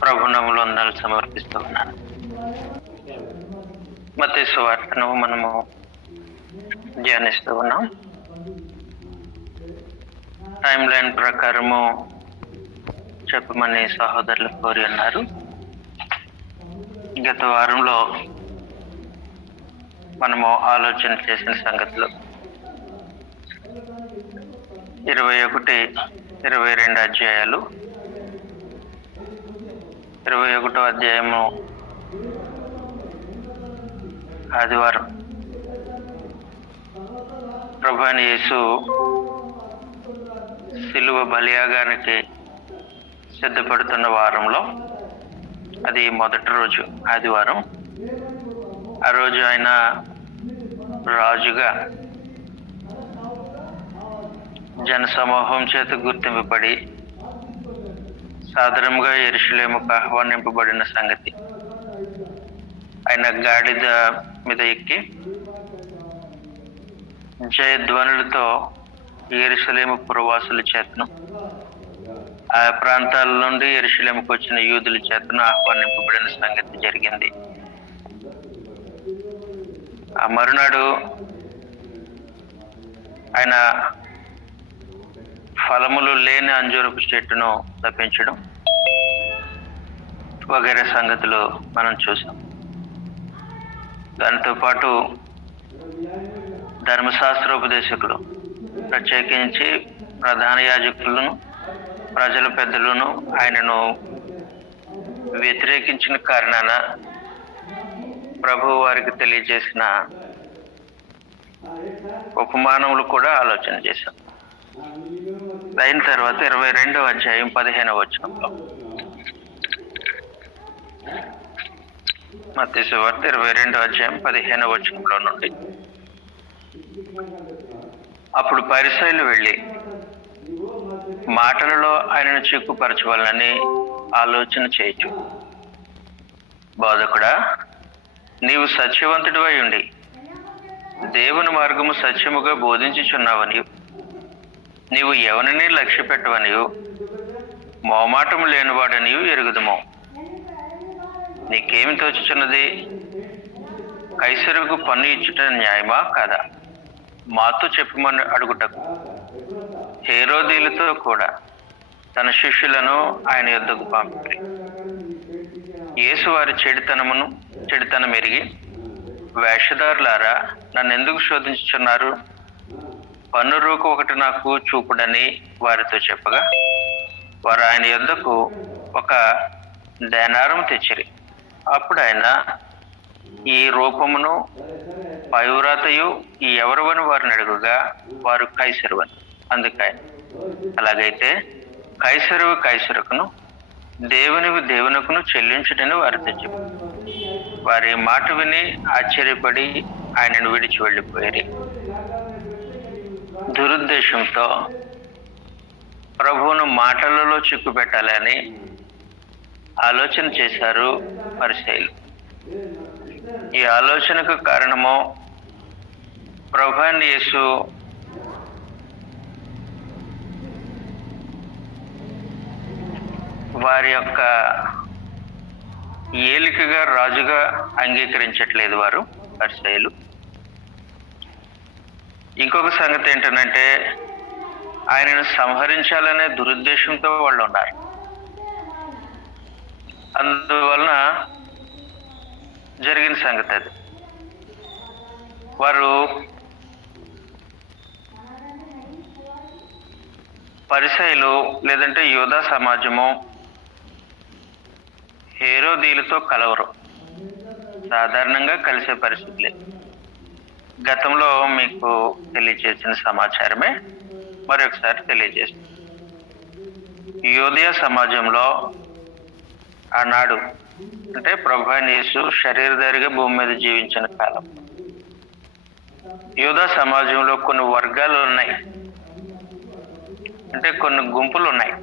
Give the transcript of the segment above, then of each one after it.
ప్రభునామములో వందనాలు సమర్పిస్తూ ఉన్నాను. మత్తయి సువార్తను మనము ధ్యానిస్తూ ఉన్నాం. టైం లైన్ ప్రకారము చెప్పమని సహోదరులు కోరి ఉన్నారు. గత వారంలో మనము ఆలోచన చేసిన సంగతులు 21, 22 అధ్యాయాలు. 21వ అధ్యాయము ఆదివారం ప్రభువైన యేసు సిలువ బలియాగానికి సిద్ధపడుతున్న వారంలో, అది మొదటి రోజు ఆదివారం. ఆ రోజు ఆయన రాజుగా జనసమూహం చేత గుర్తింపబడి సాధారణంగా యెరూషలేముకు ఆహ్వానింపబడిన సంగతి. ఆయన గాడిద మీద ఎక్కి జయధ్వనులతో యెరూషలేము పురవాసుల చేతను, ఆ ప్రాంతాల నుండి యెరూషలేముకు వచ్చిన యూదుల చేతను ఆహ్వానింపబడిన సంగతి జరిగింది. ఆ మరునాడు ఆయన ఫలములు లేని అంజూరపు చెట్టును తప్పించడం వగైరా సంగతులు మనం చూసాం. దానితో పాటు ధర్మశాస్త్రోపదేశకులు, ప్రత్యేకించి ప్రధాన యాజకులను, ప్రజల పెద్దలను ఆయనను వ్యతిరేకించిన కారణాన ప్రభువు వారికి తెలియజేసిన ఉపమానములు కూడా ఆలోచన చేశాం. అయిన తర్వాత 22వ అధ్యాయం 15వ వచనంలో, మత్తయి సువార్త 22వ అధ్యాయం 15వ వచనంలో నుండి, అప్పుడు పరిసయ్యులు వెళ్ళి మాటలలో ఆయనను చిక్కుపరచవాలని ఆలోచన చేయొచ్చు. బోధకుడా, నీవు సత్యవంతుడివై ఉండి దేవుని మార్గము సత్యముగా బోధించుచున్నావని, నీవు ఎవరిని లక్ష్య పెట్టవనియు మోమాటము లేనివాడనియు ఎరుగుదుము. నీకేమి తోచుచున్నది? కైసరుకు పన్ను ఇచ్చుట న్యాయమా కాదా? మాతో చెప్పమని అడుగుటకు హేరోదీలతో కూడా తన శిష్యులను ఆయన యొద్దకు పంపి, యేసు వారి చెడుతనం ఎరిగి, వేషధారులారా, నన్ను ఎందుకు శోధించుచున్నారు? పన్ను రూకు ఒకటి నాకు చూపుడని వారితో చెప్పగా, వారు ఆయన యొద్దకు ఒక దేనారం తెచ్చిరి. అప్పుడు ఆయన, ఈ రూపమును పైవ్రాతయు ఎవరువని వారిని అడుగుగా, వారు కైసరువని. అందుకని, అలాగైతే కైసరువు కైసరుకును, దేవునివి దేవునకును చెల్లించుటని వారితో చెప్పు. వారి మాట విని ఆశ్చర్యపడి ఆయనను విడిచి వెళ్ళిపోయారు. దురుద్దేశంతో ప్రభువును మాటలలో చిక్కు పెట్టాలని ఆలోచన చేశారు పరిసయ్యులు. ఈ ఆలోచనకు కారణము, ప్రభువైన యేసు వారి యొక్క ఏలికగా, రాజుగా అంగీకరించట్లేదు వారు పరిసయ్యులు. ఇంకొక సంగతి ఏంటంటే, ఆయనను సంహరించాలనే దురుద్దేశంతో వాళ్ళు ఉన్నారు. అందువలన జరిగిన సంగతి అది. వారు పరిసయ్యులు లేదంటే యూదా సమాజము హేరోదీలతో కలవరు. సాధారణంగా కలిసే పరిస్థితి లేదు. గతంలో మీకు తెలియజేసిన సమాచారమే మరొకసారి తెలియజేస్తుంది. యూదయ సమాజంలో ఆనాడు, అంటే ప్రభువైన యేసు శరీరధారిగా భూమి మీద జీవించిన కాలం, యూదా సమాజంలో కొన్ని వర్గాలు ఉన్నాయి, అంటే కొన్ని గుంపులు ఉన్నాయి.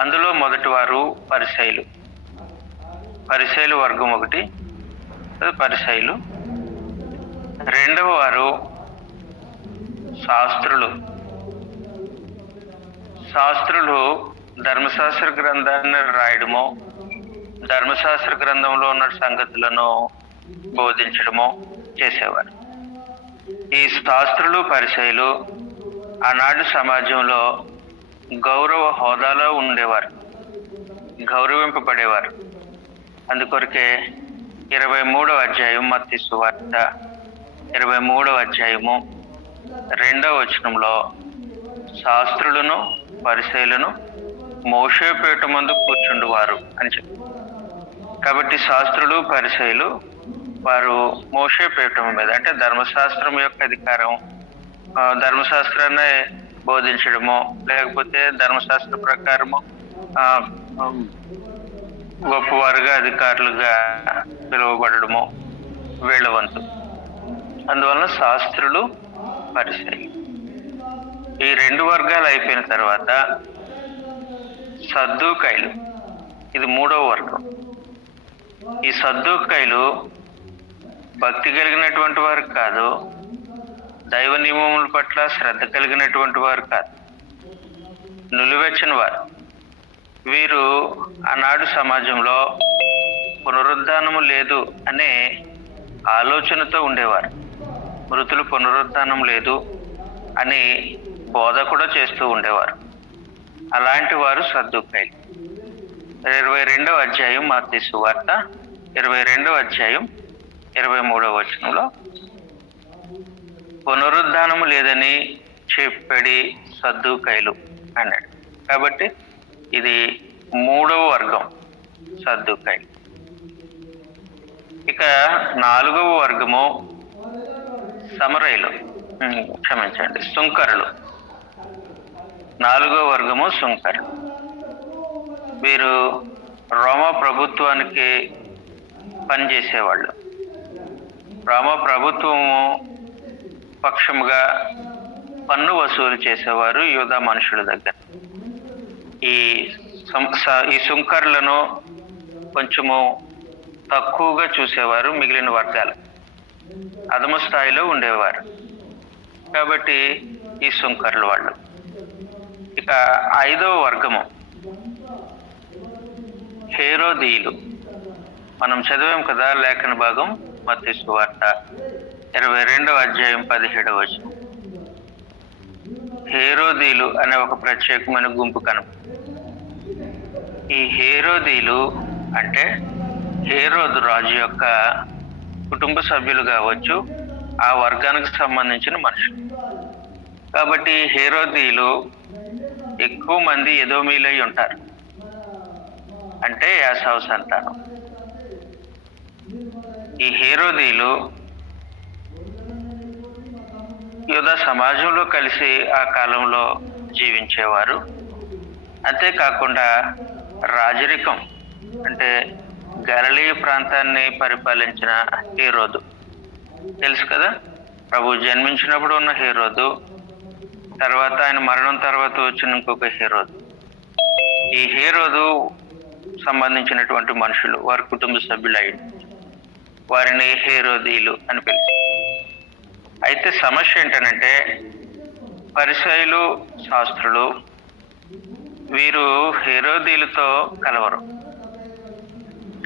అందులో మొదటి వారు పరిసయ్యులు. పరిసయ్యులు వర్గం ఒకటి, అది పరిసయ్యులు. రెండవ వారు శాస్త్రులు. ధర్మశాస్త్ర గ్రంథాన్ని రాయడము, ధర్మశాస్త్ర గ్రంథంలో ఉన్న సంగతులను బోధించడము చేసేవారు. ఈ శాస్త్రులు పరిసయ్యులు ఆనాడు సమాజంలో గౌరవ హోదాలో ఉండేవారు, గౌరవింపబడేవారు. అందుకొరకే 23వ అధ్యాయం మత్తయి సువార్త 23వ అధ్యాయము 2వ వచనంలో శాస్త్రులను పరిసయ్యులను మోషే పీఠం ముందు కూర్చుండువారు అని చెప్పి. కాబట్టి శాస్త్రులు పరిసయ్యులు వారు మోషే పీఠం మీద, అంటే ధర్మశాస్త్రం యొక్క అధికారం, ధర్మశాస్త్రాన్ని బోధించడము, లేకపోతే ధర్మశాస్త్ర ప్రకారము గొప్పవారుగా అధికారులుగా పిలువబడము వీళ్ళ వంతు. అందువలన శాస్త్రులు పరిసయ్యులు ఈ 2 వర్గాలు అయిపోయిన తర్వాత సద్దూకైలు, ఇది 3వ వర్గం. ఈ సద్దూకైలు భక్తి కలిగినటువంటి వారు కాదు, దైవ నియమముల పట్ల శ్రద్ధ కలిగినటువంటి వారు కాదు, నులివెచ్చని వారు. వీరు ఆనాడు సమాజంలో పునరుద్ధానము లేదు అనే ఆలోచనతో ఉండేవారు. మృతులు పునరుద్ధానం లేదు అని బోధ కూడా చేస్తూ ఉండేవారు. అలాంటి వారు సద్దూకైలు. 22వ అధ్యాయం మత్తయి సువార్త 22వ అధ్యాయం 23వ వచనంలో పునరుద్ధానము లేదని చెప్పడి సద్దూకైలు అన్నాడు. కాబట్టి ఇది 3వ వర్గం సద్దూకైలు. ఇక 4వ వర్గము సమరయులు, క్షమించండి, సుంకరులు. 4వ వర్గము సుంకరులు. వీరు రోమా ప్రభుత్వానికి పనిచేసేవాళ్ళు. రోమా ప్రభుత్వము పక్షముగా పన్ను వసూలు చేసేవారు యూదా మనుషుల దగ్గర. ఈ సుంకరులను కొంచెము తక్కువగా చూసేవారు మిగిలిన వర్గాలు, అధమ స్థాయిలో ఉండేవారు. కాబట్టి ఈ సుంకరులు వాళ్ళు. ఇక 5వ వర్గము హేరోదీయులు. మనం చదివాం కదా లేఖన భాగం మత్తయి సువార్త 22వ అధ్యాయం 17వ వచనం. హేరోదీయులు అనే ఒక ప్రత్యేకమైన గుంపు కనపడుతుంది. ఈ హేరోదీయులు అంటే హేరోదు రాజు యొక్క కుటుంబ సభ్యులు కావచ్చు, ఆ వర్గానికి సంబంధించిన మనుషులు. కాబట్టి హేరోదీయులు ఎక్కువ మంది ఎదోమీలై ఉంటారు, అంటే యాసావు సంతానం. ఈ హేరోదీయులు యూదా సమాజంలో కలిసి ఆ కాలంలో జీవించేవారు. అంతేకాకుండా రాజరికం, అంటే గలిలయ ప్రాంతాన్ని పరిపాలించిన హేరోదు తెలుసు కదా. ప్రభు జన్మించినప్పుడు ఉన్న హేరోదు, తర్వాత ఆయన మరణం తర్వాత వచ్చిన ఇంకొక హేరోదు. ఈ హేరోదు సంబంధించినటువంటి మనుషులు, వారి కుటుంబ సభ్యులు అయ్యింది, వారిని హేరోదీయులు అని పిలుస్తారు. అయితే సమస్య ఏంటనంటే పరిసయ్యులు శాస్త్రులు వీరు హేరోదీయులతో కలవరు.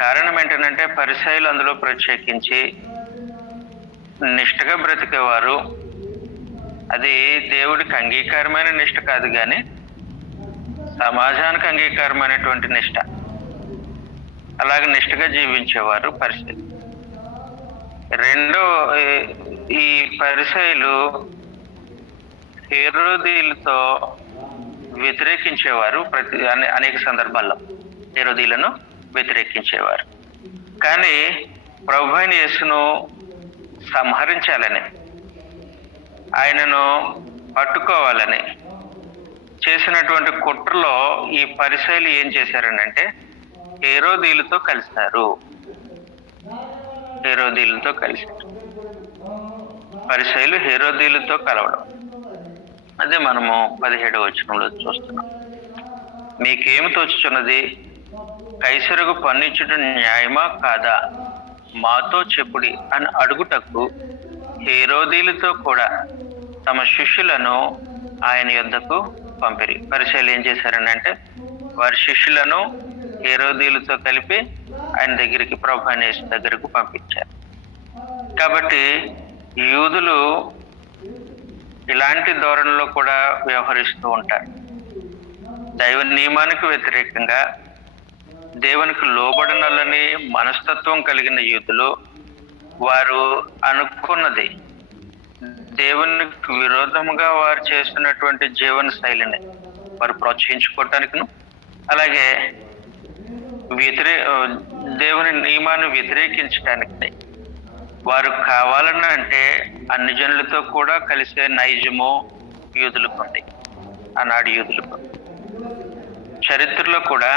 కారణం ఏంటంటే పరిసయ్యులు అందులో ప్రత్యేకించి నిష్ఠగా బ్రతికేవారు. అది దేవుడికి అంగీకారమైన నిష్ఠ కాదు, కానీ సమాజానికి అంగీకారమైనటువంటి నిష్ఠ. అలాగే నిష్ఠగా జీవించేవారు పరిసయ్యులు. ఈ పరిసయ్యులు హేరోదీయులతో వ్యతిరేకించేవారు. అనేక సందర్భాల్లో హేరోదీయులను వ్యతిరేకించేవారు. కానీ ప్రభు అయిన యేసును సంహరించాలని, ఆయనను పట్టుకోవాలని చేసినటువంటి కుట్రలో ఈ పరిసయ్యులు ఏం చేశారనంటే హేరోదీయులతో కలిశారు. హేరోదీయులతో కలిశారు. పరిసయ్యులు హేరోదీయులతో కలవడం, అదే మనము 17వ వచనంలో చూస్తున్నాం. మీకేమి తోచుచున్నది? కైసరుకు పన్నిచ్చుట న్యాయమా కాదా? మాతో చెప్పుడి అని అడుగుటకు హేరోదీయులతో కూడా తమ శిష్యులను ఆయన యొద్దకు పంపిరి. పరిసయ్యులు ఏం చేశారనంటే వారి శిష్యులను హేరోదీయులతో కలిపి ఆయన దగ్గరికి, ప్రభు అయిన యేసు దగ్గరకు పంపించారు. కాబట్టి యూదులు ఇలాంటి ధోరణిలో కూడా వ్యవహరిస్తూ ఉంటారు. దైవ నియమానికి వ్యతిరేకంగా దేవునికి లోబడనలని మనస్తత్వం కలిగిన యూదులు వారు అనుకున్నది, దేవునికి విరోధముగా వారు చేస్తున్నటువంటి జీవన శైలిని వారు ప్రోత్సహించుకోవటానికిను, అలాగే దేవుని నియమాన్ని వ్యతిరేకించడానికి వారు కావాలని అంటే అన్ని జనులతో కూడా కలిసే నైజము యూదులకు ఉంది. ఆనాడు యూదులకు చరిత్రలో కూడా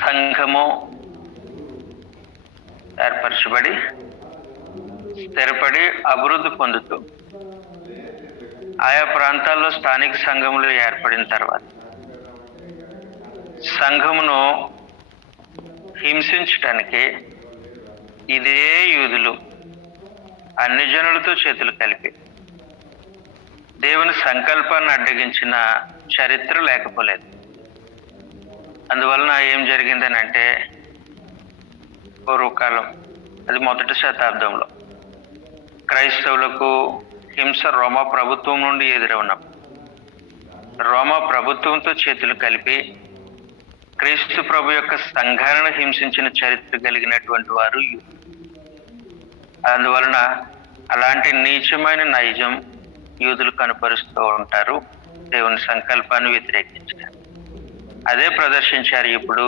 సంఘము ఏర్పరచబడి స్థిరపడి అభివృద్ధి పొందుతూ ఆయా ప్రాంతాల్లో స్థానిక సంఘములు ఏర్పడిన తర్వాత సంఘమును హింసించటానికి ఇదే యూదులు అన్ని జనులతో చేతులు కలిపి దేవుని సంకల్పాన్ని అడ్డగించిన చరిత్ర లేకపోలేదు. అందువలన ఏం జరిగిందని అంటే, పూర్వకాలం, అది మొదటి శతాబ్దంలో క్రైస్తవులకు హింస రోమా ప్రభుత్వం నుండి ఎదురవున్నప్పుడు రోమా ప్రభుత్వంతో చేతులు కలిపి క్రీస్తు ప్రభు యొక్క సంఘాలను హింసించిన చరిత్ర కలిగినటువంటి వారు. అందువలన అలాంటి నీచమైన నైజం యూదులు కనపరుస్తూ ఉంటారు, దేవుని సంకల్పాన్ని వ్యతిరేకించారు. అదే ప్రదర్శించారు ఇప్పుడు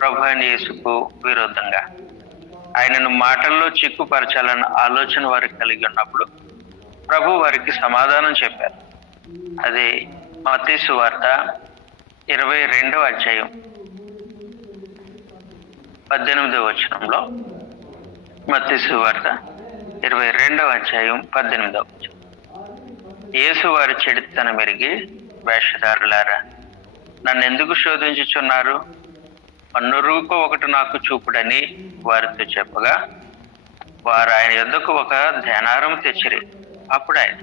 ప్రభు అయిన యేసుకు విరోధంగా. ఆయనను మాటల్లో చిక్కుపరచాలన్న ఆలోచన వారికి కలిగి ఉన్నప్పుడు ప్రభు వారికి సమాధానం చెప్పారు. అది మత్తయి సువార్త 22వ అధ్యాయం 18వ వచనంలో, మత్తయి సువార్త 22వ అధ్యాయం 18వ వచనం. యేసు వారి చెడుతనం మెరిగి, వేషధారులారా, నన్ను ఎందుకు శోధించుచున్నారు? పన్నురూపు ఒకటి నాకు చూపుడని వారితో చెప్పగా వారు ఆయన యొద్దకు ఒక ధ్యానారం తెచ్చిరి. అప్పుడు ఆయన,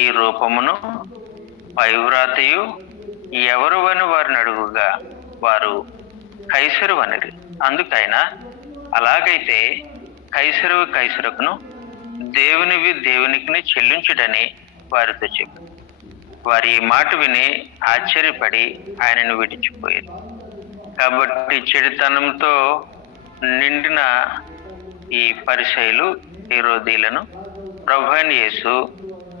ఈ రూపమును పైవ్రాతయు ఎవరు అని వారిని అడుగుగా వారు కైసరు అనిరి. అందుకైనా, అలాగైతే కైసరు కైసరుకును, దేవునివి దేవునికి చెల్లించుడని వారితో చెప్పు. వారి ఈ మాట విని ఆశ్చర్యపడి ఆయనను విడిచిపోయారు. కాబట్టి చెడుతనంతో నిండిన ఈ పరిసయ్యులు, హేరోదీయులను ప్రభు అయిన యేసు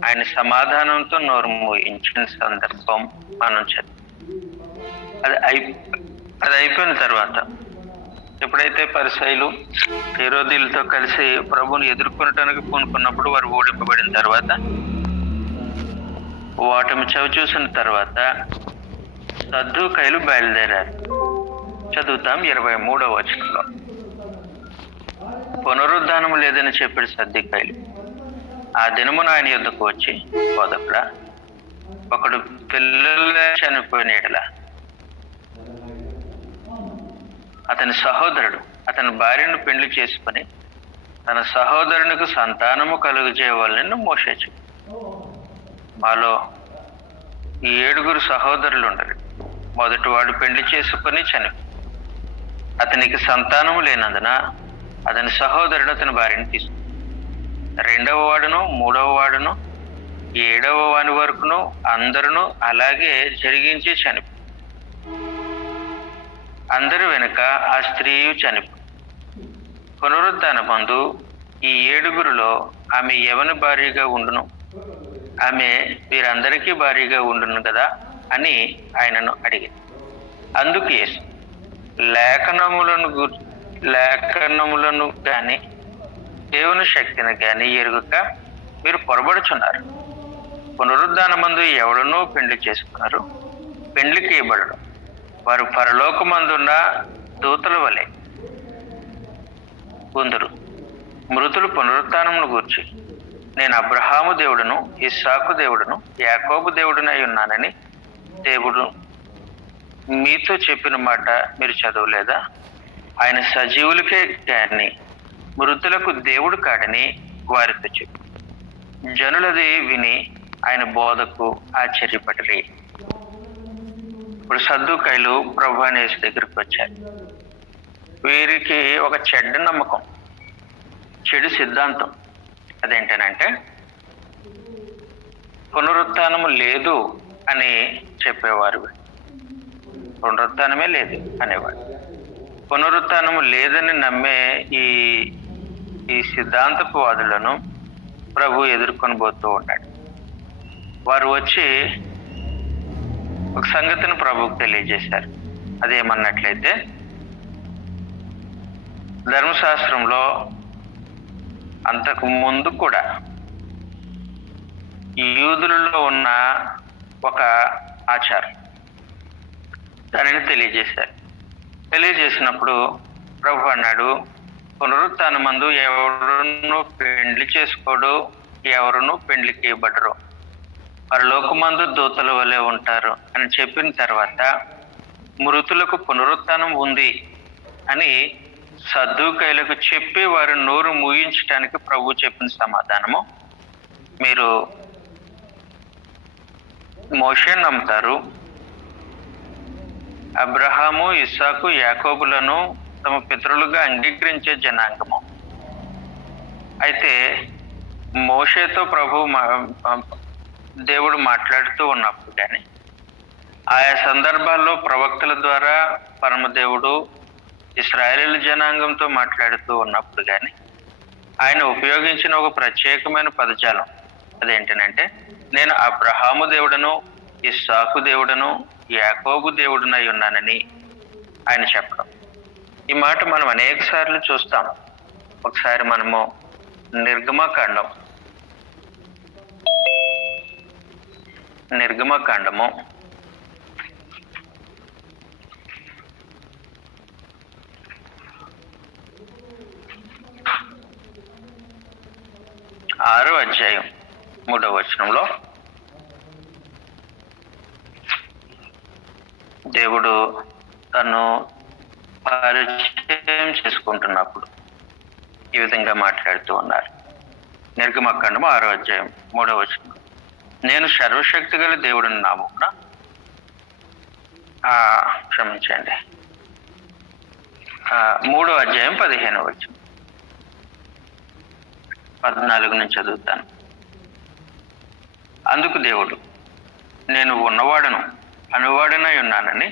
ఆయన సమాధానంతో నోరు మూయించిన సందర్భం మనం చదువు. అది అయిపోయిన తర్వాత, ఎప్పుడైతే పరిసయ్యులు హేరోదీయులతో కలిసి ప్రభువుని ఎదుర్కొనటానికి పూనుకున్నప్పుడు వారు ఓడింపబడిన తర్వాత, ఓటమి చవి చూసిన తర్వాత సద్దూకయ్యులు బయలుదేరారు. చదువుతాం 23వ వచనంలో. పునరుద్ధానం లేదని చెప్పాడు సద్దూకయ్యులు. ఆ దినమున ఆయన యొద్దకు వచ్చి, బోధకుడా, ఒకడు పిల్లలే చనిపోయిన యెడల అతని సహోదరుడు అతని భార్యను పెళ్లి చేసుకుని తన సహోదరునికి సంతానము కలుగజేయవాలని మోషే చెప్పాడు. మాలో ఈ 7 సహోదరులు ఉండరు. మొదటి వాడు పెళ్లి చేసుకుని చనిపో, అతనికి సంతానము లేనందున అతని సహోదరుడు అతని భార్యను తీసుకు, 2వ వాడును 3వ వాడును 7వ వాని వరకును అందరూ అలాగే జరిగించి చనిపో. అందరి వెనుక ఆ స్త్రీయు చనిపో. పునరుద్ధాన మందు ఈ 7 ఆమె ఎవని భార్యగా ఉండును? ఆమె వీరందరికీ భార్యగా ఉండును కదా అని ఆయనను అడిగి, అందుకు యేసు, లేఖనములను కానీ దేవుని శక్తిని కానీ ఎరుగక మీరు పొరబడుచున్నారు. పునరుద్ధానమందు ఎవడనూ పెండ్లి చేసుకున్నారు, పెండ్లికి ఇవ్వబడరు. వారు పరలోకమందున్న దూతల వలె కొందరు. మృతులు పునరుత్థానమును గూర్చి, నేను అబ్రహాము దేవుడును, ఇస్సాకు దేవుడును, యాకోబు దేవుడునై ఉన్నానని దేవుడు మీతో చెప్పిన మాట మీరు చదవలేదా? ఆయన సజీవులకే కానీ మృతులకు దేవుడు కాడని వారితో చెప్పు. జనులది విని ఆయన బోధకు ఆశ్చర్యపడిరి. ఇప్పుడు సద్దూకైలు ప్రభు అయిన యేసు దగ్గరికి వచ్చారు. వీరికి ఒక చెడ్డ నమ్మకం, చెడు సిద్ధాంతం. అదేంటనంటే పునరుత్థానము లేదు అని చెప్పేవారు. పునరుత్థానమే లేదు అనేవాడు. పునరుత్థానము లేదని నమ్మే ఈ సిద్ధాంతపు వాదులను ప్రభు ఎదుర్కొని పోతూ ఉన్నాడు. వారు వచ్చి ఒక సంగతిని ప్రభువుకు తెలియజేశారు. అదేమన్నట్లయితే, ధర్మశాస్త్రంలో అంతకు ముందు కూడా యూదులలో ఉన్న ఒక ఆచారం, దానిని తెలియజేశారు. తెలియజేసినప్పుడు ప్రభు అన్నాడు, పునరుత్థానమందు ఎవరును పెండ్లి చేసుకోడు, ఎవరును పెండ్లికి ఇవ్వబడరు, పరలోకమందు దూతల వలె ఉంటారు అని చెప్పిన తర్వాత, మృతులకు పునరుత్థానం ఉంది అని సద్దూకైలకు చెప్పి వారి నోరు మూయించడానికి ప్రభు చెప్పిన సమాధానము, మీరు మోషేను నమ్ముతారు, అబ్రహాము, ఇస్సాకు, యాకోబులను తమ పితరులుగా అంగీకరించే జనాంగము. అయితే మోషేతో ప్రభు దేవుడు మాట్లాడుతూ ఉన్నప్పుడు కానీ, ఆయా సందర్భాల్లో ప్రవక్తల ద్వారా పరమదేవుడు ఇశ్రాయేలీయుల జనాంగంతో మాట్లాడుతూ ఉన్నప్పుడు కానీ ఆయన ఉపయోగించిన ఒక ప్రత్యేకమైన పదజాలం. అదేంటనంటే, నేను అబ్రహాము దేవుడను, ఇస్సాకు దేవుడను, యాకోబు దేవుడునై ఉన్నానని ఆయన చెప్పడం. ఈ మాట మనం అనేక సార్లు చూస్తాం. ఒకసారి మనము నిర్గమకాండము 6వ అధ్యాయం 3వ వచనంలో దేవుడు తను పరిచయం చేసుకుంటున్నప్పుడు ఈ విధంగా మాట్లాడుతూ ఉన్నారు. నిర్గమకాండము 6వ అధ్యాయం 3వ వచనం, నేను సర్వశక్తి గల దేవుడిని నామమున, క్షమించండి, 3వ అధ్యాయం 15వ వచనం, 14 నుంచి చదువుతాను. అందుకు దేవుడు, నేను ఉన్నవాడను, అనువాడనై ఉన్నానని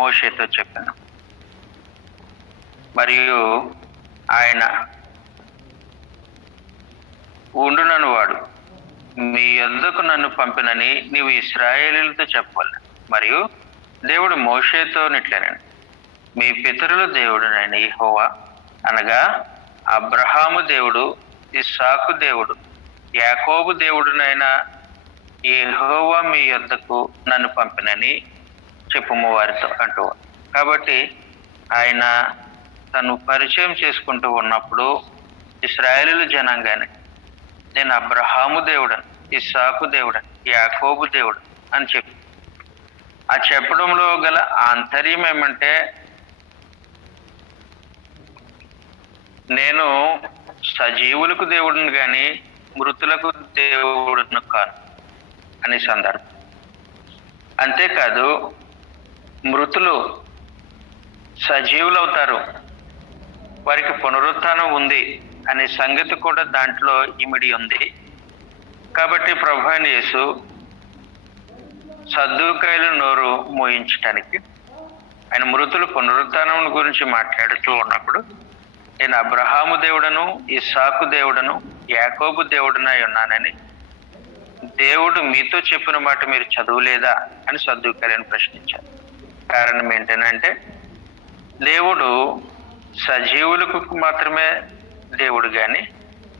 మోషేతో చెప్పాను. మరియు ఆయన ఉండుననువాడు మీ యొద్దకు నన్ను పంపినని నీవు ఇశ్రాయేలీయులతో చెప్పవాలి. మరియు దేవుడు మోషేతో నిట్లనని, మీ పితరుల దేవుడునైన యెహోవా అనగా అబ్రహాము దేవుడు, ఇస్సాకు దేవుడు, యాకోబు దేవుడునైన యెహోవా మీ యొద్దకు నన్ను పంపినని చెప్పుము వారితో అంటూ. కాబట్టి ఆయన తను పరిచయం చేసుకుంటూ ఉన్నప్పుడు ఇశ్రాయేలీయుల జనాంగాన్ని నేను అబ్రహాము దేవుడను, ఇస్సాకు దేవుడను, యాకోబు దేవుడు అని చెప్పి, ఆ చెప్పడంలో గల ఆంతర్యం ఏమంటే, నేను సజీవులకు దేవుడిని కానీ మృతులకు దేవుడును కాను అనే సందర్భం. అంతేకాదు, మృతులు సజీవులు అవుతారు, వారికి పునరుత్థానం ఉంది అనే సంగతి కూడా దాంట్లో ఇమిడి ఉంది. కాబట్టి ప్రభు అయిన యేసు సద్దూకైల నోరు మోయించడానికి ఆయన మృతుల పునరుత్థానం గురించి మాట్లాడుతూ ఉన్నప్పుడు, నేను అబ్రహాము దేవుడను, ఇస్సాకు దేవుడను, యాకోబు దేవుడునై ఉన్నానని దేవుడు మీతో చెప్పిన మాట మీరు చదవలేదా అని సద్దూకైలను ప్రశ్నించారు. కారణం ఏంటంటే, దేవుడు సజీవులకు మాత్రమే దేవుడు కానీ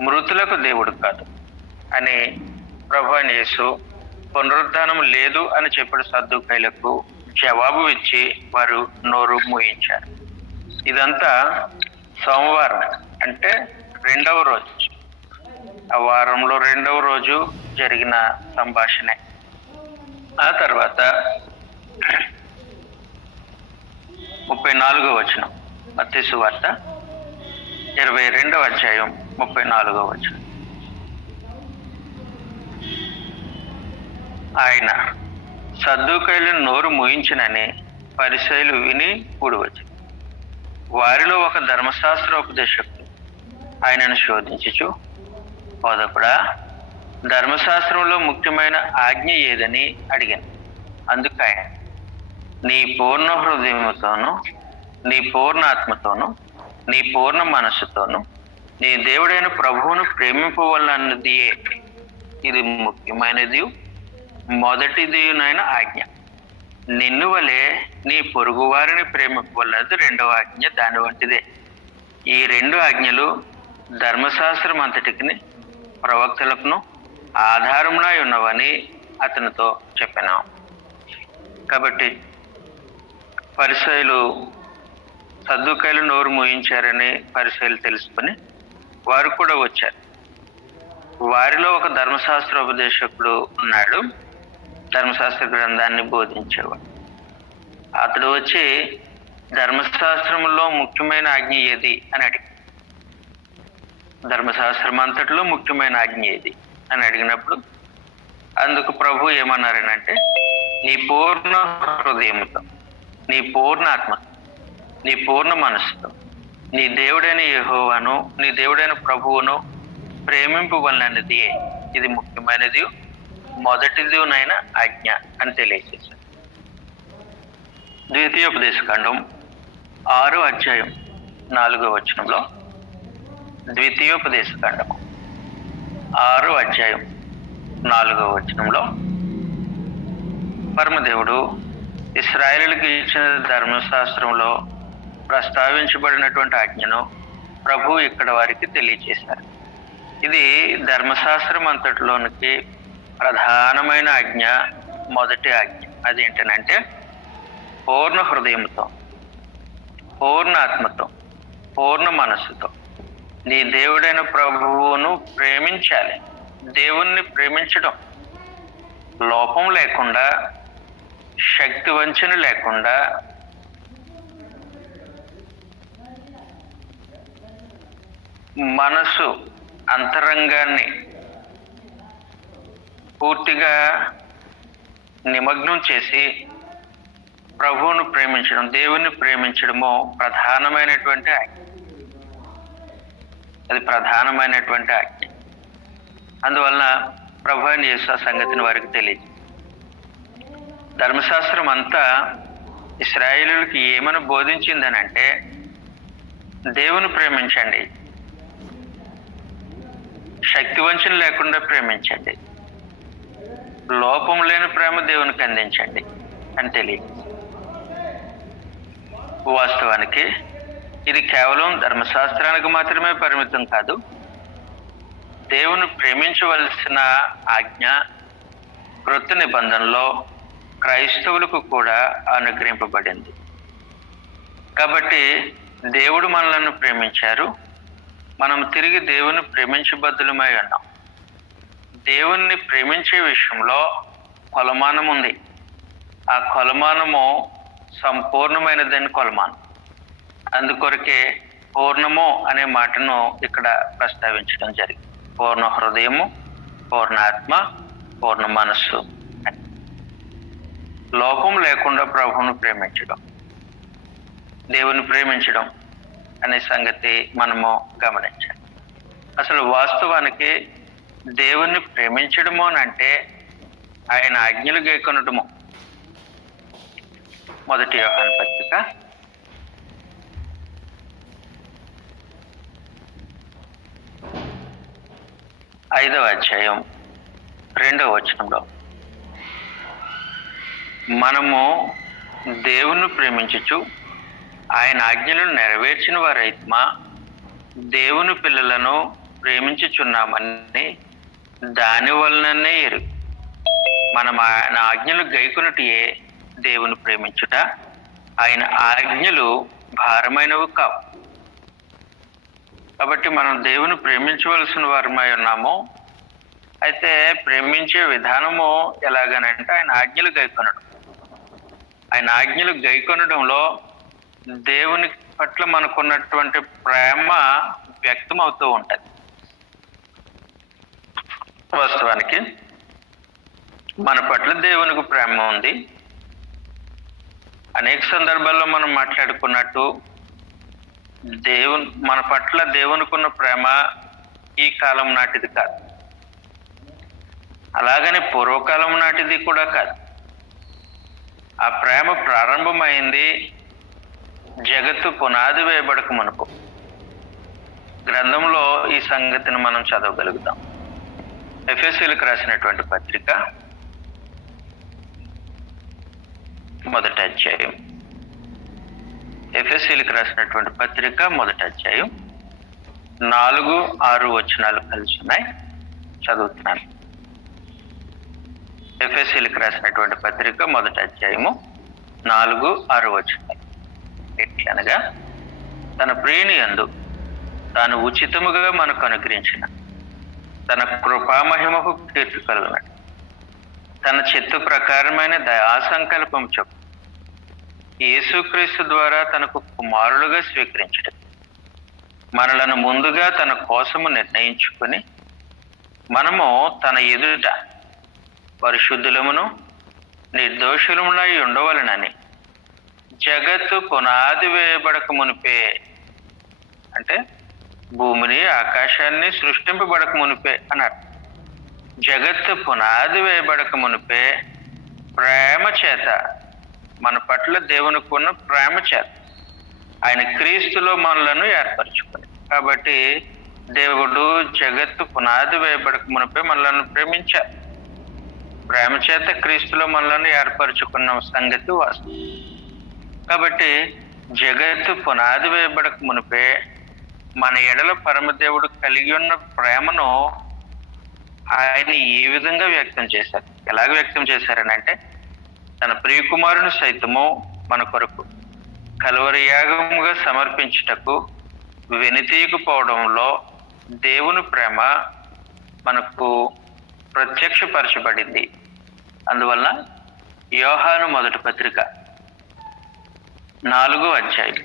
మృతులకు దేవుడు కాదు అని ప్రభు అయిన యేసు పునరుద్ధానం లేదు అని చెప్పిన సద్దూకైలకు జవాబు ఇచ్చి వారు నోరు మూయించారు. ఇదంతా సోమవారం, అంటే 2వ రోజు, ఆ వారంలో 2వ రోజు జరిగిన సంభాషణే. ఆ తర్వాత 34వ వచనం, మత్తయి సువార్త 22వ అధ్యాయం 34వ వచనం. ఆయన సద్దూకైలను నోరు మూయించినని పరిసయ్యులు విని కూడివచ్చి వారిలో ఒక ధర్మశాస్త్రోపదేశకుడు ఆయనను శోధించుచు, బోధకుడా, ధర్మశాస్త్రంలో ముఖ్యమైన ఆజ్ఞ ఏదని అడిగాను. అందుకు ఆయన, నీ పూర్ణ హృదయముతోనూ, నీ పూర్ణ ఆత్మతోనూ, నీ పూర్ణ మనస్సుతోనూ నీ దేవుడైన ప్రభువును ప్రేమింపవలన్నది ఇది ముఖ్యమైనది, మొదటిదినైన ఆజ్ఞ. నిన్ను వలె నీ పొరుగు వారిని ప్రేమింపవలన్నది రెండవ ఆజ్ఞ దాని వంటిదే. ఈ రెండు ఆజ్ఞలు ధర్మశాస్త్రం అంతటికి ప్రవక్తలకును ఆధారమునై ఉన్నవని అతనితో చెప్పాను. కాబట్టి పరిసయ్యులు సద్దూకైలు నోరు మూయించారని పరిసయ్యులు తెలుసుకొని వారు కూడా వచ్చారు. వారిలో ఒక ధర్మశాస్త్రోపదేశకుడు ఉన్నాడు, ధర్మశాస్త్ర గ్రంథాన్ని బోధించేవాడు. అతడు వచ్చి ధర్మశాస్త్రంలో ముఖ్యమైన ఆజ్ఞ ఏది అని అడిగి, ధర్మశాస్త్రం అంతటిలో ముఖ్యమైన ఆజ్ఞ ఏది అని అడిగినప్పుడు అందుకు ప్రభు ఏమన్నారనంటే, నీ పూర్ణ హృదయముతో, నీ పూర్ణ ఆత్మతో, నీ పూర్ణ మనస్సుతో నీ దేవుడైన యెహోవాను, నీ దేవుడైన ప్రభువును ప్రేమింపవలనది ఇది ముఖ్యమైనది, మొదటిదినైన ఆజ్ఞ అని తెలియజేశారు. ద్వితీయోపదేశకాండం 6వ అధ్యాయం 4వ వచనంలో, ద్వితీయోపదేశకాండము 6వ అధ్యాయం 4వ వచనంలో పరమదేవుడు ఇశ్రాయేలుకి ఇచ్చిన ధర్మశాస్త్రంలో ప్రస్తావించబడినటువంటి ఆజ్ఞను ప్రభు ఇక్కడ వారికి తెలియజేశారు. ఇది ధర్మశాస్త్రం అంతటిలోనికి ప్రధానమైన ఆజ్ఞ, మొదటి ఆజ్ఞ. అదేంటనంటే, పూర్ణ హృదయంతో, పూర్ణ ఆత్మతో, పూర్ణ మనస్సుతో నీ దేవుడైన ప్రభువును ప్రేమించాలి. దేవుణ్ణి ప్రేమించడం లోపం లేకుండా, శక్తి వంచన లేకుండా, మనసు అంతరంగాన్ని పూర్తిగా నిమగ్నం చేసి ప్రభువును ప్రేమించడం, దేవుణ్ణి ప్రేమించడము ప్రధానమైనటువంటి ఆజ్ఞ. అది ప్రధానమైనటువంటి ఆజ్ఞ. అందువలన ప్రభు అయిన యేసు ఆ సంగతిని వారికి తెలియదు. ధర్మశాస్త్రం అంతా ఇశ్రాయేలుకి ఏమని బోధించిందనంటే, దేవుని ప్రేమించండి, శక్తి వంచన లేకుండా ప్రేమించండి, లోపం లేని ప్రేమ దేవునికి అందించండి అని తెలియదు. వాస్తవానికి ఇది కేవలం ధర్మశాస్త్రానికి మాత్రమే పరిమితం కాదు. దేవుని ప్రేమించవలసిన ఆజ్ఞ క్రొత్త నిబంధనలో క్రైస్తవులకు కూడా అనుగ్రహింపబడింది. కాబట్టి దేవుడు మనలను ప్రేమించారు, మనం తిరిగి దేవుని ప్రేమించబద్దులమై ఉన్నాం. దేవుణ్ణి ప్రేమించే విషయంలో కొలమానం ఉంది. ఆ కొలమానము సంపూర్ణమైనదని కొలమానం. అందుకొరకే పూర్ణము అనే మాటను ఇక్కడ ప్రస్తావించడం జరిగింది. పూర్ణ హృదయము, పూర్ణ ఆత్మ, పూర్ణ మనస్సు, లోపం లేకుండా ప్రభువును ప్రేమించడం, దేవుని ప్రేమించడం అనే సంగతి మనము గమనించాలి. అసలు వాస్తవానికి దేవుణ్ణి ప్రేమించడము అని అంటే ఆయన ఆజ్ఞలు గైకొనడము. మొదటి యోహాను పత్రిక 5వ అధ్యాయం 2వ వచనంలో, మనము దేవుణ్ణి ప్రేమించుచు ఆయన ఆజ్ఞలను నెరవేర్చిన వారైత్మా దేవుని పిల్లలను ప్రేమించుచున్నామని దాని వలననే ఎరుగు. మనం ఆయన ఆజ్ఞలు గైకొనుటయే దేవుని ప్రేమించుట. ఆయన ఆజ్ఞలు భారమైనవి కావు. కాబట్టి మనం దేవుని ప్రేమించవలసిన వారమై ఉన్నాము. అయితే ప్రేమించే విధానము ఎలాగనంటే ఆయన ఆజ్ఞలు గైకొనడం. ఆయన ఆజ్ఞలు గైకొనడంలో దేవుని పట్ల మనకున్నటువంటి ప్రేమ వ్యక్తం అవుతూ ఉంటుంది. వాస్తవానికి మన పట్ల దేవునికి ప్రేమ ఉంది. అనేక సందర్భాల్లో మనం మాట్లాడుకున్నట్టు మన పట్ల దేవునికి ఉన్న ప్రేమ ఈ కాలం నాటిది కాదు, అలాగని పూర్వకాలం నాటిది కూడా కాదు. ఆ ప్రేమ ప్రారంభమైంది జగత్తు పునాది వేయబడక మునుపు. గ్రంథంలో ఈ సంగతిని మనం చదవగలుగుతాం. ఎఫెసీయులకు రాసినటువంటి పత్రిక మొదటి అధ్యాయం. ఎఫెసీయులకు రాసినటువంటి పత్రిక మొదటి అధ్యాయం 4, 6 వచనాలు కలిసి ఉన్నాయి, చదువుతున్నాను. ఎఫెసీయులకు రాసినటువంటి పత్రిక మొదటి అధ్యాయము 4, 6 వచనాలు. ఎట్లనగా తన ప్రియుని యందు తాను ఉచితముగా మనకు అనుగ్రహించిన తన కృపామహిమకు కీర్తి కలుగునట్టు తన చిత్త ప్రకారమైన దయాసంకల్పం చెప్పు యేసుక్రీస్తు ద్వారా తనకు కుమారులుగా స్వీకరించడం మనలను ముందుగా తన కోసము నిర్ణయించుకొని మనము తన ఎదుట పరిశుద్ధులమును నిర్దోషులమునై ఉండవలనని జగత్తు పునాది వేయబడక మునిపే, అంటే భూమిని ఆకాశాన్ని సృష్టింపబడక మునిపే అన్నారు. జగత్తు పునాది వేయబడక మునిపే ప్రేమ చేత, మన పట్ల దేవునికి ఉన్న ప్రేమ చేత ఆయన క్రీస్తులో మనలను ఏర్పరచుకుని. కాబట్టి దేవుడు జగత్తు పునాది వేయబడక మునిపే మనలను ప్రేమించారు. ప్రేమ చేత క్రీస్తులో మనలను ఏర్పరచుకున్న సంగతి వాస్తవం. కాబట్టి జగత్తు పునాది వేయబడక మునిపే మన ఎడల పరమదేవుడు కలిగి ఉన్న ప్రేమను ఆయన ఏ విధంగా వ్యక్తం చేశారు? ఎలాగ వ్యక్తం చేశారనంటే, తన ప్రియకుమారుని సైతము మన కొరకు కలువరి యాగముగా సమర్పించుటకు వెనుతీయకపోవడంలో దేవుని ప్రేమ మనకు ప్రత్యక్షపరచబడింది. అందువల్ల యోహాను మొదటి పత్రిక 4వ అధ్యాయం,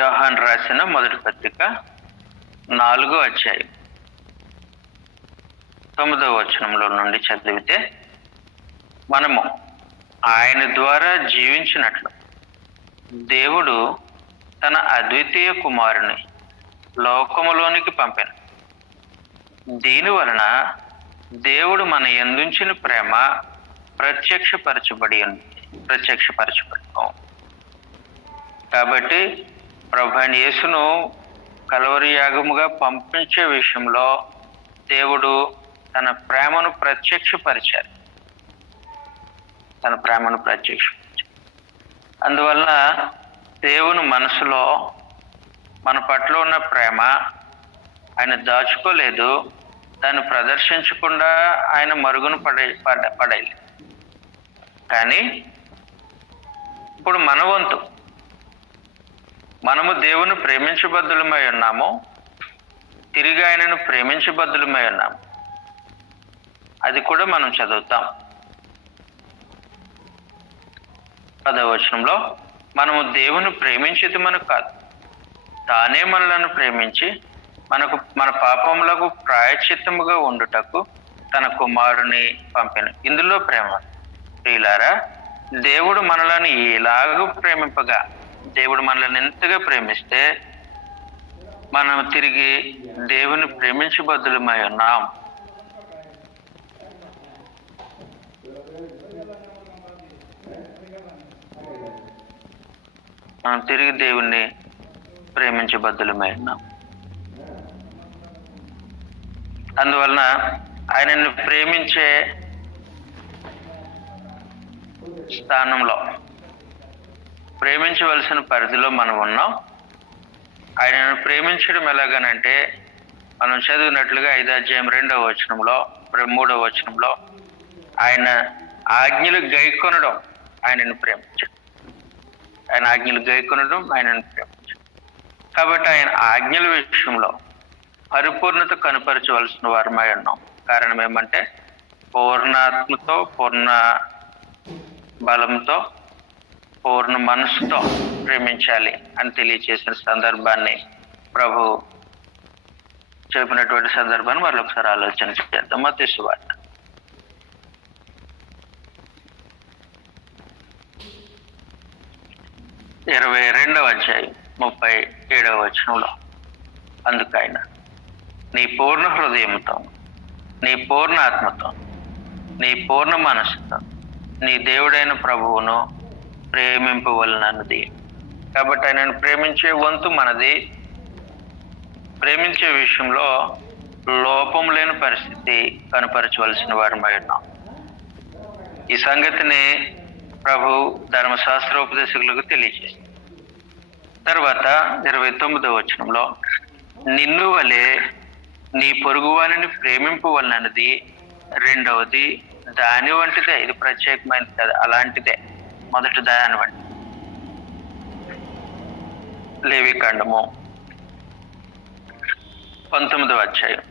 యోహాను రాసిన మొదటి పత్రిక 4వ అధ్యాయం 9వ వచనంలో నుండి చదివితే, మనము ఆయన ద్వారా జీవించినట్లు దేవుడు తన అద్వితీయ కుమారుని లోకములోనికి పంపాను. దీని వలన దేవుడు మన యందుంచిన ప్రేమ ప్రత్యక్షపరచబడతాం. కాబట్టి ప్రభు అయిన యేసును కలువరి యాగముగా పంపించే విషయంలో దేవుడు తన ప్రేమను ప్రత్యక్షపరిచారు. అందువల్ల దేవుని మనసులో మన పట్ల ఉన్న ప్రేమ ఆయన దాచుకోలేదు, దాన్ని ప్రదర్శించకుండా ఆయన మరుగున పడేయాలి. కానీ ఇప్పుడు మన వంతు, మనము దేవుని ప్రేమించబద్దులమై ఉన్నాము, తిరిగి ఆయనను ప్రేమించబద్దులమై ఉన్నాము. అది కూడా మనం చదువుతాం. 10వ వచనంలో, మనము దేవుని ప్రేమించేది మనకు కాదు, తానే మనలను ప్రేమించి మన పాపములకు ప్రాయశ్చిత్తముగా ఉండుటకు తన కుమారుని పంపెను. ఇందులో ప్రేమ. ప్రియులారా, దేవుడు మనలను ఎలాగూ ప్రేమింపగా, దేవుడు మనల్ని ఎంతగా ప్రేమిస్తే మనం తిరిగి దేవుని ప్రేమించబద్దులమై ఉన్నాం. మనం తిరిగి దేవుణ్ణి ప్రేమించబద్దులమై ఉన్నాం. అందువలన ఆయనను ప్రేమించే స్థానంలో, ప్రేమించవలసిన పరిధిలో మనం ఉన్నాం. ఆయనను ప్రేమించడం ఎలాగనంటే, మనం చదివినట్లుగా 5వ అధ్యాయం 2వ వచనంలో 3వ వచనంలో ఆయన ఆజ్ఞలు గైకొనడం ఆయనను ప్రేమించడం, ఆయన ఆజ్ఞలు గైకొనడం ఆయనను ప్రేమించడం. కాబట్టి ఆయన ఆజ్ఞల విషయంలో పరిపూర్ణత కనపరచవలసిన వారమై ఉన్నాం. కారణం ఏమంటే, పూర్ణాత్మతో, పూర్ణ బలంతో, పూర్ణ మనసుతో ప్రేమించాలి అని తెలియచేసిన సందర్భాన్ని, ప్రభు చెప్పినటువంటి సందర్భాన్ని మరొకసారి ఆలోచన చేద్దాం. మత్తయి సువార్త 22వ అధ్యాయం 37వ వచనంలో, అందుకైన నీ పూర్ణ హృదయంతో, నీ పూర్ణ ఆత్మతో, నీ పూర్ణ మనస్సుతో నీ దేవుడైన ప్రభువును ప్రేమింపవలనన్నది. కాబట్టి ఆయనను ప్రేమించే వంతు మనది. ప్రేమించే విషయంలో లోపం లేని పరిస్థితి కనపరచవలసిన వారమై ఉన్నాం. ఈ సంగతిని ప్రభు ధర్మశాస్త్రోపదేశకులకు తెలియజేసింది. తర్వాత 29వ వచనంలో, నిన్ను వలె నీ పొరుగువారిని ప్రేమింపవలనన్నది రెండవది దాని వంటిదే. ఇది ప్రత్యేకమైనది కదా, అలాంటిదే. మొదటి దాని వంటి లేవికాండము 19వ అధ్యాయం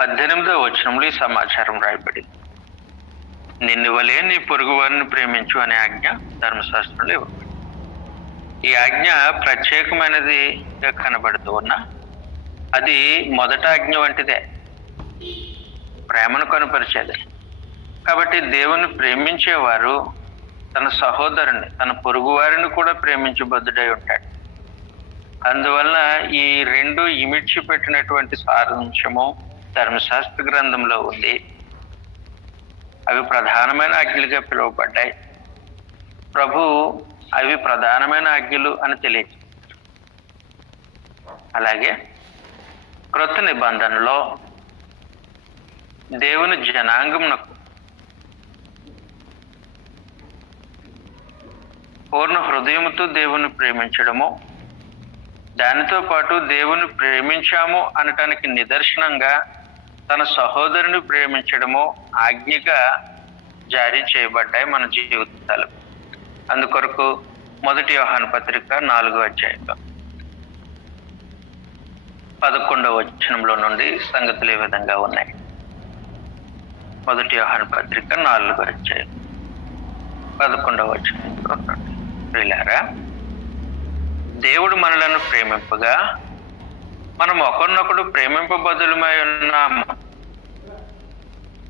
18వ వచనంలో ఈ సమాచారం రాయబడింది. నిన్ను వలె నీ పొరుగు వారిని ప్రేమించు అనే ఆజ్ఞ ధర్మశాస్త్రంలో ఇవ్వబడింది. ఈ ఆజ్ఞ ప్రత్యేకమైనదిగా కనబడుతూ ఉన్నా అది మొదట ఆజ్ఞ వంటిదే, ప్రేమను కనపరిచేది. కాబట్టి దేవుని ప్రేమించేవారు తన సహోదరుని, తన పొరుగు వారిని కూడా ప్రేమించబద్ధుడై ఉంటాడు. అందువల్ల ఈ రెండు ఇమిడ్చి పెట్టినటువంటి సారాంశము ధర్మశాస్త్ర గ్రంథంలో ఉంది. అవి ప్రధానమైన ఆజ్ఞలుగా పిలువబడ్డాయి. ప్రభు అవి ప్రధానమైన ఆజ్ఞలు అని తెలియదు. అలాగే క్రొత్త నిబంధనలో దేవుని జనాంగమునకు పూర్ణ హృదయముతో దేవుని ప్రేమించడము, దానితో పాటు దేవుని ప్రేమించాము అనటానికి నిదర్శనంగా తన సహోదరుని ప్రేమించడము ఆజ్ఞగా జారీ చేయబడ్డాయి మన జీవితాలు. అందుకొరకు 1 యోహాను పత్రిక 4వ అధ్యాయంలో 11వ వచనంలో నుండి సంగతులు ఏ విధంగా ఉన్నాయి. 1 యోహాను పత్రిక 4వ అధ్యాయం 11వ వచనంలో నుండి, ప్రియులారా, దేవుడు మనలను ప్రేమింపగా మనం ఒకరినొకడు ప్రేమింపబద్ధులమై ఉన్నాము.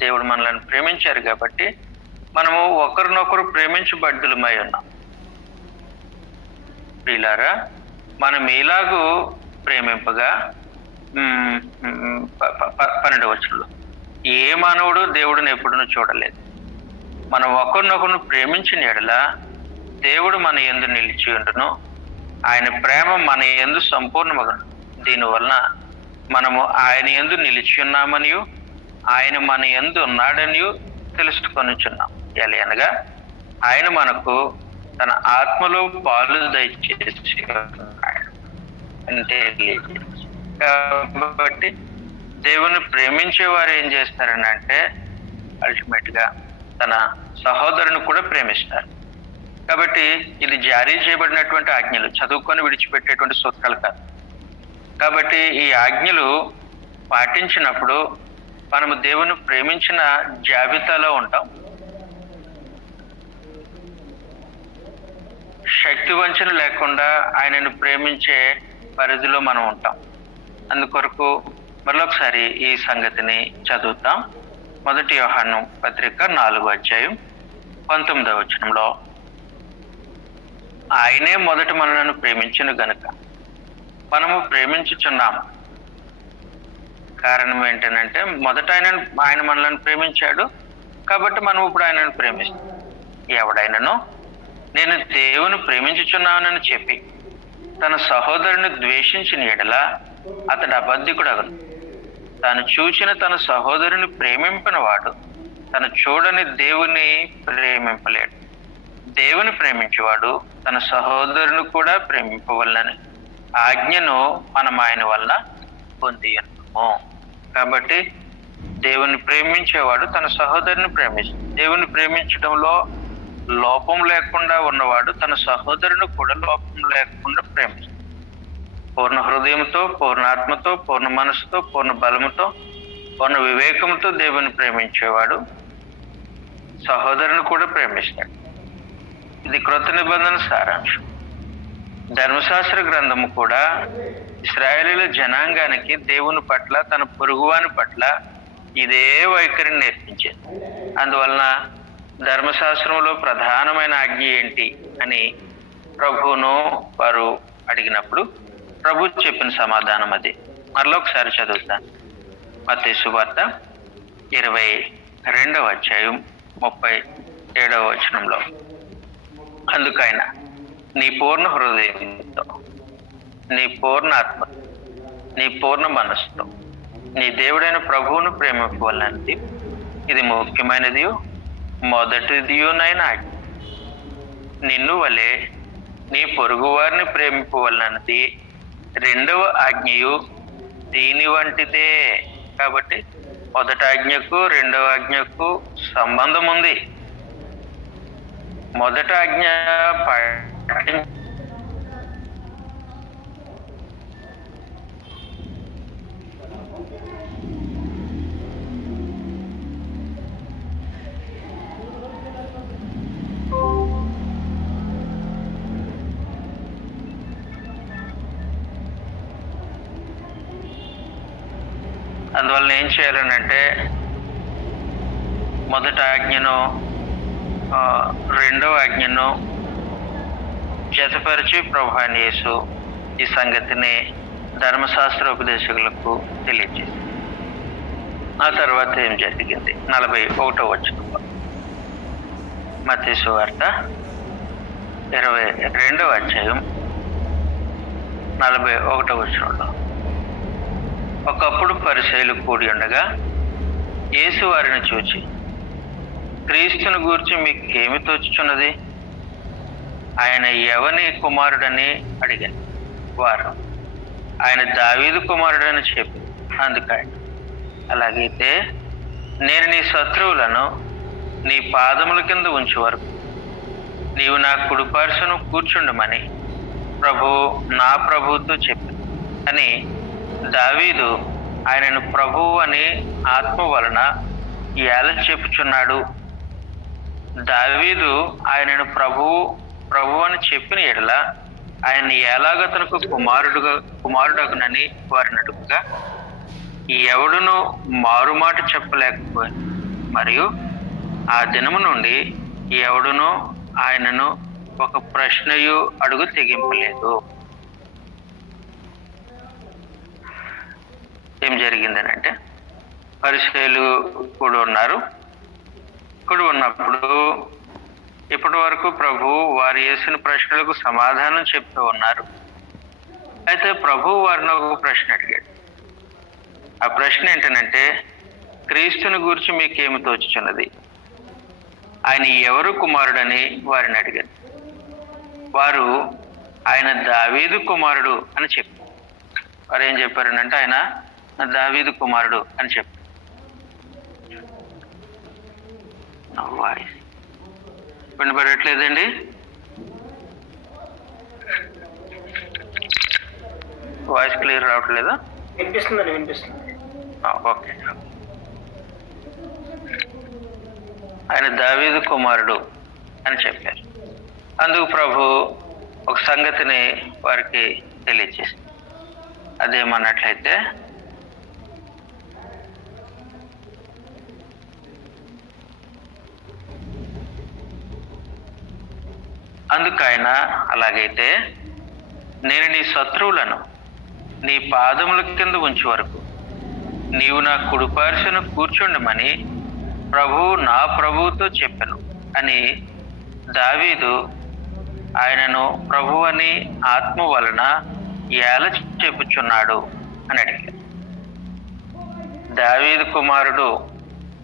దేవుడు మనలను ప్రేమించారు కాబట్టి మనము ఒకరినొకరు ప్రేమించబద్ధులమై ఉన్నాం. ప్రియులారా, మనం ఇలాగూ ప్రేమింపగా 12వ వచనంలో, ఏ మానవుడు దేవుడిని ఎప్పుడూ చూడలేదు. మనం ఒకరినొకరు ప్రేమించిన యెడల దేవుడు మన యందు నిలిచి ఉండును, ఆయన ప్రేమ మన యందు సంపూర్ణమగును. దీనివలన మనము ఆయన యందు నిలిచి ఉన్నామనియు ఆయన మన యందు ఉన్నాడనియు తెలుసుకొనుచున్నాం. అనగా ఆయన మనకు తన ఆత్మలో పాలు దయచేసి అంటే. కాబట్టి దేవుని ప్రేమించే వారు ఏం చేస్తారని అంటే అల్టిమేట్ గా తన సహోదరుని కూడా ప్రేమిస్తారు. కాబట్టి ఇది జారీ చేయబడినటువంటి ఆజ్ఞలు, చదువుకొని విడిచిపెట్టేటువంటి సూత్రాలు కాదు. కాబట్టి ఈ ఆజ్ఞలు పాటించినప్పుడు మనము దేవుని ప్రేమించిన జాబితాలో ఉంటాం. శక్తి వంచన లేకుండా ఆయనను ప్రేమించే పరిధిలో మనం ఉంటాం. అందుకొరకు మరొకసారి ఈ సంగతిని చదువుతాం. 1 యోహాను పత్రిక 4వ అధ్యాయం 19వ వచనంలో, ఆయనే మొదట మనలను ప్రేమించును గనుక మనము ప్రేమించుచున్నాము. కారణం ఏంటంటే మొదట ఆయన మనలను ప్రేమించాడు కాబట్టి మనం ఇప్పుడు ఆయనను ప్రేమిస్తాం. ఎవడైనాను నేను దేవుని ప్రేమించుచున్నానని చెప్పి తన సహోదరుని ద్వేషించిన యెడల అతడు అబద్ధికుడు అగును. తాను చూచిన తన సహోదరుని ప్రేమింపిన వాడు తను చూడని దేవుని ప్రేమింపలేడు. దేవుని ప్రేమించేవాడు తన సహోదరుని కూడా ప్రేమింపవలనని ఆజ్ఞను మనం ఆయన వల్ల పొంది ఉన్నాము. కాబట్టి దేవుని ప్రేమించేవాడు తన సహోదరుని ప్రేమిస్తాడు. దేవుని ప్రేమించడంలో లోపం లేకుండా ఉన్నవాడు తన సహోదరుని కూడా లోపం లేకుండా ప్రేమిస్తాడు. పూర్ణ హృదయంతో, పూర్ణ ఆత్మతో, పూర్ణ మనసుతో, పూర్ణ బలముతో, పూర్ణ వివేకంతో దేవుని ప్రేమించేవాడు సహోదరుని కూడా ప్రేమిస్తాడు. ఇది క్రొత్త నిబంధన సారాంశం. ధర్మశాస్త్ర గ్రంథము కూడా ఇశ్రాయేలీయుల జనాంగానికి దేవుని పట్ల, తన పొరుగువాని పట్ల ఇదే వైఖరిని నేర్పించింది. అందువలన ధర్మశాస్త్రంలో ప్రధానమైన ఆజ్ఞ ఏంటి అని ప్రభువును వారు అడిగినప్పుడు ప్రభు చెప్పిన సమాధానం అది. మరొకసారి చదువుతాను. మత్తయి సువార్త 22వ అధ్యాయం 37వ వచనంలో, అందుకైన నీ పూర్ణ హృదయంతో, నీ పూర్ణ ఆత్మ, నీ పూర్ణ మనస్సుతో నీ దేవుడైన ప్రభువును ప్రేమింపవలనది ఇది ముఖ్యమైనది, మొదటిదియునైన ఆజ్ఞ. నిన్ను వలె నీ పొరుగు వారిని ప్రేమింపవలనది రెండవ ఆజ్ఞయు దీని వంటిదే. కాబట్టి మొదటి ఆజ్ఞకు రెండవ ఆజ్ఞకు సంబంధం ఉంది. మొదటి ఆజ్ఞ అందువలన ఏం చేయాలనంటే మొదటి ఆజ్ఞను రెండవ ఆజ్ఞను జతపరిచి ప్రభువైన యేసు ఈ సంగతిని ధర్మశాస్త్రోపదేశకులకు తెలియజేసింది. ఆ తర్వాత ఏం జరిగింది? 41వ వచనంలో, మత్తయి సువార్త 22వ అధ్యాయం 41వ వచనంలో, ఒకప్పుడు పరిసయ్యులు కూడి ఉండగా యేసు వారిని చూచి, క్రీస్తుని గూర్చి మీకు ఏమి తోచుచున్నది? ఆయన ఎవని కుమారుడని అడిగాను. వారు, ఆయన దావీదు కుమారుడని చెప్పి. అందుకని, అలాగైతే నేను నీ శత్రువులను నీ పాదముల కింద ఉంచే వరకు నీవు నా కుడిపార్శ్వను కూర్చుండమని నా ప్రభువుతో చెప్పి అని దావీదు ఆయనను ప్రభువు అని ఆత్మ వలన ఎలా చెప్పుచున్నాడు? దావీదు ఆయనను ప్రభువు అని చెప్పిన ఎడల ఆయన ఎలాగతనకు కుమారుడగునని వారిని అడుగుగా, ఎవడును మారుమాట చెప్పలేకపోయి, మరియు ఆ దినము నుండి ఎవడును ఆయనను ఒక ప్రశ్నయు అడుగు తెగింపలేదు. ఏం జరిగిందనంటే, పరిసయ్యులు కూడా ఉన్నప్పుడు ఇప్పటి వరకు ప్రభు వారు వేసిన ప్రశ్నలకు సమాధానం చెప్తూ ఉన్నారు. అయితే ప్రభు వారిని ఒక ప్రశ్న అడిగాడు. ఆ ప్రశ్న ఏంటనంటే, క్రీస్తుని గురించి మీకేమి తోచుచున్నది? ఆయన ఎవరు కుమారుడని వారిని అడిగారు. వారు ఆయన దావీదు కుమారుడు అని చెప్పారు. వారు ఏం చెప్పారనంటే, ఆయన దావీదు కుమారుడు అని చెప్పారు. వాయిస్ వినపడట్లేదండి? వాయిస్ క్లియర్ రావట్లేదా? వినిపిస్తుంది. ఓకే. ఆయన దావీదు కుమారుడు అని చెప్పారు. అందుకు ప్రభు ఒక సంగతిని వారికి తెలియజేసింది. అదేమన్నట్లయితే, అందుకు ఆయన, అలాగైతే నేను నీ శత్రువులను నీ పాదముల కింద ఉంచే వరకు నీవు నా కుడిపార్శ్వను కూర్చుండమని నా ప్రభువుతో చెప్పాను అని దావీదు ఆయనను ప్రభు అని ఆత్మ వలన ఎలా చెప్పుచున్నాడు అని అడిగాడు. దావీదు కుమారుడు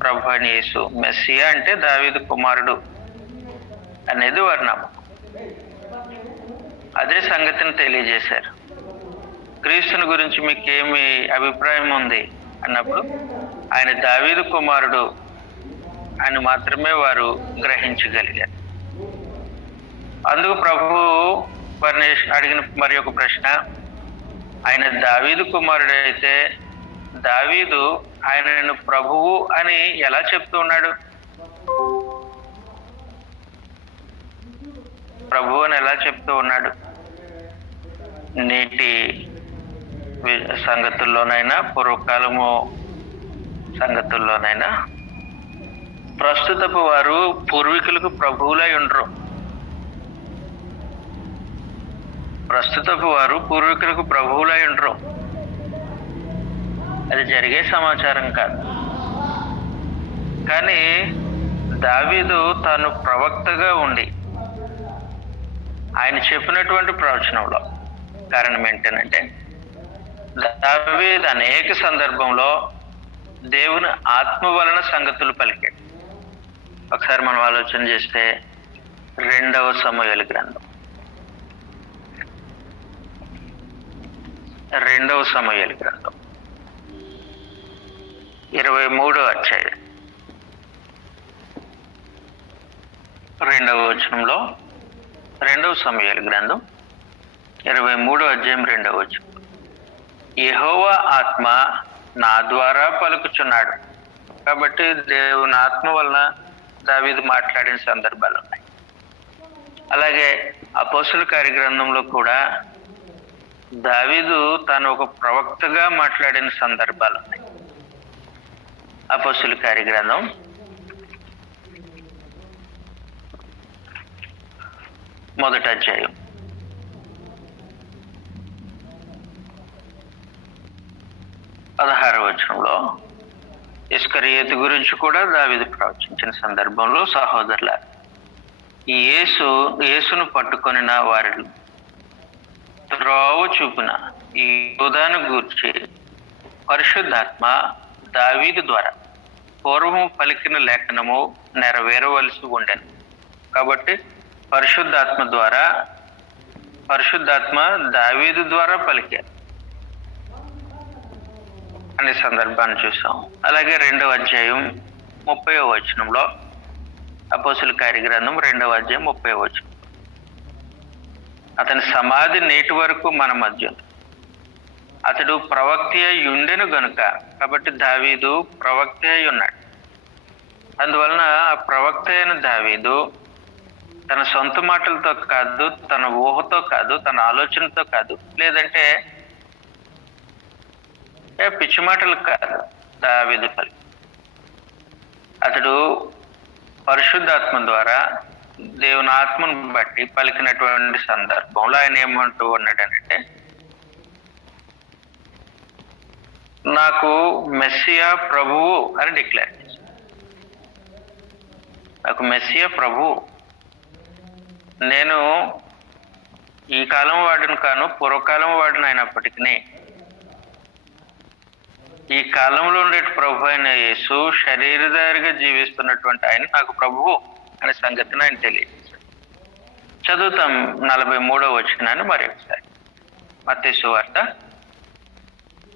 ప్రభు అని యేసు, మెస్సియా అంటే దావీదు కుమారుడు అనేది వారి నమ్మకం. అదే సంగతిని తెలియజేశారు. క్రీస్తుని గురించి మీకేమి అభిప్రాయం ఉంది అన్నప్పుడు ఆయన దావీదు కుమారుడు అని మాత్రమే వారు గ్రహించగలిగారు. అందుకు ప్రభువు వారిని అడిగిన మరి ఒక ప్రశ్న, ఆయన దావీదు కుమారుడు అయితే దావీదు ఆయనను ప్రభువు అని ఎలా చెప్తూ ఉన్నాడు? ప్రభువు అని ఎలా చెప్తూ ఉన్నాడు? నేటి సంగతుల్లోనైనా పూర్వకాలము సంగతుల్లోనైనా ప్రస్తుతపు వారు పూర్వీకులకు ప్రభువులై ఉండరు. ప్రస్తుతపు వారు పూర్వీకులకు ప్రభువులై ఉండరు. అది జరిగే సమాచారం కాదు. కానీ దావీదు తాను ప్రవక్తగా ఉండి ఆయన చెప్పినటువంటి ప్రవచనంలో కారణం ఏంటంటే, దావీదు అనేక సందర్భంలో దేవుని ఆత్మ వలన సంగతులు పలికాడు. ఒకసారి మనం ఆలోచన చేస్తే 2వ సమూయేలు గ్రంథం 23వ అధ్యాయం 2వ వచనంలో, 2వ సమూయేలు గ్రంథం 23వ అధ్యాయం 2వ వచనం, యెహోవా ఆత్మ నా ద్వారా పలుకుచున్నాడు. కాబట్టి దేవుని ఆత్మ వలన దావీదు మాట్లాడిన సందర్భాలు ఉన్నాయి. అలాగే అపోస్తుల కార్యగ్రంథంలో కూడా దావీదు తాను ఒక ప్రవక్తగా మాట్లాడిన సందర్భాలు ఉన్నాయి. అపోస్తుల కార్యగ్రంథం 1వ అధ్యాయం 16వ వచనంలో ఇస్కరియోతు గురించి కూడా దావీదు ప్రవచించిన సందర్భంలో, సహోదరుల యేసును పట్టుకొనిన వారిని త్రోవ చూపిన ఈ యూదాను గూర్చి పరిశుద్ధాత్మ దావీదు ద్వారా పూర్వము పలికిన లేఖనము నెరవేరవలసి ఉండెను. కాబట్టి పరిశుద్ధాత్మ దావీదు ద్వారా పలికారు అనే సందర్భాన్ని చూసాం. అలాగే 2వ అధ్యాయం 30వ వచనంలో, అపోస్తుల కార్యగ్రంథం 2వ అధ్యాయం 30వ వచనం, అతని సమాధి నేటి వరకు మన మధ్య, అతడు ప్రవక్త అయి ఉండెను గనుక. కాబట్టి దావీదు ప్రవక్త అయి ఉన్నాడు. అందువలన ఆ ప్రవక్త అయిన దావీదు తన సొంత మాటలతో కాదు, తన ఊహతో కాదు, తన ఆలోచనతో కాదు, లేదంటే పిచ్చి మాటలు కాదు, దావీదు పలికి అతడు పరిశుద్ధాత్మ ద్వారా దేవుని ఆత్మను బట్టి పలికినటువంటి సందర్భంలో ఆయన ఏమంటూ ఉన్నాడనంటే, నాకు మెస్సియా ప్రభువు అని డిక్లేర్ చేశాడు. నాకు మెస్సియా ప్రభువు, నేను ఈ కాలం వాడిని కాను, పూర్వకాలం వాడిని అయినప్పటికీ ఈ కాలంలో ఉండే ప్రభు అయిన యేసు శరీరధారిగా జీవిస్తున్నటువంటి ఆయన నాకు ప్రభువు అనే సంగతిని ఆయన తెలియజేశాడు. చదువుతాం 43వ వచనాన్ని మరి ఒకసారి. మత్తయి సువార్త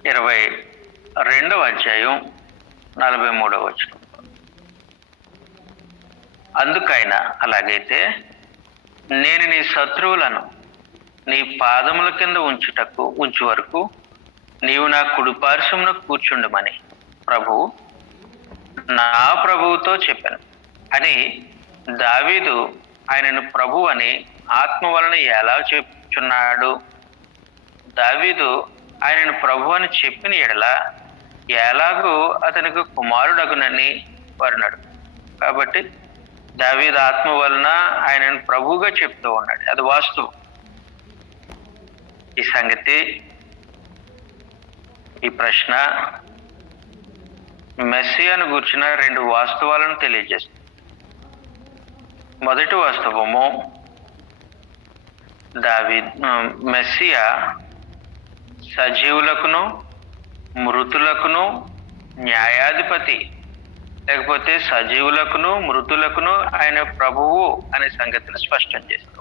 22వ అధ్యాయం 43వ వచనం. అందుకైన అలాగైతే నేను నీ శత్రువులను నీ పాదముల కింద ఉంచు వరకు నీవు నా కుడిపార్శ్వమున కూర్చుండమని ప్రభువు నా ప్రభువుతో చెప్పాను అని దావీదు ఆయనను ప్రభు అని ఆత్మ వలన ఎలా చెప్పుచున్నాడు? దావీదు ఆయనను ప్రభు అని చెప్పిన ఎడల ఎలాగూ అతనికి కుమారుడగునని వర్ణడు. కాబట్టి దావీదు ఆత్మ వలన ఆయనను ప్రభువుగా చెప్తూ ఉన్నాడు. అది వాస్తవం. ఈ సంగతి, ఈ ప్రశ్న మెస్సియాను గూర్చిన 2 వాస్తవాలను తెలియజేస్తుంది. మొదటి వాస్తవము, మెస్సియా సజీవులకును మృతులకును న్యాయాధిపతి, లేకపోతే సజీవులకును మృతులకును ఆయన ప్రభువు అనే సంగతిని స్పష్టం చేస్తూ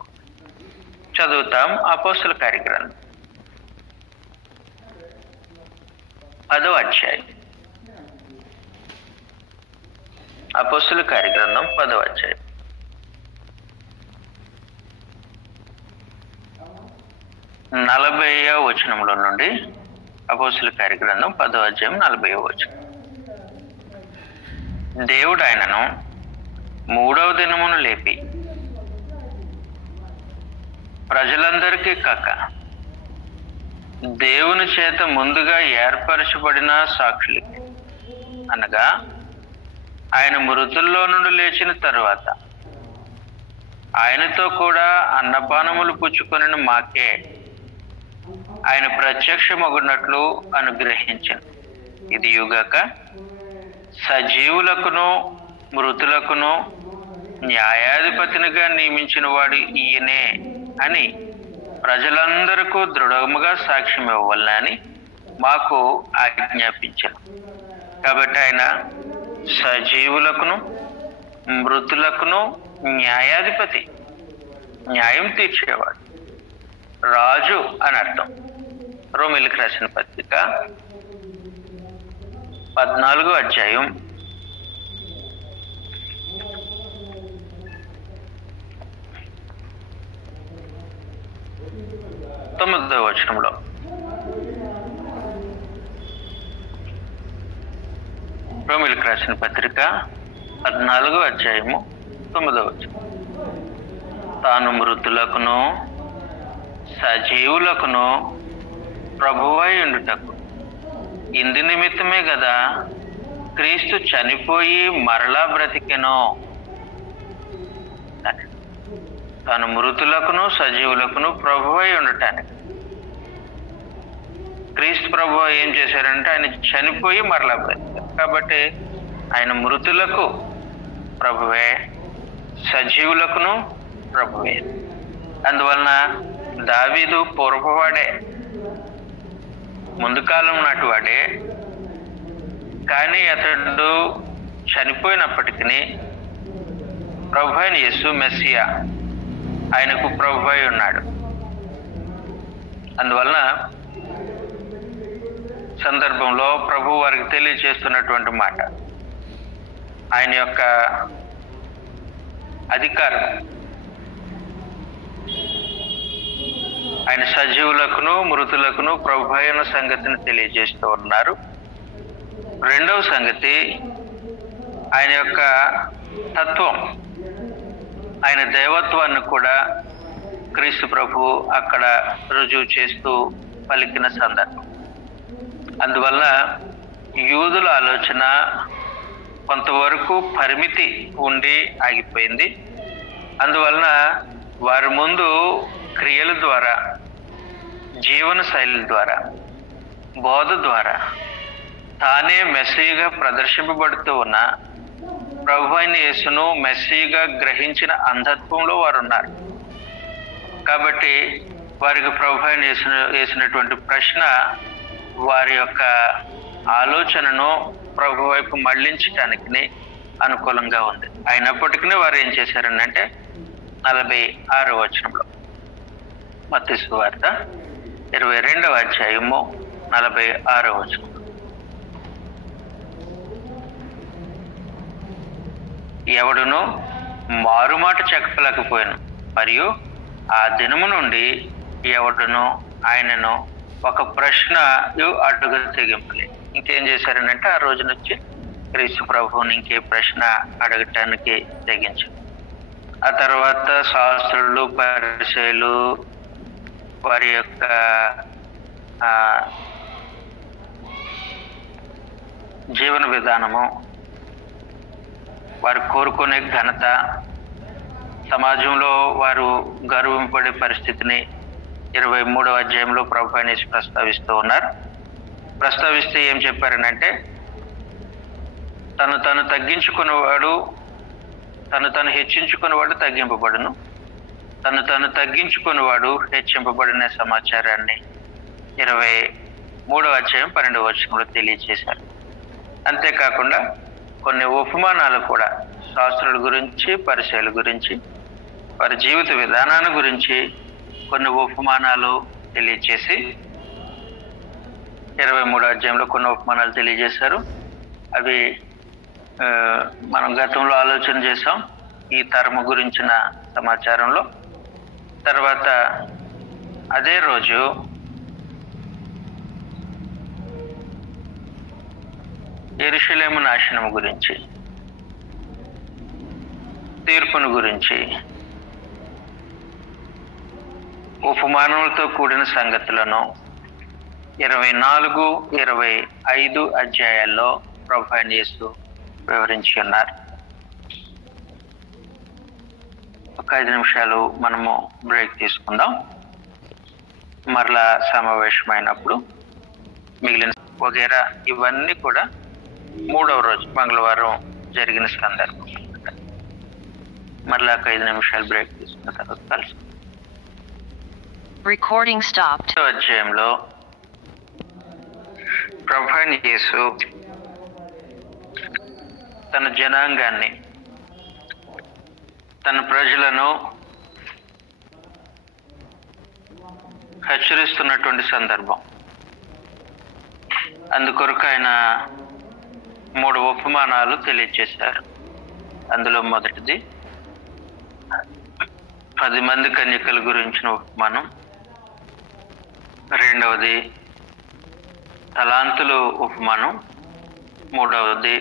చదువుతాం. అపోస్తుల కార్యగ్రంథం 10వ అధ్యాయం. అపోస్తుల కార్యగ్రంథం 10వ అధ్యాయం 40వ వచనంలో నుండి, అపోస్తుల కార్యగ్రంథం 10వ అధ్యాయం 40వ వచనం. దేవుడు ఆయనను 3వ దినమును లేపి ప్రజలందరికీ కాక దేవుని చేత ముందుగా ఏర్పరచబడిన సాక్షులకి, అనగా ఆయన మృతుల్లో నుండి లేచిన తరువాత ఆయనతో కూడా అన్నపానములు పుచ్చుకొని మాకే ఆయన ప్రత్యక్షమగునట్లు అనుగ్రహించను. ఇది యుగాక సజీవులకును మృతులకును న్యాయాధిపతినిగా నియమించిన వాడు ఈయనే అని ప్రజలందరికీ దృఢముగా సాక్ష్యం ఇవ్వాలని మాకు ఆజ్ఞాపించాను. కాబట్టి ఆయన సజీవులకును మృతులకును న్యాయాధిపతి, న్యాయం తీర్చేవాడు, రాజు అని అర్థం. రోమీయులకు రాసిన పత్రిక 14వ అధ్యాయం 9వ వచనంలో రోమీయులకు రాసిన పత్రిక 14వ అధ్యాయము 9వ వచనం, తాను మృతులకును సజీవులకును ప్రభువై ఉండుటకు ఇందు నిమిత్తమే కదా క్రీస్తు చనిపోయి మరలా బ్రతికెను. తాను మృతులకును సజీవులకును ప్రభువై ఉండటానికి. క్రీస్తు ప్రభువు ఏం చేశారంటే ఆయన చనిపోయి మరలా బ్రతికారు. కాబట్టి ఆయన మృతులకు ప్రభువే, సజీవులకును ప్రభువే. అందువలన దావీదు పూర్వవాడే, ముందు కాలం నాటి వాడే, కానీ అతడు చనిపోయినప్పటికీ ప్రభు అయిన యేసు మెస్సియా ఆయనకు ప్రభు అయి ఉన్నాడు. అందువలన సందర్భంలో ప్రభు వారికి తెలియజేస్తున్నటువంటి మాట, ఆయన యొక్క అధికారం, ఆయన సజీవులకును మృతులకును ప్రభు అయిన సంగతిని తెలియజేస్తూ ఉన్నారు. రెండవ సంగతి ఆయన యొక్క తత్వం, ఆయన దైవత్వాన్ని కూడా క్రీస్తు ప్రభు అక్కడ రుజువు చేస్తూ పలికిన సందర్భం. అందువల్ల యూదుల ఆలోచన కొంతవరకు పరిమితి ఉండి ఆగిపోయింది. అందువలన వారి ముందు క్రియల ద్వారా, జీవన శైలి ద్వారా, బోధ ద్వారా తానే మెస్సీగా ప్రదర్శింపబడుతూ ఉన్న ప్రభు అయిన యేసును మెస్సీగా గ్రహించిన అంధత్వంలో వారు ఉన్నారు. కాబట్టి వారికి ప్రభు అయిన యేసును వేసినటువంటి ప్రశ్న వారి యొక్క ఆలోచనను ప్రభు వైపు మళ్లించడానికి అనుకూలంగా ఉంది. అయినప్పటికీ వారు ఏం చేశారనంటే 46వ వచనంలో, మత్తయి సువార్త 22వ అధ్యాయము 46వ వచనం, ఎవడును మారుమాట చెప్పలేకపోయాను, మరియు ఆ దినము నుండి ఎవడును ఆయనను ఒక ప్రశ్న అడ్డుగా తెగింపలేదు. ఇంకేం చేశారనంటే ఆ రోజు నుంచి క్రీస్తు ప్రభువుని ఇంకే ప్రశ్న అడగటానికి తెగించారు. ఆ తర్వాత శాస్త్రులు, పరిసయ్యులు వారి యొక్క జీవన విధానము, వారు కోరుకునే ఘనత, సమాజంలో వారు గర్వింపడే పరిస్థితిని 23వ అధ్యాయంలో ప్రభు అనేసి ప్రస్తావిస్తూ ఉన్నారు. ప్రస్తావిస్తే ఏం చెప్పారనంటే, తను తగ్గించుకునేవాడు, తను హెచ్చించుకునేవాడు తగ్గింపబడును, తను తగ్గించుకునేవాడు హెచ్చింపబడిన సమాచారాన్ని 23వ అధ్యాయం 12వ వచనంలో తెలియజేశారు. అంతేకాకుండా కొన్ని ఉపమానాలు కూడా శాస్త్రుల గురించి, పరిసయ్యుల గురించి, వారి జీవిత విధానాన్ని గురించి కొన్ని ఉపమానాలు తెలియజేసి 23వ అధ్యాయంలో కొన్ని ఉపమానాలు తెలియజేశారు. అవి మనం గతంలో ఆలోచన చేసాం ఈ తరము గురించిన సమాచారంలో. తర్వాత అదే రోజు యెరూషలేము నాశనము గురించి, తీర్పును గురించి ఉపమానములతో కూడిన సంగతులను 24, 25 అధ్యాయాల్లో ప్రభు అయిన యేసు వివరించి ఉన్నారు. ఒక 5 నిమిషాలు మనము బ్రేక్ తీసుకుందాం. మరలా సమావేశమైనప్పుడు మిగిలిన వగేరా ఇవన్నీ కూడా 3వ రోజు మంగళవారం జరిగిన సందర్భం. మరలా 5 నిమిషాలు బ్రేక్ తీసుకున్న తర్వాత కలిసి Recording stopped. అధ్యాయంలో ప్రభువైన యేసు తన జనాంగాన్ని, తన ప్రజలను హెచ్చరిస్తున్నటువంటి సందర్భం. అందుకొరకు ఆయన 3 ఉపమానాలు తెలియజేశారు. అందులో మొదటిది 10 మంది కన్యకల గురించిన ఉపమానం, రెండవది తలాంతులు ఉపమానం, మూడవది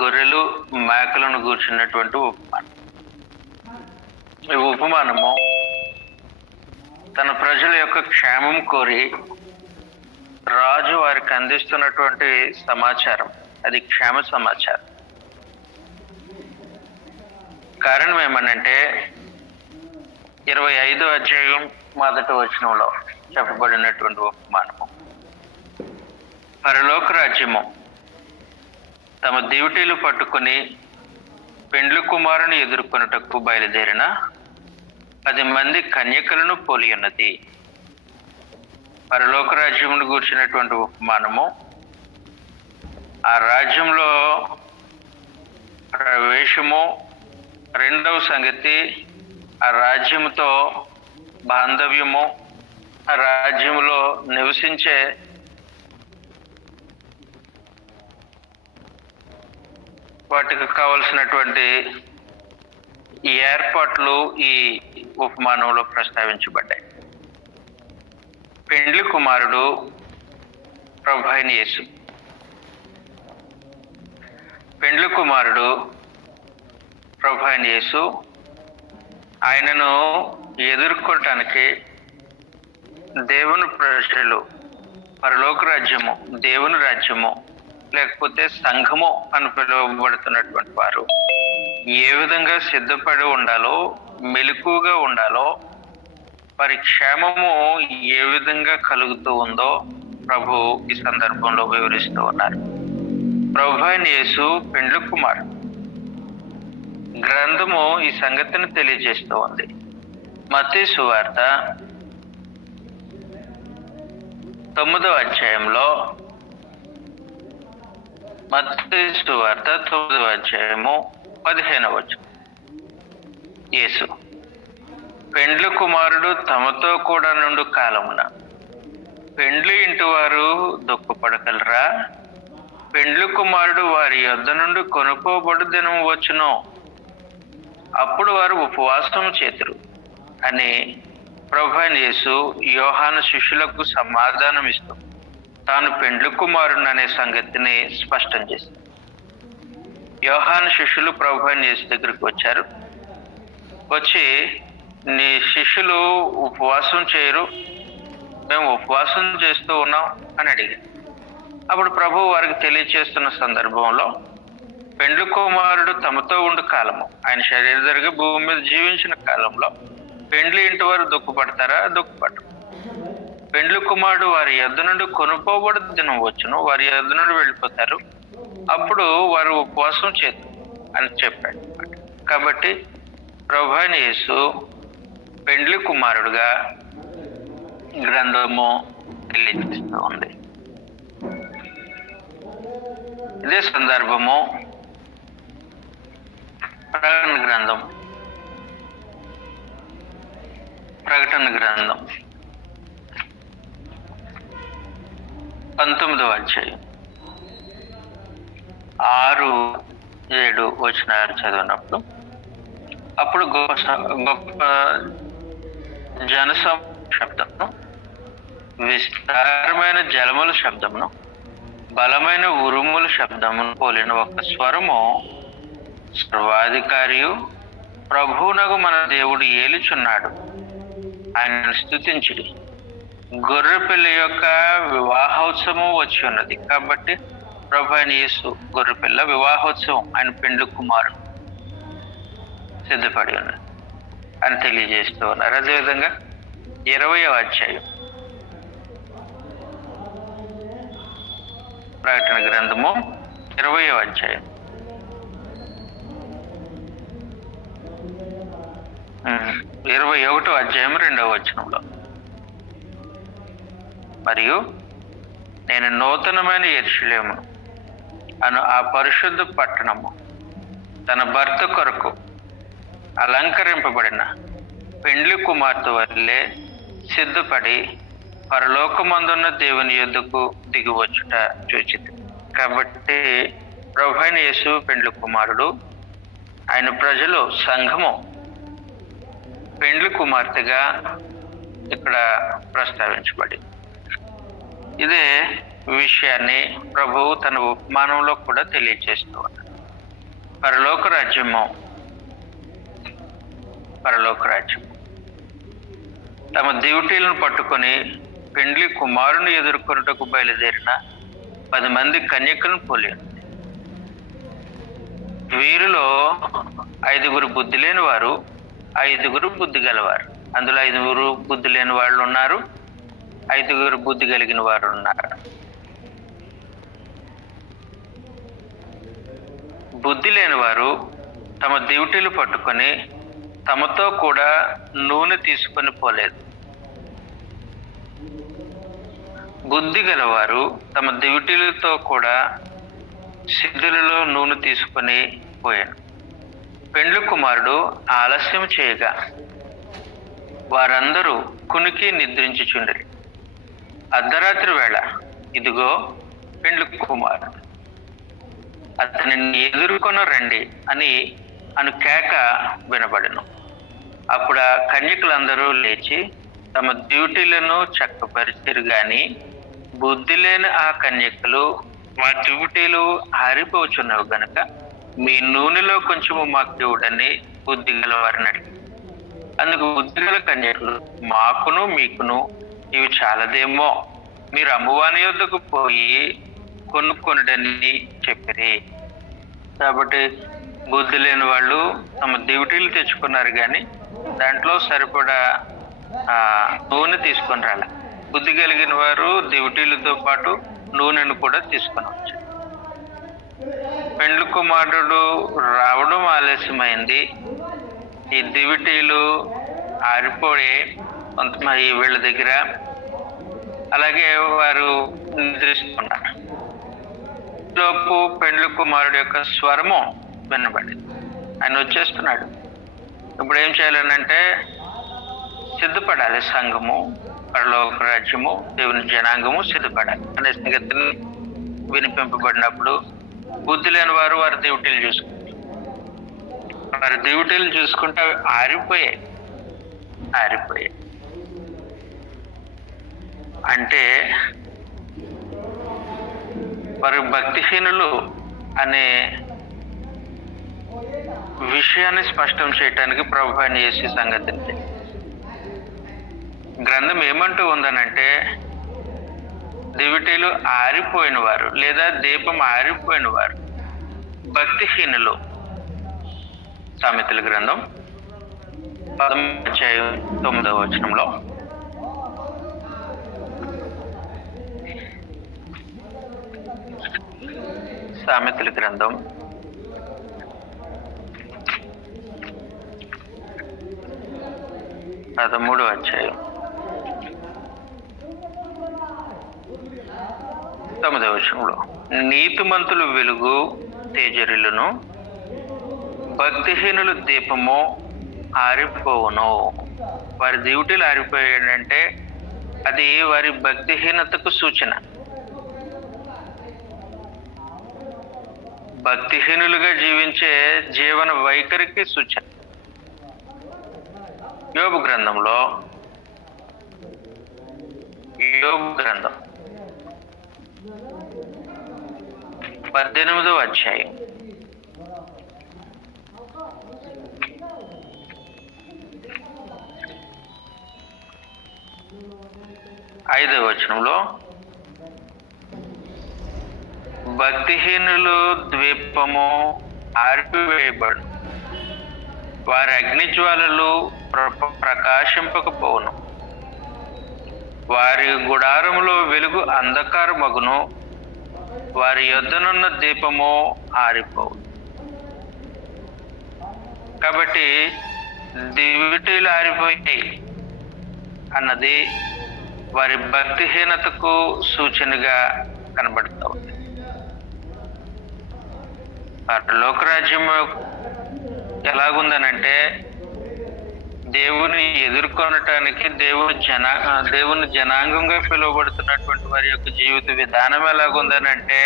గొర్రెలు మేకలను కూర్చున్నటువంటి ఉపమానం. ఈ ఉపమానము తన ప్రజల యొక్క క్షేమం కోరి రాజు వారికి అందిస్తున్నటువంటి సమాచారం. అది క్షేమ సమాచారం. కారణం ఏమనంటే 25వ అధ్యాయం 1వ వచనంలో చెప్పబడినటువంటి ఉపమానము, పరలోక రాజ్యము తమ దివిటీలు పట్టుకుని పెండ్లి కుమారుని ఎదుర్కొనుటకు బయలుదేరిన 10 మంది కన్యకలను పోలి ఉన్నది. పరలోక రాజ్యమును గూర్చినటువంటి ఉపమానము ఆ రాజ్యంలో ప్రవేశము. రెండవ సంగతి ఆ రాజ్యముతో బాంధవ్యము, ఆ రాజ్యములో నివసించే వాటికి కావలసినటువంటి ఈ ఏర్పాట్లు ఈ ఉపమానంలో ప్రస్తావించబడ్డాయి. పెండ్లి కుమారుడు ప్రభువైన యేసు. పెండ్లి కుమారుడు ప్రభువైన యేసు ఆయనను ఎదుర్కోవటానికి దేవుని ప్రజలు, పరలోక రాజ్యము, దేవుని రాజ్యము లేకపోతే సంఘము అని పిలువబడుతున్నటువంటి వారు ఏ విధంగా సిద్ధపడి ఉండాలో, మెలకుగా ఉండాలో, వారి క్షేమము ఏ విధంగా కలుగుతూ ఉందో ప్రభు ఈ సందర్భంలో వివరిస్తూ ఉన్నారు. ప్రభువైన యేసు పెండ్లి కుమారుడు. గ్రంథము ఈ సంగతిని తెలియజేస్తూ ఉంది. మత్తయి సువార్త 9వ అధ్యాయంలో, మత్తయి సువార్త 9వ అధ్యాయము 15వ వచనం, యేసు పెండ్లి కుమారుడు తమతో కూడా నుండు కాలమున పెండ్లి ఇంటి వారు దుఃఖపడగలరా? పెండ్లి కుమారుడు వారి యొద్ద నుండి కొనుక్కోబడు దినం వచ్చును, అప్పుడు వారు ఉపవాసం చేతురు అని ప్రభువైన యేసు యోహాను శిష్యులకు సమాధానం ఇస్తూ తాను పెండ్లి కుమారుడు అనే సంగతిని స్పష్టం చేశారు. యోహాను శిష్యులు ప్రభువైన యేసు దగ్గరికి వచ్చారు. వచ్చి, నీ శిష్యులు ఉపవాసం చేయరు, మేము ఉపవాసం చేస్తూ ఉన్నాం అని అడిగారు. అప్పుడు ప్రభు వారికి తెలియచేస్తున్న సందర్భంలో పెండ్లి కుమారుడు తమతో ఉండు కాలము, ఆయన శరీరధారిగా భూమి మీద జీవించిన కాలంలో పెండ్లి ఇంటి వారు దుఃఖపడతారా? దుఃఖపడరు. పెండ్లి కుమారుడు వారి యొద్ద నుండి కొనుక్కోబడు దినం వచ్చును, వారి యొద్ద నుండి వెళ్ళిపోతారు, అప్పుడు వారు ఉపవాసం చేద్దాం అని చెప్పాడు. కాబట్టి ప్రభువైన యేసు పెండ్లి కుమారుడుగా గ్రంథము తెలియజేస్తూ ఉంది. ఇదే సందర్భము ప్రకటన గ్రంథం 19వ అధ్యాయం 6-7 వచనాలు చదివినప్పుడు, అప్పుడు గొప్ప జనసమ శబ్దమును, విస్తారమైన జలముల శబ్దమును, బలమైన ఉరుముల శబ్దమును పోలిన ఒక స్వరము సర్వాధికారియు ప్రభువునగు మన దేవుడు ఏలుచున్నాడు, ఆయనను స్తుతించుడి, గొర్రెపిల్ల యొక్క వివాహోత్సవం వచ్చి ఉన్నది. కాబట్టి ప్రభువైన యేసు గొర్రెపిల్ల వివాహోత్సవం, ఆయన పెండ్లి కుమారుడు సిద్ధపడి ఉన్నది అని తెలియజేస్తూ ఉన్నారు. అదేవిధంగా 20వ అధ్యాయం. ప్రకటన గ్రంథము 20వ అధ్యాయం. 21వ అధ్యాయం 2వ వచనంలో, మరియు నేను నూతనమైన యెరూషలేము అను ఆ పరిశుద్ధ పట్టణము తన భర్త కొరకు అలంకరింపబడిన పెండ్లి కుమార్తె వల్లే సిద్ధపడి పరలోకమందున్న దేవుని యొద్దకు దిగివచ్చుట చూచింది. కాబట్టి ప్రభువైన యేసు పెండ్లి కుమారుడు, ఆయన ప్రజలు సంఘము పెండ్లి కుమార్తెగా ఇక్కడ ప్రస్తావించబడి, ఇదే విషయాన్ని ప్రభువు తన ఉపమానంలో కూడా తెలియజేస్తూ ఉన్నాడు. పరలోక రాజ్యము తమ డ్యూటీలను పట్టుకొని పెండ్లి కుమారుని ఎదుర్కొనుటకు బయలుదేరిన 10 మంది కన్యకలను పోలి ఉంది. వీరిలో 5 బుద్ధి లేని వారు, 5 బుద్ధి గలవారు. అందులో 5 బుద్ధి లేని వాళ్ళు ఉన్నారు, 5 బుద్ధి కలిగిన వారు ఉన్నారు. బుద్ధి లేని వారు తమ డ్యూటీలు పట్టుకొని తమతో కూడా నూనె తీసుకొని పోలేదు. బుద్ధి గలవారు తమ డ్యూటీలతో కూడా సిద్ధులలో నూనె తీసుకొని పోయారు. పెండ్లి కుమారుడు ఆలస్యం చేయగా వారందరూ కునికి నిద్రించుచుండిరి. అర్ధరాత్రి వేళ ఇదిగో పెండ్లి కుమారుడు, అతనిని ఎదుర్కొన రండి అని కేక వినబడెను. అప్పుడు ఆ కన్యకులందరూ లేచి తమ డ్యూటీలను చక్కపరిచారు. గాని బుద్ధి లేని ఆ కన్యకులు, మా డ్యూటీలు ఆరిపోచున్నవి గనుక మీ నూనెలో కొంచెము మాకు ఇవ్వడని బుద్ధి గల వారిని అడిగి, అందుకు బుద్ధి గల కన్యకులు, మాకును మీకును ఇవి చాలదేమో, మీరు అమ్మవాని యొద్దకు పోయి కొనుక్కొనడని చెప్పిరి. కాబట్టి బుద్ధి లేని వాళ్ళు తమ డ్యూటీలు తెచ్చుకున్నారు, కానీ దాంట్లో సరిపడా నూనె తీసుకొని రాలే. బుద్ధి కలిగిన వారు డ్యూటీలతో పాటు నూనెను కూడా తీసుకొని వచ్చారు. పెండ్లి కుమారుడు రావడం ఆలస్యమైంది. ఈ డ్యూటీలు ఆరిపోయే కొంతమంది వీళ్ళ దగ్గర, అలాగే వారు నిద్రిస్తున్నారు. లోపు పెండ్లి కుమారుడు యొక్క స్వరము వినబడింది. ఆయన వచ్చేస్తున్నాడు. ఇప్పుడు ఏం చేయాలనంటే సిద్ధపడాలి. సంఘము, పరలోక రాజ్యము, దేవుని జనాంగము సిద్ధపడాలి అనే సంగతిని వినిపింపబడినప్పుడు బుద్ధి లేని వారు వారి డ్యూటీలు చూసుకుంటారు. వారి డ్యూటీలు చూసుకుంటే ఆరిపోయాయి. అంటే వారు భక్తిహీనులు అనే విషయాన్ని స్పష్టం చేయటానికి ప్రభువైన యేసు సంగతి గ్రంథం ఏమంటూ ఉందనంటే, దివిటీలు ఆరిపోయిన వారు లేదా దీపం ఆరిపోయిన వారు భక్తిహీనులు. సామెతల గ్రంథం 13వ అధ్యాయం 9వ వచనంలో, సామెతల గ్రంథం 13వ అధ్యాయం 9వ వచనంలో, నీతిమంతులు వెలుగు తేజరిల్లును, భక్తిహీనులు దీపము ఆరిపోవును. వారి డ్యూటీలు ఆరిపోయాడంటే అది వారి భక్తిహీనతకు సూచన. భక్తిహీనులుగా జీవించే జీవన వైఖరికి సూచన. యోబు గ్రంథం 18వ అధ్యాయం 5వ వచనంలో, భక్తిహీనులు ద్వీపము ఆర్పివేయబడు, వారి అగ్నిజ్వాలలు ప్రకాశింపకపోవును. వారి గుడారములో వెలుగు అంధకారమగును, వారి యొద్దనున్న దీపము ఆరిపోవు. కాబట్టి దివిటీలు ఆరిపోయాయి అన్నది వారి భక్తిహీనతకు సూచనగా కనబడుతూ ఉంది. లోకరాజ్యం ఎలాగుందనంటే దేవుని ఎదుర్కొనటానికి దేవుని జనాంగంగా పిలువబడుతున్నటువంటి వారి యొక్క జీవిత విధానం ఎలాగుందనంటే,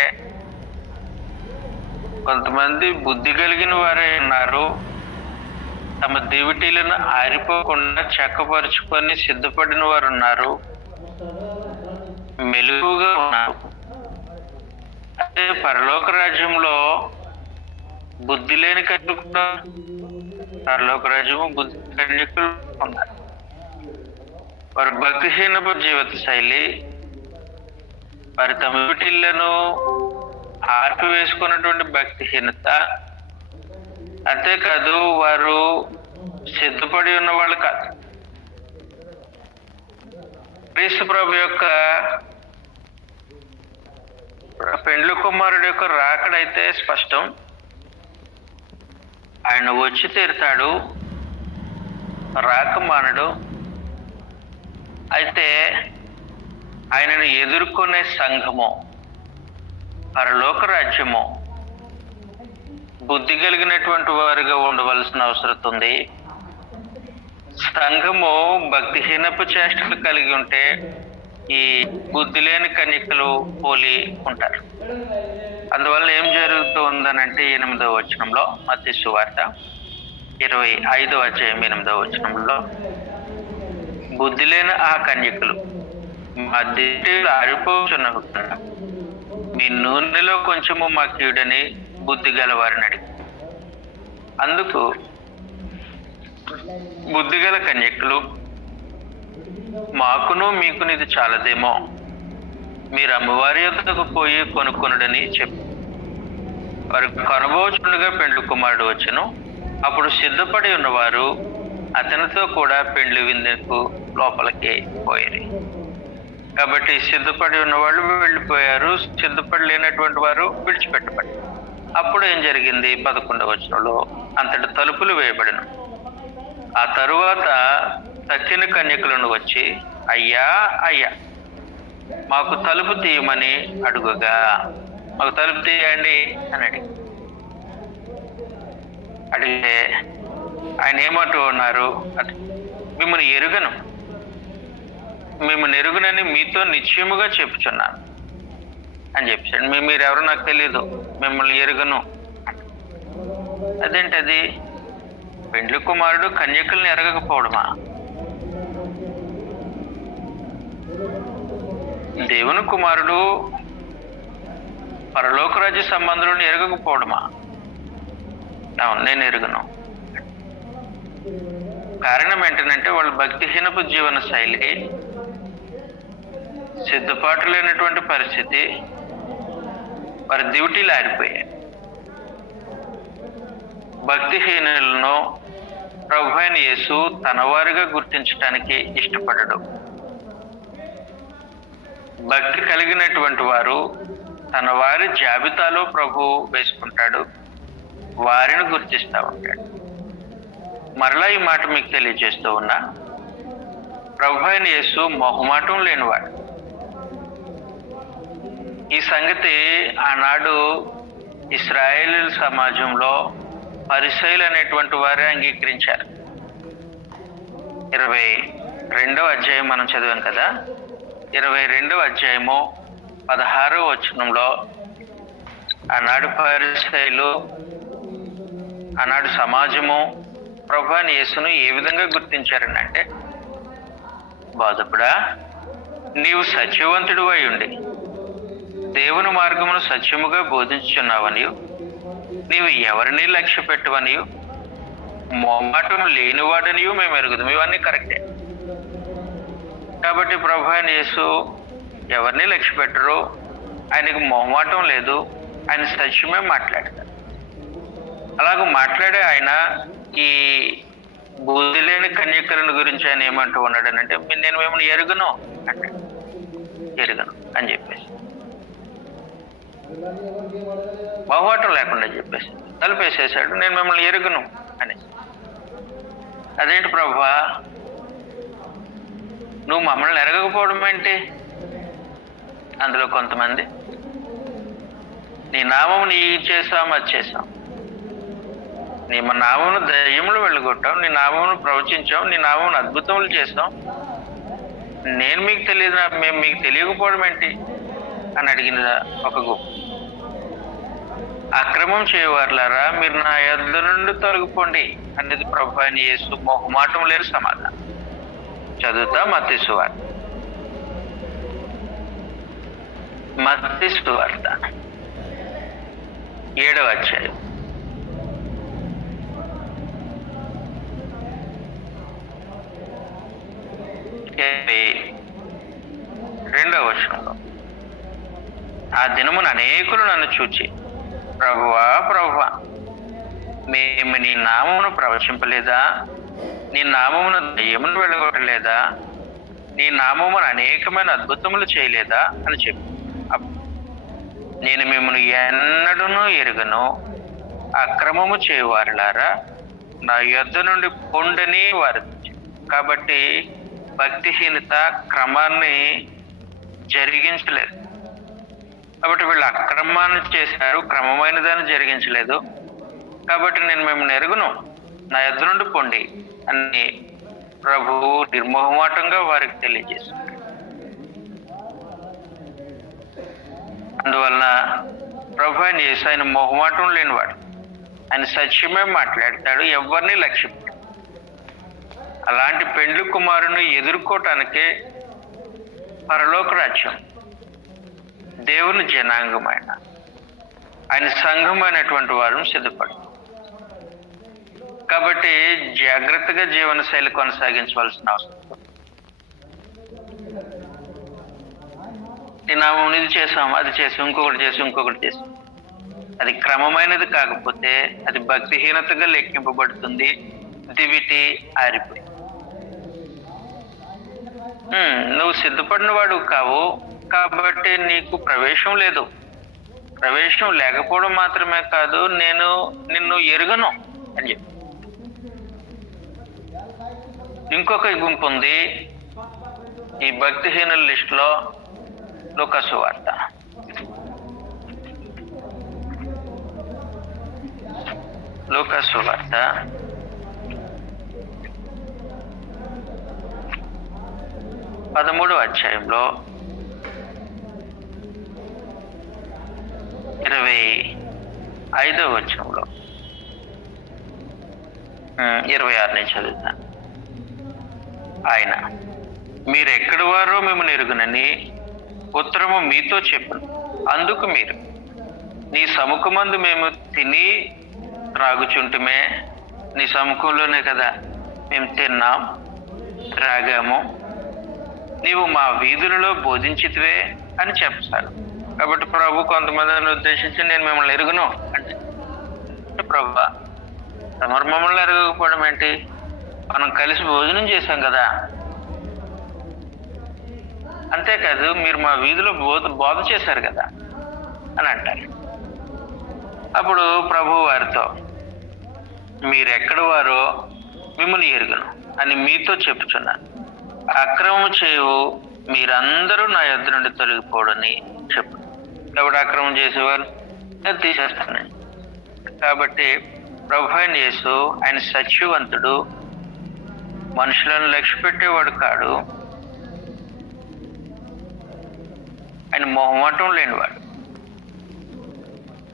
కొంతమంది బుద్ధి కలిగిన వారే ఉన్నారు, తమ దివిటీలను ఆరిపోకుండా చక్కపరుచుకొని సిద్ధపడిన వారు ఉన్నారు, మెలుగుగా ఉన్నారు. అదే పరలోక రాజ్యంలో బుద్ధి లేని కన్యకులు, పరలోక రాజ్యము బుద్ధి కన్యకులు ఉన్నారు. వారి భక్తిహీన జీవిత శైలి, వారి తమ దివిటీలను ఆర్పివేసుకున్నటువంటి భక్తిహీనత, అంతేకాదు వారు సిద్ధపడి ఉన్న వాళ్ళు కాదు. క్రీస్తు ప్రభు యొక్క పెండ్లి కుమారుడు యొక్క రాకడైతే స్పష్టం. ఆయన వచ్చి తీరుతాడు, రాక మానడు. అయితే ఆయనను ఎదుర్కొనే సంఘము, పరలోక రాజ్యము బుద్ధి కలిగినటువంటి వారిగా ఉండవలసిన అవసరం ఉంది. సంఘము భక్తిహీనపు చేష్టలు కలిగి ఉంటే ఈ బుద్ధి లేని కన్యకలు పోలి ఉంటారు. అందువల్ల ఏం జరుగుతూ ఉందనంటే 8వ వచనంలో, మత్తయి సువార్త 25వ అధ్యాయం 8వ వచనంలో, బుద్ధి లేని ఆ కన్యకలు మా దివిటీలు ఆరిపోచున్నవి, మీ నూనెలో కొంచెము మాకీయుడని బుద్ధి గలవారిని అడిగి. అందుకు బుద్ధిగల కన్యకులు, మాకును మీకును ఇది చాలదేమో, మీరు అమ్మవారి యొద్దకు పోయి కొనుక్కొనుడని చెప్పి వారు కొనబోచుండగా పెండ్లి కుమారుడు వచ్చెను. అప్పుడు సిద్ధపడి ఉన్నవారు అతనితో కూడా పెండ్లి విందుకు లోపలికి పోయారు. కాబట్టి సిద్ధపడి ఉన్నవాళ్ళు వెళ్ళిపోయారు, సిద్ధపడి లేనటువంటి వారు విడిచిపెట్టబడి. అప్పుడు ఏం జరిగింది? 11వ వచనంలో, అంతటి తలుపులు వేయబడిన. ఆ తరువాత తక్కిన కన్యకులను వచ్చి, అయ్యా అయ్యా మాకు తలుపు తీయమని అడుగుగా, మాకు తలుపు తీయండి అని అడిగితే ఆయన ఏమంటూ ఉన్నారు? మిమ్మల్ని ఎరుగనని మీతో నిశ్చయముగా చెప్పుచున్నాను అని చెప్పాడు. మీరెవరో నాకు తెలియదు, మిమ్మల్ని ఎరుగను. అదేంటది? పెండ్లి కుమారుడు కన్యకుల్ని ఎరగకపోవడమా? దేవుని కుమారుడు పరలోకరాజ్య సంబంధులను ఎరగకపోవడమా? అవును, నేను ఎరుగను. కారణం ఏంటంటే వాళ్ళ భక్తిహీనపు జీవన శైలి, సిద్ధపాటు లేనటువంటి పరిస్థితి, వారి డ్యూటీలు ఆరిపోయాయి. భక్తిహీనులను ప్రభు అయిన యేసు తన వారిగా గుర్తించడానికి ఇష్టపడడు. భక్తి కలిగినటువంటి వారు తన వారి జాబితాలో ప్రభు వేసుకుంటాడు, వారిని గుర్తిస్తూ ఉంటాడు. మరలా ఈ మాట మీకు తెలియజేస్తూ ఉన్నా, ప్రభు అయిన యేసు మొహమాటం లేనివాడు. ఈ సంగతి ఆనాడు ఇశ్రాయేలు సమాజంలో పరిసయ్యులు అనేటువంటి వారే అంగీకరించారు. 22వ అధ్యాయం మనం చదివాం కదా, 22వ అధ్యాయము 16వ వచనంలో ఆనాడు పరిసయ్యులు, ఆనాడు సమాజము ప్రభువైన యేసును ఏ విధంగా గుర్తించారని అంటే, బోధకుడా, నీవు సత్యవంతుడు అయి ఉండి దేవుని మార్గమును సత్యముగా బోధించుచున్నావనియు, నీవు ఎవరిని లక్ష్య పెట్టవనియు, మొహమాటం లేనివాడనియు మేము ఎరుగుదాం. ఇవన్నీ కరెక్టే. కాబట్టి ప్రభువైన యేసు ఎవరిని లక్ష్య పెట్టరు, ఆయనకు మొహమాటం లేదు, ఆయన సత్యమే మాట్లాడతారు. అలాగ మాట్లాడే ఆయన ఈ బుద్ధి లేని కన్యకలను గురించి ఆయన ఏమంటూ ఉన్నాడనంటే, నేను మిమ్మల్ని ఎరుగను అంటే, ఎరుగను అని చెప్పేసి మొహమాటం లేకుండా చెప్పేసి తలుపేసేసాడు, నేను మిమ్మల్ని ఎరుగను అని. అదేంటి ప్రభువా, నువ్వు మమ్మల్ని ఎరగకపోవడం ఏంటి? అందులో కొంతమంది నీ నామము నీ చేసాం, అది చేసాం, నీ మా నామమును దయ్యములు వెళ్ళగొట్టాం, నీ నామమును ప్రవచించాం, నీ నామమును అద్భుతములు చేసాం, నేను మీకు తెలియదు, మేము మీకు తెలియకపోవడం ఏంటి అని అడిగిన ఒక గుంపు. అక్రమం చేయవారులారా, మీరు నా యొద్ద నుండి తొలగిపోండి అనేది ప్రభు అయిన యేసు మొహమాటం లేని సమాధానం. చదువుతా మత్తయి సువార్త, మత్తయి సువార్త 7వ అధ్యాయం 22వ వచనంలో, ఆ దినమున అనేకులు నన్ను చూచి, ప్రభువా ప్రభువా, మేము నీ నామమును ప్రవచింపలేదా? నీ నామమును దయ్యమును వెళ్ళగొట్టలేదా? నీ నామమును అనేకమైన అద్భుతములు చేయలేదా అని చెప్పి, నేను మిమ్మల్ని ఎన్నడూనూ ఎరుగను, అక్రమము చేయవారులారా, నా యొద్ద నుండి పొండని వారు. కాబట్టి భక్తిహీనత క్రమాన్ని జరిగించలేదు. కాబట్టి వీళ్ళు అక్రమాన్ని చేశారు, క్రమమైన దాన్ని జరిగించలేదు. కాబట్టి నేను మిమ్మల్ని ఎరుగును, నా యొద్ద నుండి పొండి అని ప్రభువు నిర్మోహమాటంగా వారికి తెలియజేశారు. అందువలన ప్రభు ఆయన యేసు, ఆయన మొహమాటం లేనివాడు, ఆయన సత్యమే మాట్లాడతాడు, ఎవరిని లక్ష్యపెట్టాడు. అలాంటి పెండ్లి కుమారుని ఎదుర్కోవటానికే పరలోక రాజ్యం, దేవుని జనాంగమైన ఆయన సంఘమైనటువంటి వారు సిద్ధపడు. కాబట్టి జాగ్రత్తగా జీవన శైలి కొనసాగించవలసిన అవసరం. ఈ నామం ఇది చేసాం, అది చేసాం, ఇంకొకటి చేసాం, అది క్రమమైనది కాకపోతే అది భక్తిహీనతగా లెక్కింపబడుతుంది. దివిటి ఆరిపోయి నువ్వు సిద్ధపడిన వాడు కావు, కాబట్టి నీకు ప్రవేశం లేదు. ప్రవేశం లేకపోవడం మాత్రమే కాదు, నేను నిన్ను ఎరుగను అని చెప్పి. ఇంకొక గుంపు ఉంది ఈ భక్తిహీనుల లిస్టులో. లూకా సువార్త 13వ అధ్యాయంలో 25వ వచనంలో 26 నుంచి చదువుతాను. ఆయన, మీరెక్కడి వారో మిమ్మల్ని ఎరుగునని ఉత్తరము మీతో చెప్పును. అందుకు మీరు, నీ సముఖమందు మేము తిని త్రాగుచుంటుమే, నీ సముఖంలోనే కదా మేము తిన్నాం త్రాగాము, నీవు మా వీధులలో బోధించితివే అని చెప్తారు. కాబట్టి ప్రభు కొంతమందిని ఉద్దేశించి, నేను మిమ్మల్ని ఎరుగును అంటే, ప్రభు తమరు మమ్మల్ని ఎరగకపోవడం ఏంటి? మనం కలిసి భోజనం చేశాం కదా. అంతేకాదు, మీరు మా వీధిలో బోధ చేశారు కదా అని అంటారు. అప్పుడు ప్రభు వారితో, మీరెక్కడి వారో మిమ్మల్ని ఎరుగును అని మీతో చెప్పుచున్నాను. అక్రమం చేయవు మీరందరూ నా యొద్ద నుండి తొలగిపోవడని చెప్పు. కాబట్టి అక్రమం చేసేవారు నేను తీసేస్తానండి. కాబట్టి ప్రభు అయిన యేసు, ఆయన సత్యవంతుడు, మనుషులను లక్ష్య పెట్టేవాడు కాడు, ఆయన మొహమాటం లేనివాడు.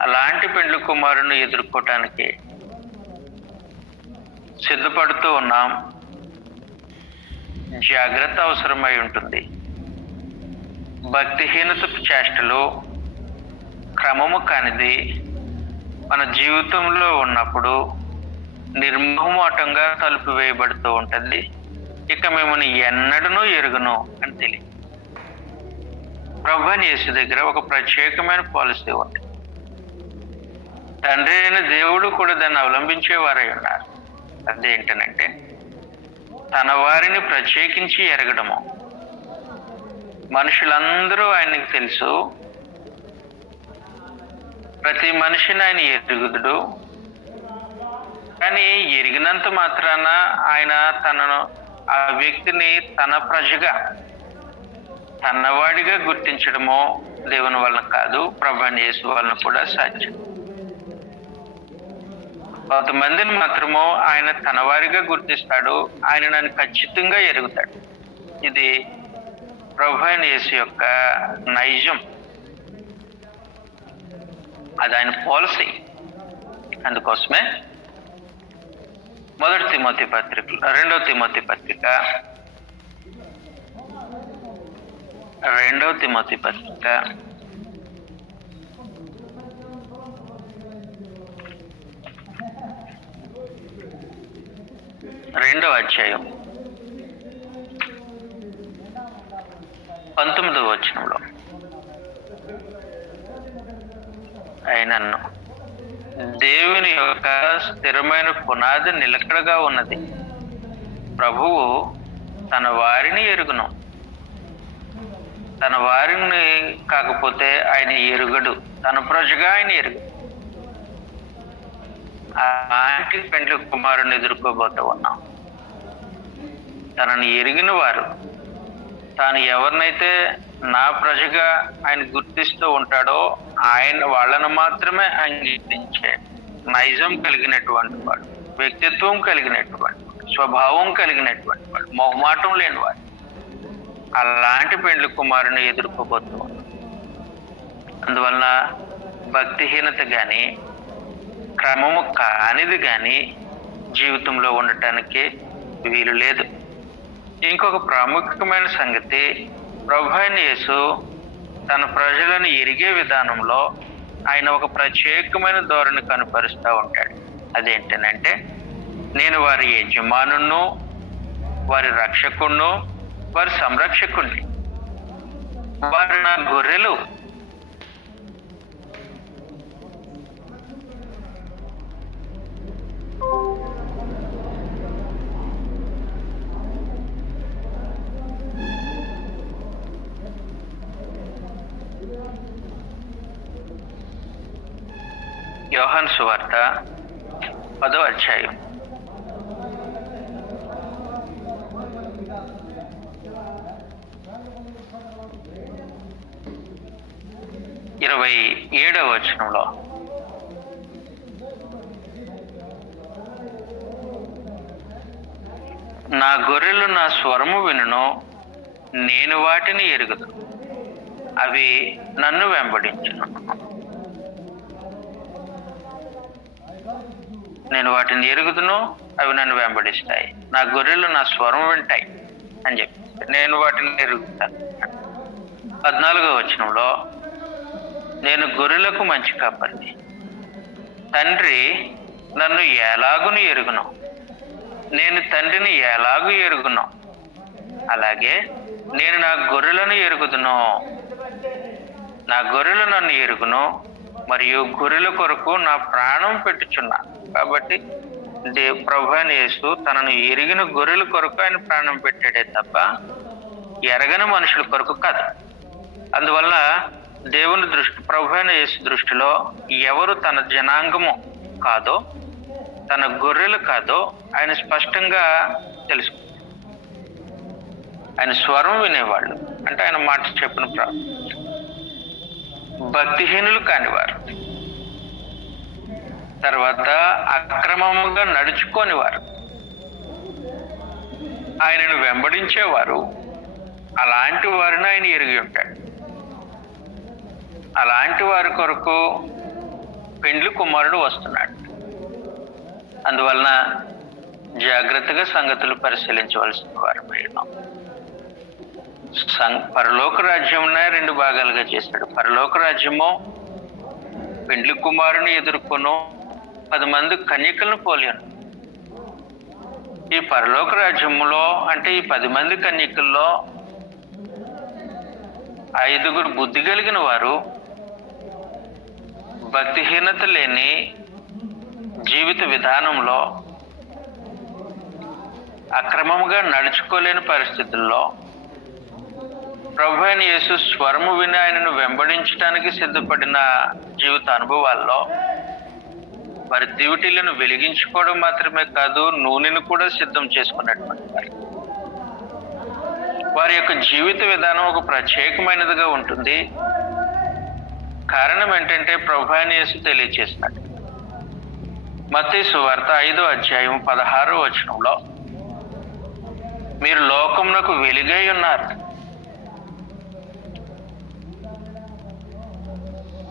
అలాంటి పెండ్లి కుమారుని ఎదుర్కోవటానికి సిద్ధపడుతూ ఉన్నాం. జాగ్రత్త అవసరమై ఉంటుంది. భక్తిహీనత చేష్టలు క్రమము కానిది మన జీవితంలో ఉన్నప్పుడు నిర్మోహమాటంగా తలుపు వేయబడుతూ ఉంటుంది. ఇక మిమ్మల్ని ఎన్నడనూ ఎరుగును అని తెలియదు. ప్రభువైన యేసు దగ్గర ఒక ప్రత్యేకమైన పాలసీ ఉంది. తండ్రి అయిన దేవుడు కూడా దాన్ని అవలంబించేవారై ఉన్నారు. అదేంటనంటే, తన వారిని ప్రత్యేకించి ఎరగడము. మనుషులందరూ ఆయనకు తెలుసు, ప్రతి మనిషిని ఆయన ఎరుగుదుడు. కానీ ఎరిగినంత మాత్రాన ఆయన ఆ వ్యక్తిని తన ప్రజగా, తనవాడిగా గుర్తించడము దేవుని వలన కాదు, ప్రభువైన యేసు వలన కూడా సాధ్యం. కొంతమందిని మాత్రము ఆయన తనవారిగా గుర్తిస్తాడు, ఆయన నన్ను ఖచ్చితంగా ఎరుగుతాడు. ఇది ప్రభువైన యేసు యొక్క నైజం, అది ఆయన పాలసీ. అందుకోసమే రెండవ తిమోతి పత్రిక 2వ తిమోతి పత్రిక 2వ అధ్యాయం 19వ వచనంలో ఆయనను దేవుని యొక్క స్థిరమైన పునాది నిలకడగా ఉన్నది, ప్రభువు తన వారిని ఎరుగును. తన వారిని కాకపోతే ఆయన ఎరుగడు, తన ప్రజగా ఆయన ఎరుగు. అలాంటి పెండ్లి కుమారుని ఎదుర్కోబోతూ ఉన్నాం. తనని ఎరిగిన వారు, తాను ఎవరినైతే నా ప్రజగా ఆయన గుర్తిస్తూ ఉంటాడో వాళ్ళను మాత్రమే అంగీకరించే నైజం కలిగినటువంటి వాడు, వ్యక్తిత్వం కలిగినటువంటి వాడు, స్వభావం కలిగినటువంటి వాడు, మొహమాటం లేనివాడు, అలాంటి పెండ్లి కుమారుని ఎదుర్కోబోతూ ఉన్నాం. అందువలన భక్తిహీనత కానీ, క్రమము కానిది కానీ జీవితంలో ఉండటానికి వీలు లేదు. ఇంకొక ప్రాముఖ్యమైన సంగతి, ప్రభువైన యేసు తన ప్రజలను ఎరిగే విధానంలో ఆయన ఒక ప్రత్యేకమైన ధోరణి కనపరుస్తూ ఉంటాడు. అదేంటనంటే, నేను వారి యజమానును, వారి రక్షకుణ్ణు, వారి సంరక్షకుణ్ణి, వారు నా గొర్రెలు. యోహాను సువార్త 10వ అధ్యాయం 27వ వచనంలో, నా గొర్రెలు నా స్వరము వినును, నేను వాటిని ఎరుగుదు, అవి నన్ను వెంబడించును. నేను వాటిని ఎరుగుదును, అవి నన్ను వెంబడిస్తాయి. నా గొర్రెలు నా స్వరం వింటాయి అని చెప్పి నేను వాటిని ఎరుగుతాను. 14వ వచనంలో, నేను గొర్రెలకు మంచి కాపరిని, తండ్రి నన్ను ఎలాగును ఎరుగును, నేను తండ్రిని ఎలాగూ ఎరుగును, అలాగే నేను నా గొర్రెలను ఎరుగుదును, నా గొర్రెలు నన్ను ఎరుగును, మరియు గొర్రెల కొరకు నా ప్రాణం పెట్టుచున్నా. కాబట్టి ప్రభువైన యేసు తనను ఎరిగిన గొర్రెల కొరకు ఆయన ప్రాణం పెట్టాడే తప్ప ఎరగని మనుషుల కొరకు కాదు. అందువల్ల దేవుని దృష్టి, ప్రభువైన యేసు దృష్టిలో ఎవరు తన జనాంగము కాదో, తన గొర్రెలు కాదో ఆయన స్పష్టంగా తెలుసుకుంటారు. ఆయన స్వరం వినేవాళ్ళు అంటే ఆయన మాట చెప్పిన భక్తిహీనులు కానివారు, తర్వాత అక్రమముగా నడుచుకోనివారు, ఆయనను వెంబడించేవారు, అలాంటి వారిని ఆయన ఎరిగి ఉంటాడు. అలాంటి వారి కొరకు పెండ్లి కుమారుడు వస్తున్నాడు. అందువలన జాగ్రత్తగా సంగతులు పరిశీలించవలసిన వారమై ఉన్నాం. పరలోక రాజ్యంనే 2 భాగాలుగా చేశాడు. పరలోక రాజ్యము పెండ్లి కుమారుని ఎదుర్కొను 10 మంది కన్యకలను పోలియను. ఈ పరలోక రాజ్యములో అంటే ఈ 10 మంది కన్యకల్లో 5 బుద్ధి కలిగిన వారు, భక్తిహీనత లేని జీవిత విధానంలో అక్రమముగా నడుచుకోలేని పరిస్థితుల్లో ప్రభు అయిన యేసు స్వరము విని ఆయనను వెంబడించడానికి సిద్ధపడిన జీవిత అనుభవాల్లో వారి దివిటీలను వెలిగించుకోవడం మాత్రమే కాదు, నూనెను కూడా సిద్ధం చేసుకున్నటువంటి వారి యొక్క జీవిత విధానం ఒక ప్రత్యేకమైనదిగా ఉంటుంది. కారణం ఏంటంటే ప్రభు అయిన యేసు తెలియచేసినట్టు మత్తయి సువార్త 5వ అధ్యాయం 16వ వచనంలో, మీరు లోకమునకు వెలుగై ఉన్నారు,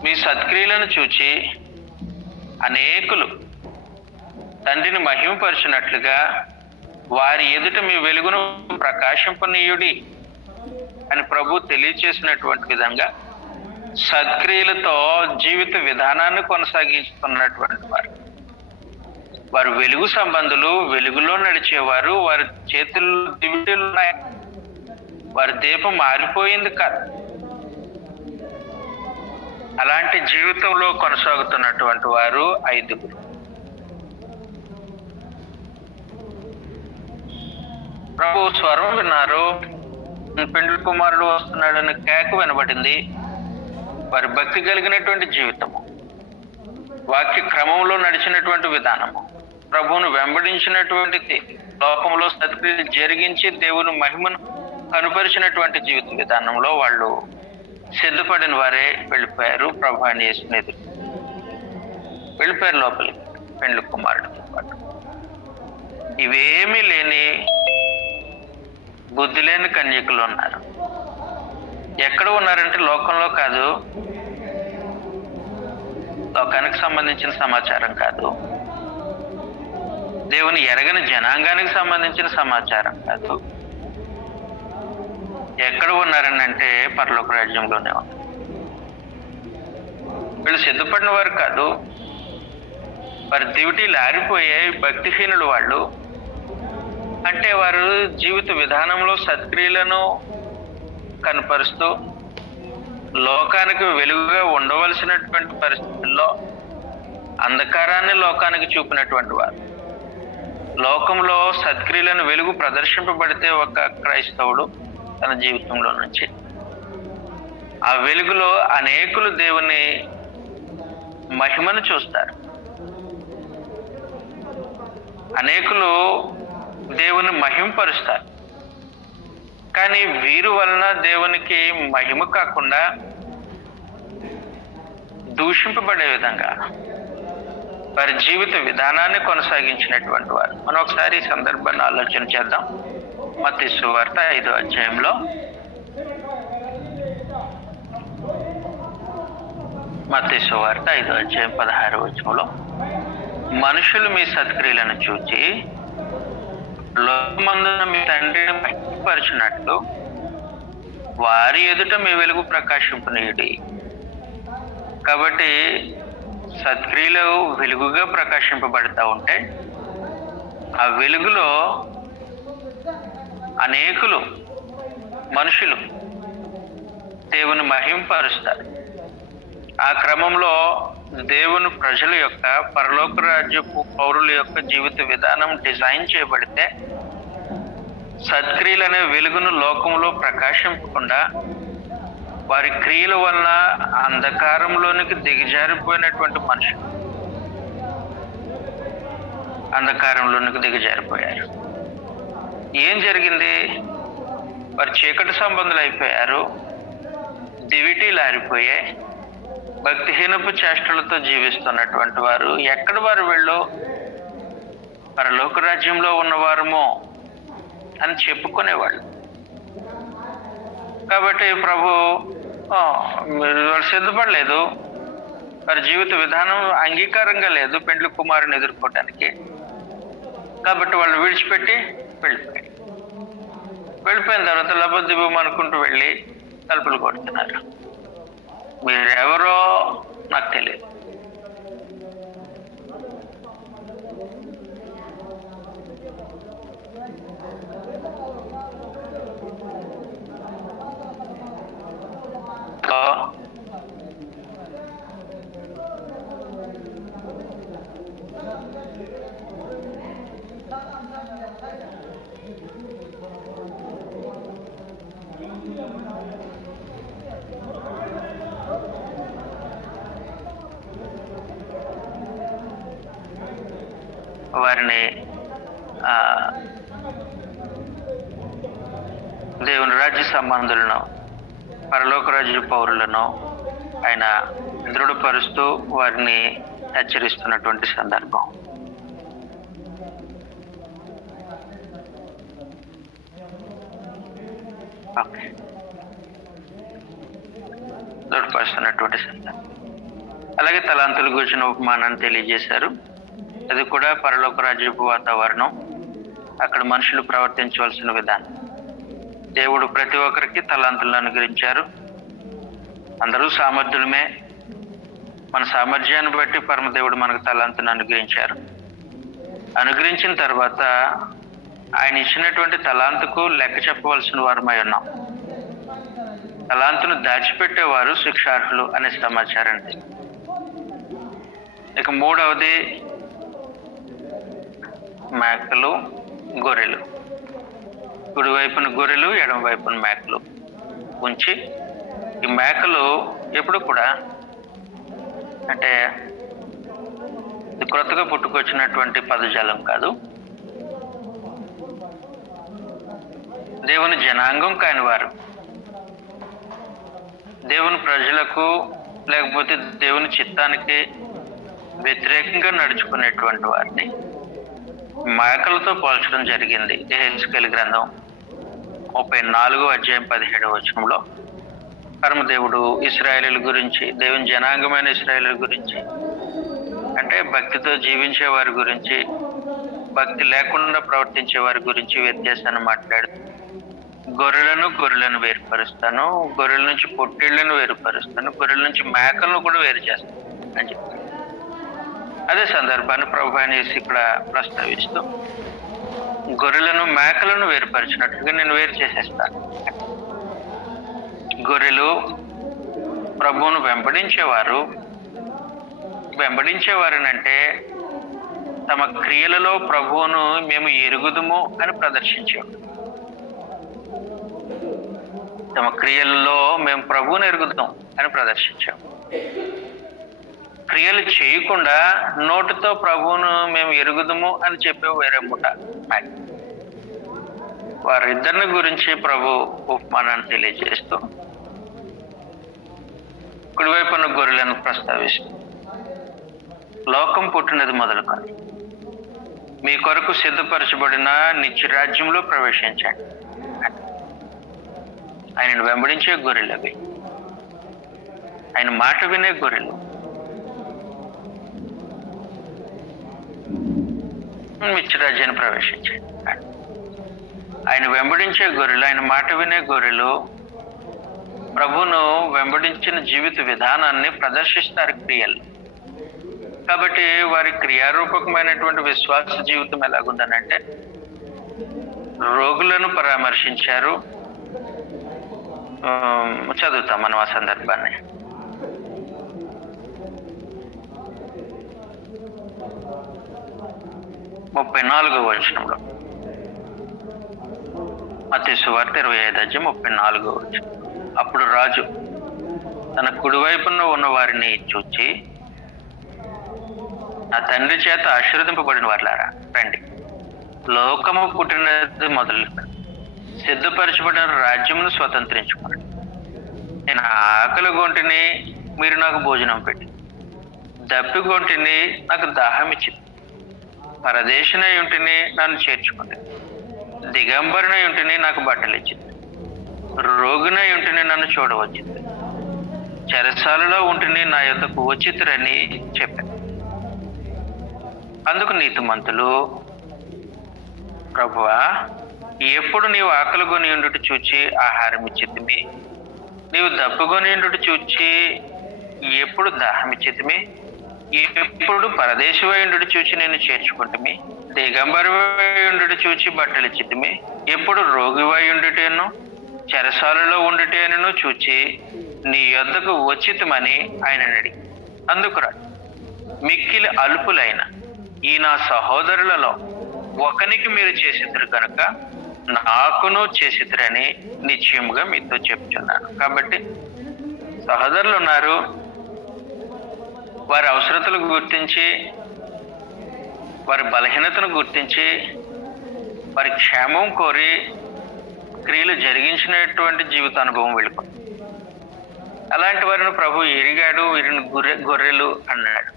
మీ సత్క్రియలను చూచి అనేకులు తండ్రిని మహిమపరిచినట్లుగా వారి ఎదుట మీ వెలుగును ప్రకాశింపనీయుడి అని ప్రభు తెలియచేసినటువంటి విధంగా సత్క్రియలతో జీవిత విధానాన్ని కొనసాగిస్తున్నటువంటి వారు వెలుగు సంబంధులు, వెలుగులో నడిచేవారు. వారి చేతుల్లో దివిటీలు ఉన్నాయి, వారి దీపం మారిపోయింది కాదు. అలాంటి జీవితంలో కొనసాగుతున్నటువంటి వారు 5గురు. ప్రభు స్వరం విన్నారు, పెండ్లి కుమారుడు వస్తున్నాడని కేక వినబడింది. వారి భక్తి కలిగినటువంటి జీవితము, వాక్య క్రమంలో నడిచినటువంటి విధానము, ప్రభువును వెంబడించినటువంటి, లోకంలో సత్క్రియలు జరిగించి దేవుని మహిమను కనుపరిచినటువంటి జీవిత విధానంలో వాళ్ళు సిద్ధపడిన వారే వెళ్ళిపోయారు. ప్రభు అయిన యేసుని ఎదురు వెళ్ళిపోయారు లోపలికి పెండ్లి కుమారుడితో పాటు. ఇవేమీ లేని బుద్ధి లేని కన్యకులు ఉన్నారు. ఎక్కడ ఉన్నారంటే లోకంలో కాదు, లోకానికి సంబంధించిన సమాచారం కాదు, దేవుని ఎరగని జనాంగానికి సంబంధించిన సమాచారం కాదు. ఎక్కడ ఉన్నారని అంటే పరలోక రాజ్యంలోనే ఉన్నారు. వీళ్ళు సిద్ధపడిన వారు కాదు, వారి దివిటీలు ఆరిపోయాయి. భక్తిహీనులు వాళ్ళు. అంటే వారు జీవిత విధానంలో సత్క్రియలను కనపరుస్తూ లోకానికి వెలుగుగా ఉండవలసినటువంటి పరిస్థితుల్లో అంధకారాన్ని లోకానికి చూపినటువంటి వారు. లోకంలో సత్క్రియలను వెలుగు ప్రదర్శింపబడితే ఒక క్రైస్తవుడు తన జీవితంలో నుంచి ఆ వెలుగులో అనేకులు దేవుని మహిమను చూస్తారు, అనేకులు దేవుని మహిమపరుస్తారు. కానీ వీరు వలన దేవునికి మహిమ కాకుండా దూషింపబడే విధంగా వారి జీవిత విధానాన్ని కొనసాగించినటువంటి వారు. మనం ఒకసారి ఈ సందర్భాన్ని ఆలోచన చేద్దాం. మత్తయి సువార్త 5వ అధ్యాయంలో మత్తయి సువార్త 5వ అధ్యాయం 16వ వచనంలో, మనుషులు మీ సత్క్రియలను చూచి లోకమందున మీ తండ్రిని మహిమపరిచినట్లు వారి ఎదుట మీ వెలుగు ప్రకాశింపనీయుడి. కాబట్టి సత్క్రియలు వెలుగుగా ప్రకాశింపబడతా ఉంటే ఆ వెలుగులో అనేకులు మనుషులు దేవుని మహింపరుస్తారు. ఆ క్రమంలో దేవుని ప్రజల యొక్క, పరలోక రాజ్యపు పౌరుల యొక్క జీవిత విధానం డిజైన్ చేయబడితే సత్క్రియలు అనే వెలుగును లోకంలో ప్రకాశింపకుండా వారి క్రియల వలన అంధకారంలోనికి దిగజారిపోయినటువంటి మనుషులు అంధకారంలోనికి దిగజారిపోయారు. ఏం జరిగింది? వారు చీకటి సంబంధులు అయిపోయారు, దివిటీలు ఆరిపోయాయి. భక్తిహీనపు చేష్టలతో జీవిస్తున్నటువంటి వారు ఎక్కడ వారు వెళ్ళు పరలోక రాజ్యంలో ఉన్నవారమో అని చెప్పుకునేవాళ్ళు. కాబట్టి ప్రభు వాళ్ళు సిద్ధపడలేదు, వారి జీవిత విధానం అంగీకారంగా లేదు పెండ్లి కుమారుని ఎదుర్కోవటానికి. కాబట్టి వాళ్ళు విడిచిపెట్టి వెళ్ళిపోయిన తర్వాత లబద్దిబం అనుకుంటూ వెళ్ళి తలుపులు కొడుతున్నారు. మీరెవరో నాకు తెలియదు. వారిని దేవుని రాజ్య సంబంధులను, పరలోక రాజ్య పౌరులను ఆయన దృఢపరుస్తూ వారిని హెచ్చరిస్తున్నటువంటి సందర్భం. దృఢపరుస్తున్నటువంటి సందర్భం. అలాగే తలాంతుల గురించిన ఉపమానాన్ని తెలియజేశారు. అది కూడా పరలోక రాజ్యపు వాతావరణం, అక్కడ మనుషులు ప్రవర్తించవలసిన విధానం. దేవుడు ప్రతి ఒక్కరికి తలాంతులను అనుగ్రహించారు. అందరూ సామర్థ్యులమే. మన సామర్థ్యాన్ని బట్టి పరమదేవుడు మనకు తలాంతులను అనుగ్రహించారు. అనుగ్రహించిన తర్వాత ఆయన ఇచ్చినటువంటి తలాంతుకు లెక్క చెప్పవలసిన వారమై ఉన్నాం. తలాంతును దాచిపెట్టేవారు శిక్షార్హులు అనే సమాచారాన్ని. ఇక మూడవది మేకలు, గొర్రెలు. కుడి వైపున గొర్రెలు, ఎడమ వైపున మేకలు ఉంచి, ఈ మేకలు ఎప్పుడు కూడా అంటే ఇది క్రొత్తగా పుట్టుకొచ్చినటువంటి పదజాలం కాదు. దేవుని జనాంగం కాని వారు, దేవుని ప్రజలకు లేకపోతే దేవుని చిత్తానికి వ్యతిరేకంగా నడుచుకునేటువంటి వారిని మేకలతో పోల్చడం జరిగింది. యెహెజ్కేలు గ్రంథం 34:17 పరమదేవుడు ఇశ్రాయేలీయుల గురించి, దేవుని జనాంగమైన ఇశ్రాయేలీయుల గురించి, అంటే భక్తితో జీవించే వారి గురించి, భక్తి లేకుండా ప్రవర్తించే వారి గురించి వ్యత్యాసాన్ని మాట్లాడుతూ, గొర్రెలను వేరుపరుస్తాను, గొర్రెల నుంచి పొట్టేళ్లను వేరుపరుస్తాను, గొర్రెల నుంచి మేకలను కూడా వేరు చేస్తాను అని చెప్పి అదే సందర్భాన్ని ప్రభు అయిన యేసు ఇక్కడ ప్రస్తావిస్తూ, గొర్రెలను మేకలను వేరుపరిచినట్లుగా నేను వేరు చేసేస్తాను. గొర్రెలు ప్రభువును వెంబడించేవారనంటే తమ క్రియలలో ప్రభువును మేము ఎరుగుదుము అని ప్రదర్శించేవారు. తమ క్రియలలో మేము ప్రభువును ఎరుగుదాం అని ప్రదర్శించాము. క్రియలు చేయకుండా నోటితో ప్రభువును మేము ఎరుగుదుము అని చెప్పే వేరే ముఠ. వారిద్దరిని గురించి ప్రభు ఉపమానాన్ని తెలియజేస్తూ కుడివైపున గొర్రెలను ప్రస్తావిస్తూ, లోకం పుట్టినది మొదలుకొని మీ కొరకు సిద్ధపరచబడిన నిత్యరాజ్యంలో ప్రవేశించండి. ఆయనను వెంబడించే గొర్రెలు అవి, ఆయన మాట వినే గొర్రెలు. నిత్యరాజ్యాన్ని ప్రవేశించండి. ఆయన వెంబడించే గొర్రెలు, ఆయన మాట వినే గొర్రెలు ప్రభువును వెంబడించిన జీవిత విధానాన్ని ప్రదర్శిస్తారు క్రియలు. కాబట్టి వారి క్రియారూపకమైనటువంటి విశ్వాస జీవితం ఎలాగుందనంటే, రోగులను పరామర్శించారు. చదువుతాం మనం ఆ సందర్భాన్ని. ముప్పై 34 మత్తయి సువార్త 25:34. అప్పుడు రాజు తన కుడివైపున ఉన్న వారిని చూచి, నా తండ్రి చేత ఆశీర్వదింపబడిన వారులారా, రండి, లోకము పుట్టినది మొదలు సిద్ధపరచబడిన రాజ్యమును స్వతంత్రించుకోండి. నేను ఆకలి గొంటిని, మీరు నాకు భోజనం పెట్టి, దప్పిగొంటిని, నాకు దాహం ఇచ్చింది, పరదేశినై ఉంటిని, నన్ను చేర్చుకుంది, దిగంబరినై ఉంటిని, నాకు బట్టలు ఇచ్చింది, రోగినై ఉంటిని, నన్ను చూడవచ్చింది, చెరసాలలో ఉంటిని, నా యొద్దకు వచ్చితురని చెప్పాను. అందుకు నీతిమంతులు, ప్రభువా, ఎప్పుడు నీవు ఆకలి కొని ఉండుట చూచి ఆహారం ఇచ్చితిమి, నీవు దప్పుకొని ఉండుట చూచి ఎప్పుడు దాహం ఇచ్చితిమి, ఎప్పుడు పరదేశివై ఉండుట చూచి నేను చేర్చుకుంటుమి, దిగంబరివై ఉండుట చూచి బట్టలు ఇచ్చితిమి, ఎప్పుడు రోగివై ఉండుటేను చెరసాలలో ఉండుటేను చూచి నీ యొద్దకు వచ్చితమని ఆయన అడిగి, అందుకు రా, మిక్కిలి అల్పులైన ఈ నా సహోదరులలో ఒకనికి మీరు చేసిద్దరు కనుక నాకును చేసిద్దరని నిశ్చయముగా మీతో చెప్తున్నాను. కాబట్టి సహోదరులు ఉన్నారు, వారి అవసరతలు గుర్తించి వారి బలహీనతను గుర్తించి వారి క్షేమం కోరి క్రియలు జరిగించినటువంటి జీవిత అనుభవం వెళ్ళిపోయింది. అలాంటి వారిని ప్రభు ఎరిగాడు, వీరిని గొర్రెలు అన్నాడు.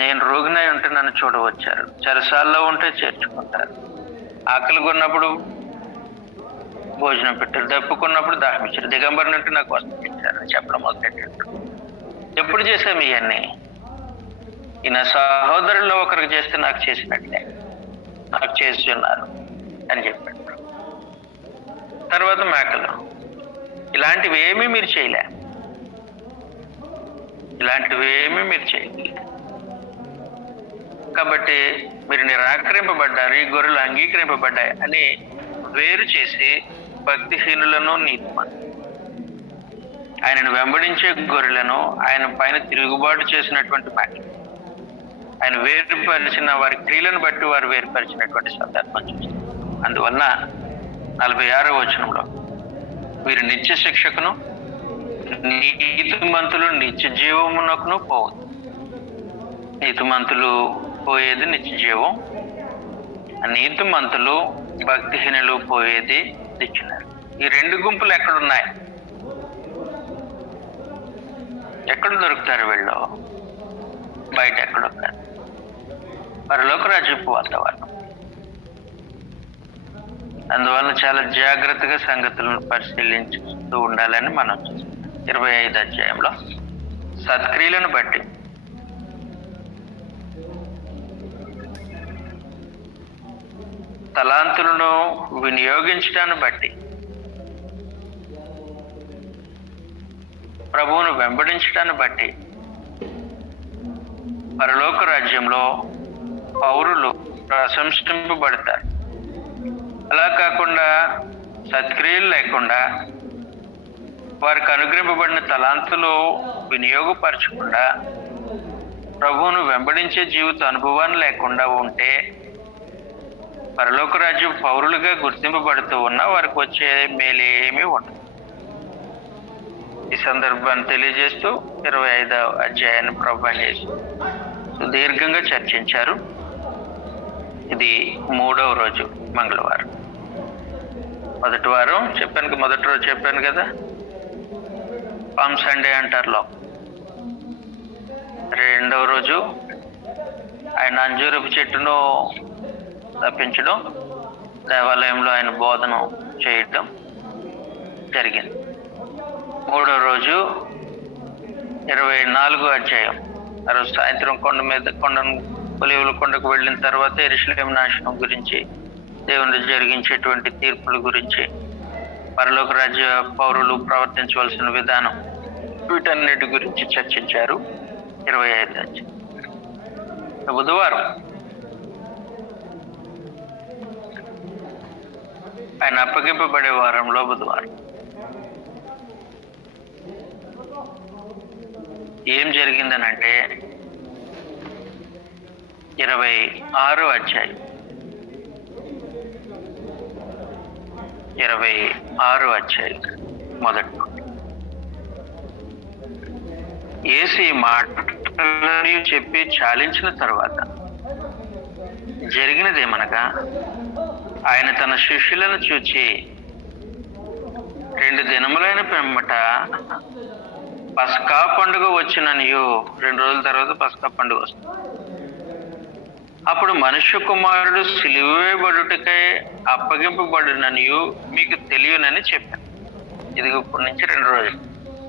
నేను రోగినై ఉంటే నన్ను చూడవచ్చారు, చెరసాల్లో ఉంటే చేర్చుకుంటారు, ఆకలి కొన్నప్పుడు భోజనం పెట్టారు, దప్పుకున్నప్పుడు దాహం ఇచ్చారు, దిగంబరిని ఉంటే నాకు వస్త్రం ఇచ్చారని చెప్పడం మొదలెట్టాడు. ఎప్పుడు చేశాము ఇవన్నీ? ఈ నా సహోదరుల్లో ఒకరికి చేస్తే నాకు చేసినట్లే, నాకు చేసి ఉన్నారు అని చెప్పాడు. తర్వాత మేకలు, ఇలాంటివి ఏమీ మీరు చేయలే, కాబట్టి మీరు నిరాకరింపబడ్డారు, ఈ గొర్రెలు అంగీకరింపబడ్డాయి అని వేరు చేసి భక్తిహీనులను నీతిమంతులను, ఆయనను వెంబడించే గొర్రెలను, ఆయన పైన తిరుగుబాటు చేసినటువంటి మేకలు, ఆయన వేరుపరిచిన వారి క్రియలను బట్టి వారు వేరుపరిచినటువంటి సందర్భం చూస్తారు. అందువలన 46వ వచనంలో వీరు నిత్య శిక్షకును నీతిమంతులు నిత్య జీవమునకును పోవద్దు. నీతిమంతులు పోయేది నిత్య జీవం, నీతిమంతులు భక్తిహీనులు పోయేది నిత్యున్నారు. ఈ రెండు గుంపులు ఎక్కడున్నాయి? ఎక్కడ దొరుకుతారు వీళ్ళు? బయట ఎక్కడున్నారు? పరలోక రాజ్యపు వాతావరణం. అందువల్ల చాలా జాగ్రత్తగా సంగతులను పరిశీలించుతూ ఉండాలని మనం చూస్తాం. 25వ అధ్యాయంలో సత్క్రియలను బట్టి తలాంతులను వినియోగించడాన్ని బట్టి ప్రభువును వెంబడించడాన్ని బట్టి పరలోక రాజ్యంలో పౌరులు ప్రశంసింపబడతారు. అలా కాకుండా సత్క్రియలు లేకుండా వారికి అనుగ్రహింపబడిన తలాంతులు వినియోగపరచకుండా ప్రభువును వెంబడించే జీవిత అనుభవాన్ని లేకుండా ఉంటే పరలోక రాజ్యం పౌరులుగా గుర్తింపబడుతూ ఉన్న వారికి వచ్చే మేలేమీ ఉండదు. ఈ సందర్భాన్ని తెలియజేస్తూ 25వ అధ్యాయాన్ని ప్రభు చేసి దీర్ఘంగా చర్చించారు. ఇది 3వ రోజు మంగళవారం. మొదటి రోజు చెప్పాను కదా, పామ్ సండే అంటారు. రెండవ రోజు ఆయన అంజూరపు చెట్టును తప్పించడం, దేవాలయంలో ఆయన బోధన చేయటం జరిగింది. 3వ రోజు 24వ అధ్యాయం. ఆ రోజు సాయంత్రం ఒలీవల కొండకు వెళ్ళిన తర్వాత యెరూషలేము నాశనం గురించి, దేవుని జరిగించేటువంటి తీర్పుల గురించి, పరలోక రాజ్య పౌరులు ప్రవర్తించవలసిన విధానం, వీటన్నిటి గురించి చర్చించారు. 25వ అధ్యాయం. బుధవారం ఆయన అప్పగింపబడే వారంలో బుధవారం ఏం జరిగిందనంటే 26వ అధ్యాయం. 26వ అధ్యాయం మొదటి యేసు ఈ మాటలు చెప్పి చాలించిన తర్వాత జరిగినదేమనగా, ఆయన తన శిష్యులను చూచి 2 దినములైన పిమ్మట పస్కా పండుగ వచ్చిననియు, 2 రోజుల తర్వాత పస్కా పండుగ వస్తుంది. అప్పుడు మనుష్య కుమారుడు సిలువ వేయబడుటకై అప్పగింపబడుననియు మీకు తెలియనని చెప్పాను. ఇది ఇప్పటి నుంచి 2 రోజులు,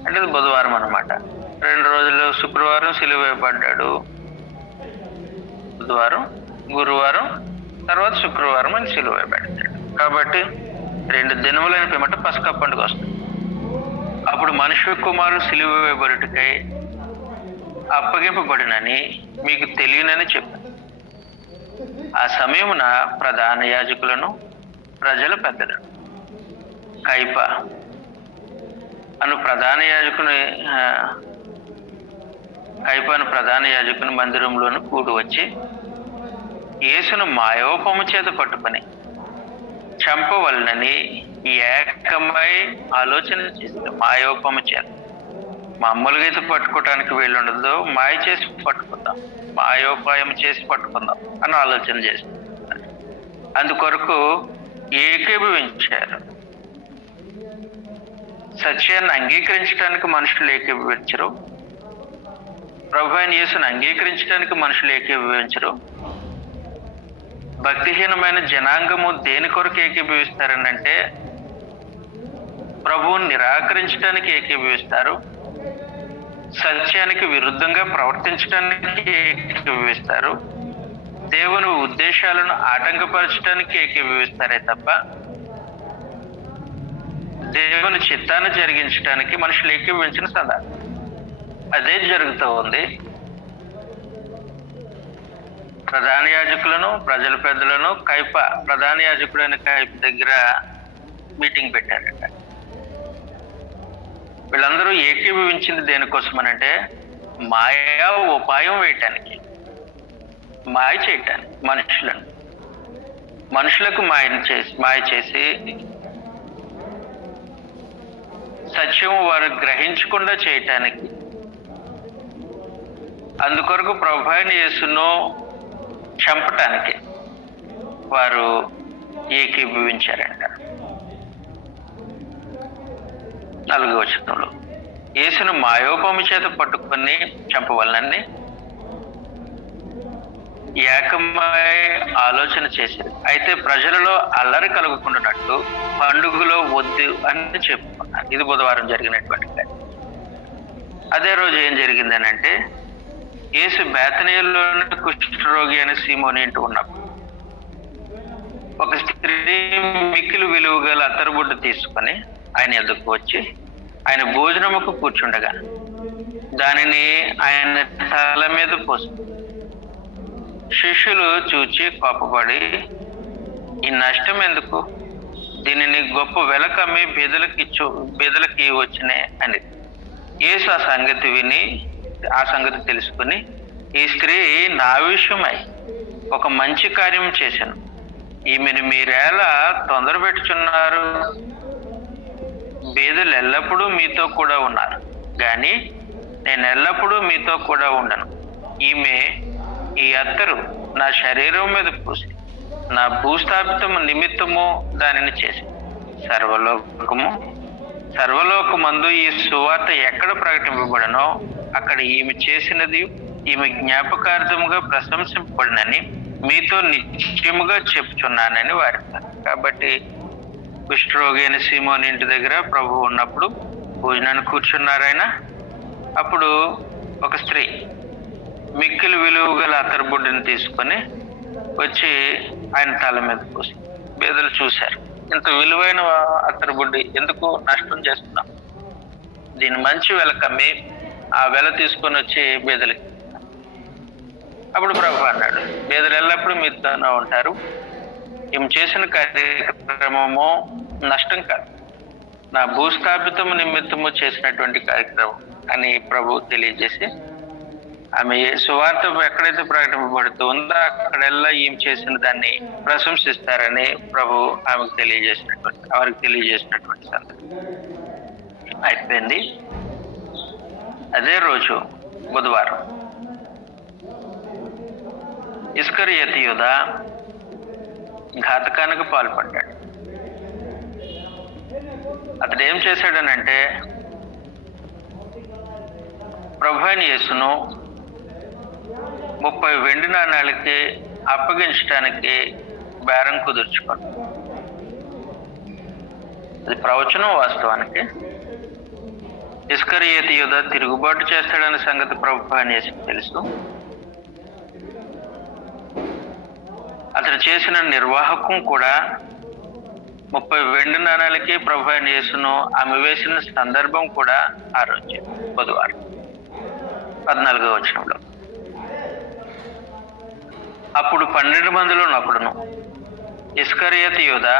అంటే ఇది బుధవారం అన్నమాట. 2 రోజులు, శుక్రవారం సిలువ వేయబడ్డాడు, బుధవారం, గురువారం, తర్వాత శుక్రవారం అని సిలువ వేయబడతాడు. కాబట్టి 2 దినములైన పిమ్మట పస్కా పండుగ వస్తుంది. అప్పుడు మనుష్య కుమారుడు సిలువ వేయబడుటకై అప్పగింపబడినని మీకు తెలియనని చెప్పాను. ఆ సమయమున ప్రధాన యాజకులను, ప్రజల పెద్దలను, కైప అను ప్రధాన యాజకుని మందిరంలోను కూడి వచ్చి యేసును మాయోపము చేత పట్టుకొని చంపవలనని ఏకమై ఆలోచన చేశారు. మాయోపము చేత మామూలుగా అయితే పట్టుకోవటానికి వీలుండదు, మాయ చేసి పట్టుకుందాం, మాయోపాయం చేసి పట్టుకుందాం అని ఆలోచన చేస్తారు. అందుకొరకు ఏకీభవించారు. సత్యాన్ని అంగీకరించడానికి మనుషులు ఏకీభవించరు, ప్రభు అయిన యేసుని అంగీకరించడానికి మనుషులు ఏకీభవించరు. భక్తిహీనమైన జనాంగము దేని కొరకు ఏకీభవిస్తారనంటే ప్రభువుని నిరాకరించడానికి ఏకీభవిస్తారు, సత్యానికి విరుద్ధంగా ప్రవర్తించడానికి ఏకీభవిస్తారు, దేవుని ఉద్దేశాలను ఆటంకపరచడానికి ఏకీభవిస్తారే తప్ప దేవుని చిత్తాన్ని జరిగించడానికి మనుషులు ఏకీభవించిన సదా అదే జరుగుతూ ఉంది. ప్రధాన యాజకులను, ప్రజల పెద్దలను కైప, ప్రధాన యాజకుడైన కైప దగ్గర మీటింగ్ పెట్టారట. వీళ్ళందరూ ఏకీభవించింది దేనికోసమనంటే మాయా ఉపాయం వేయటానికి, మాయ చేయటానికి, మనుషులకు మాయ చేసి సత్యం వారు గ్రహించకుండా చేయటానికి. అందుకొరకు ప్రభు అయిన యేసును చంపటానికి వారు ఏకీభవించారంట. 4వ వచనంలో యేసును మాయోపము చేత పట్టుకొని చంపవలనని ఏకమై ఆలోచన చేశారు. అయితే ప్రజలలో అల్లరి కలుగుకుంటున్నట్టు పండుగలో వద్దు అని చెప్పుకున్నారు. ఇది బుధవారం జరిగినటువంటి కార్యం. అదే రోజు ఏం జరిగిందనంటే యేసు బేతనీయుల్లోని కుష్ఠరోగి అని సీమోని ఇంటి ఉన్నప్పుడు ఒక స్త్రీ మిక్కిలి విలువ గల అత్తరుబుడ్డు తీసుకొని ఆయన ఎదుకు వచ్చి ఆయన భోజనముకు కూర్చుండగా దానిని ఆయన తల మీద పోసి శిష్యులు చూచి కోపపడి, ఈ నష్టం ఎందుకు, దీనిని గొప్ప వెలకమ్మి బీదలకి వచ్చినాయి అని. యేసు ఆ సంగతి తెలుసుకుని, ఈ స్త్రీ నా విషయమై ఒక మంచి కార్యం చేశాను, ఈమెను మీరేలా తొందర పెట్టుచున్నారు, బీదలు ఎల్లప్పుడూ మీతో కూడా ఉన్నారు కానీ నేను ఎల్లప్పుడూ మీతో కూడా ఉండను. ఈమె ఈ అత్తరు నా శరీరం మీద పూసి నా భూస్థాపితము నిమిత్తము దానిని చేసి సర్వలోకమందు ఈ సువార్త ఎక్కడ ప్రకటింపబడనో అక్కడ ఈమె చేసినది ఈమె జ్ఞాపకార్థముగా ప్రశంసింపబడినని మీతో నిశ్చయముగా చెప్తున్నానని వారి. కాబట్టి కుష్ఠరోగి అయిన సీమోని ఇంటి దగ్గర ప్రభు ఉన్నప్పుడు భోజనాన్ని కూర్చున్నారు ఆయన. అప్పుడు ఒక స్త్రీ మిక్కిలి విలువ గల అత్తరుబుడ్డిని తీసుకొని వచ్చి ఆయన తల మీద పోసి బీదలు చూశారు. ఇంత విలువైన అత్తరుబుడ్డి ఎందుకు నష్టం చేస్తున్నాం, దీని మంచి వెలకమ్మి ఆ వెల తీసుకొని వచ్చి బీదలకి. అప్పుడు ప్రభు అన్నాడు, బీదలు ఎల్లప్పుడూ మీతోనే ఉంటారు, ఈమె చేసిన కార్యక్రమము నష్టం కాదు, నా భూస్థాపితము నిమిత్తము చేసినటువంటి కార్యక్రమం అని ప్రభు తెలియజేసి, ఆమె సువార్త ఎక్కడైతే ప్రకటింపబడుతుందో అక్కడెల్లా ఈమె చేసిన దాన్ని ప్రశంసిస్తారని ప్రభు వారికి తెలియజేసినటువంటి సంగతి అయిపోయింది. అదే రోజు బుధవారం ఇస్కరియోతు యూదా ఘాతకానికి పాల్పడ్డాడు. అతడు ఏం చేశాడనంటే ప్రభు అయిన యేసును 30 వెండి నాణాలకి అప్పగించడానికి బేరం కుదుర్చుకోండి. అది ప్రవచనం. వాస్తవానికి ఇస్కరియోతు యూదా తిరుగుబాటు చేస్తాడనే సంగతి ప్రభు అయిన యేసుకు తెలుసు. అతడు చేసిన నిర్వాహకం కూడా 30 వెండి నాణాలకి ప్రభు అయిన యేసును అమ్మివేసిన సందర్భం కూడా ఆ రోజు బుధవారం 14వ వచనంలో. అప్పుడు 12 మందిలో ఒకడును ఇస్కరియోతు యూదా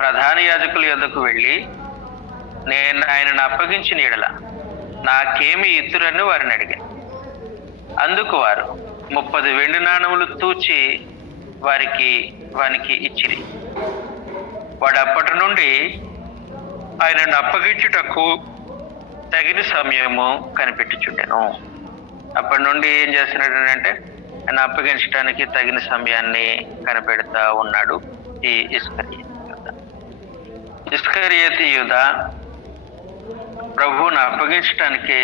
ప్రధాన యాజకుల యొద్దకు వెళ్ళి, నేను ఆయనను అప్పగించిన యెడల నాకేమి ఇత్తురని వారిని అడిగాను. అందుకు వారు 30 వెండి నాణములు తూచి వానికి ఇచ్చిరి. వాడు అప్పటి నుండి ఆయనను అప్పగించుటకు తగిన సమయము కనిపెట్టుచుండెను. అప్పటి నుండి ఏం చేస్తున్నాడు అంటే ఆయన అప్పగించడానికి తగిన సమయాన్ని కనిపెడతా ఉన్నాడు ఈ ఇస్కరియోతు యూదా ప్రభువును అప్పగించడానికి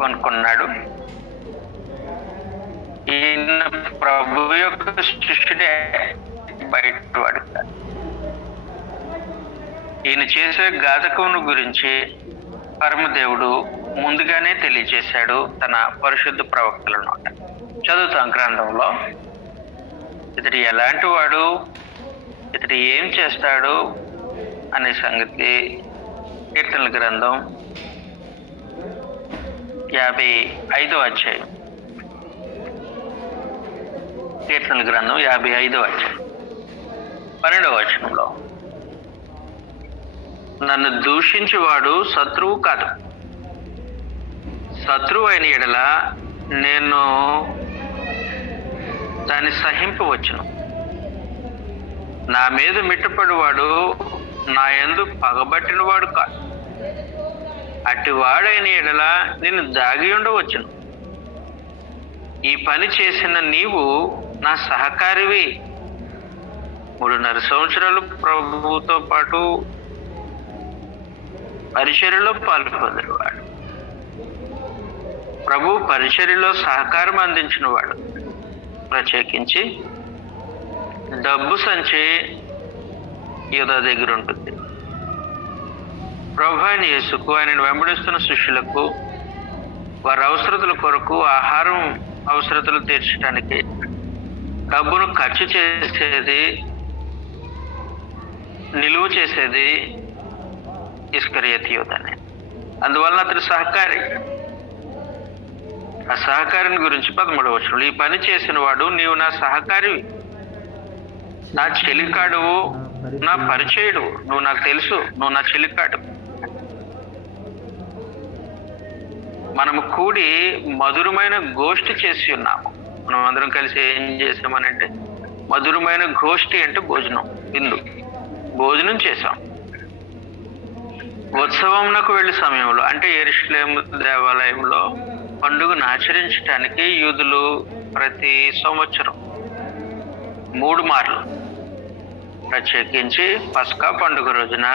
కొనుక్కున్నాడు. ఈయన ప్రభు యొక్క శిష్యుడే, బయటవాడు కాదు. ఈయన చేసే ఘాతకమును గురించి పరమదేవుడు ముందుగానే తెలియజేశాడు తన పరిశుద్ధ ప్రవక్తలను. చదువుతాం గ్రంథంలో ఇతడు ఎలాంటి వాడు, ఇతడు ఏం చేస్తాడు అనే సంగతి కీర్తనల గ్రంథం 55వ అధ్యాయం. కీర్తనల గ్రంథం 55వ అధ్యాయం 12వ వచనంలో, నన్ను దూషించేవాడు శత్రువు కాదు, శత్రువు అయిన ఎడల నేను దాన్ని సహింపవచ్చును. నా మీద మిట్టపడివాడు నా యందు పగబట్టినవాడు కాదు, అట్టివాడైన ఎడల నేను దాగి ఉండవచ్చును. ఈ పని చేసిన నీవు నా సహకారివి. 3.5 సంవత్సరాలు ప్రభువుతో పాటు పరిచర్యలో పాల్పొందినవాడు, ప్రభు పరిచర్యలో సహకారం అందించిన వాడు. ప్రత్యేకించి డబ్బు సంచి యూదా దగ్గర ఉంటుంది. ప్రభు అయిన యేసుకు, ఆయనను వెంబడిస్తున్న శిష్యులకు వారి అవసరతల కొరకు, ఆహారం అవసరతలు తీర్చడానికి డబ్బును ఖర్చు చేసేది, నిలువ చేసేది ఇస్కరియోతు యూదానే. అందువలన అతడు సహకారి. ఆ సహకారిని గురించి 13వ వచనంలో, ఈ పని చేసిన వాడు నీవు నా సహకారివి, నా చెలికాడువు, నా పరిచయుడు, నువ్వు నాకు తెలుసు, నువ్వు నా చెలికాడు. మనము కూడి మధురమైన గోష్ఠి చేసి ఉన్నాము. మనం అందరం కలిసి ఏం చేసామనంటే, మధురమైన గోష్ఠి అంటే భోజనం, విందు, భోజనం చేసాం. ఉత్సవంకు వెళ్ళే సమయంలో, అంటే యెరూషలేము దేవాలయంలో పండుగను ఆచరించడానికి యూదులు ప్రతి సంవత్సరం 3 మార్లు, ప్రత్యేకించి పస్కా పండుగ రోజున,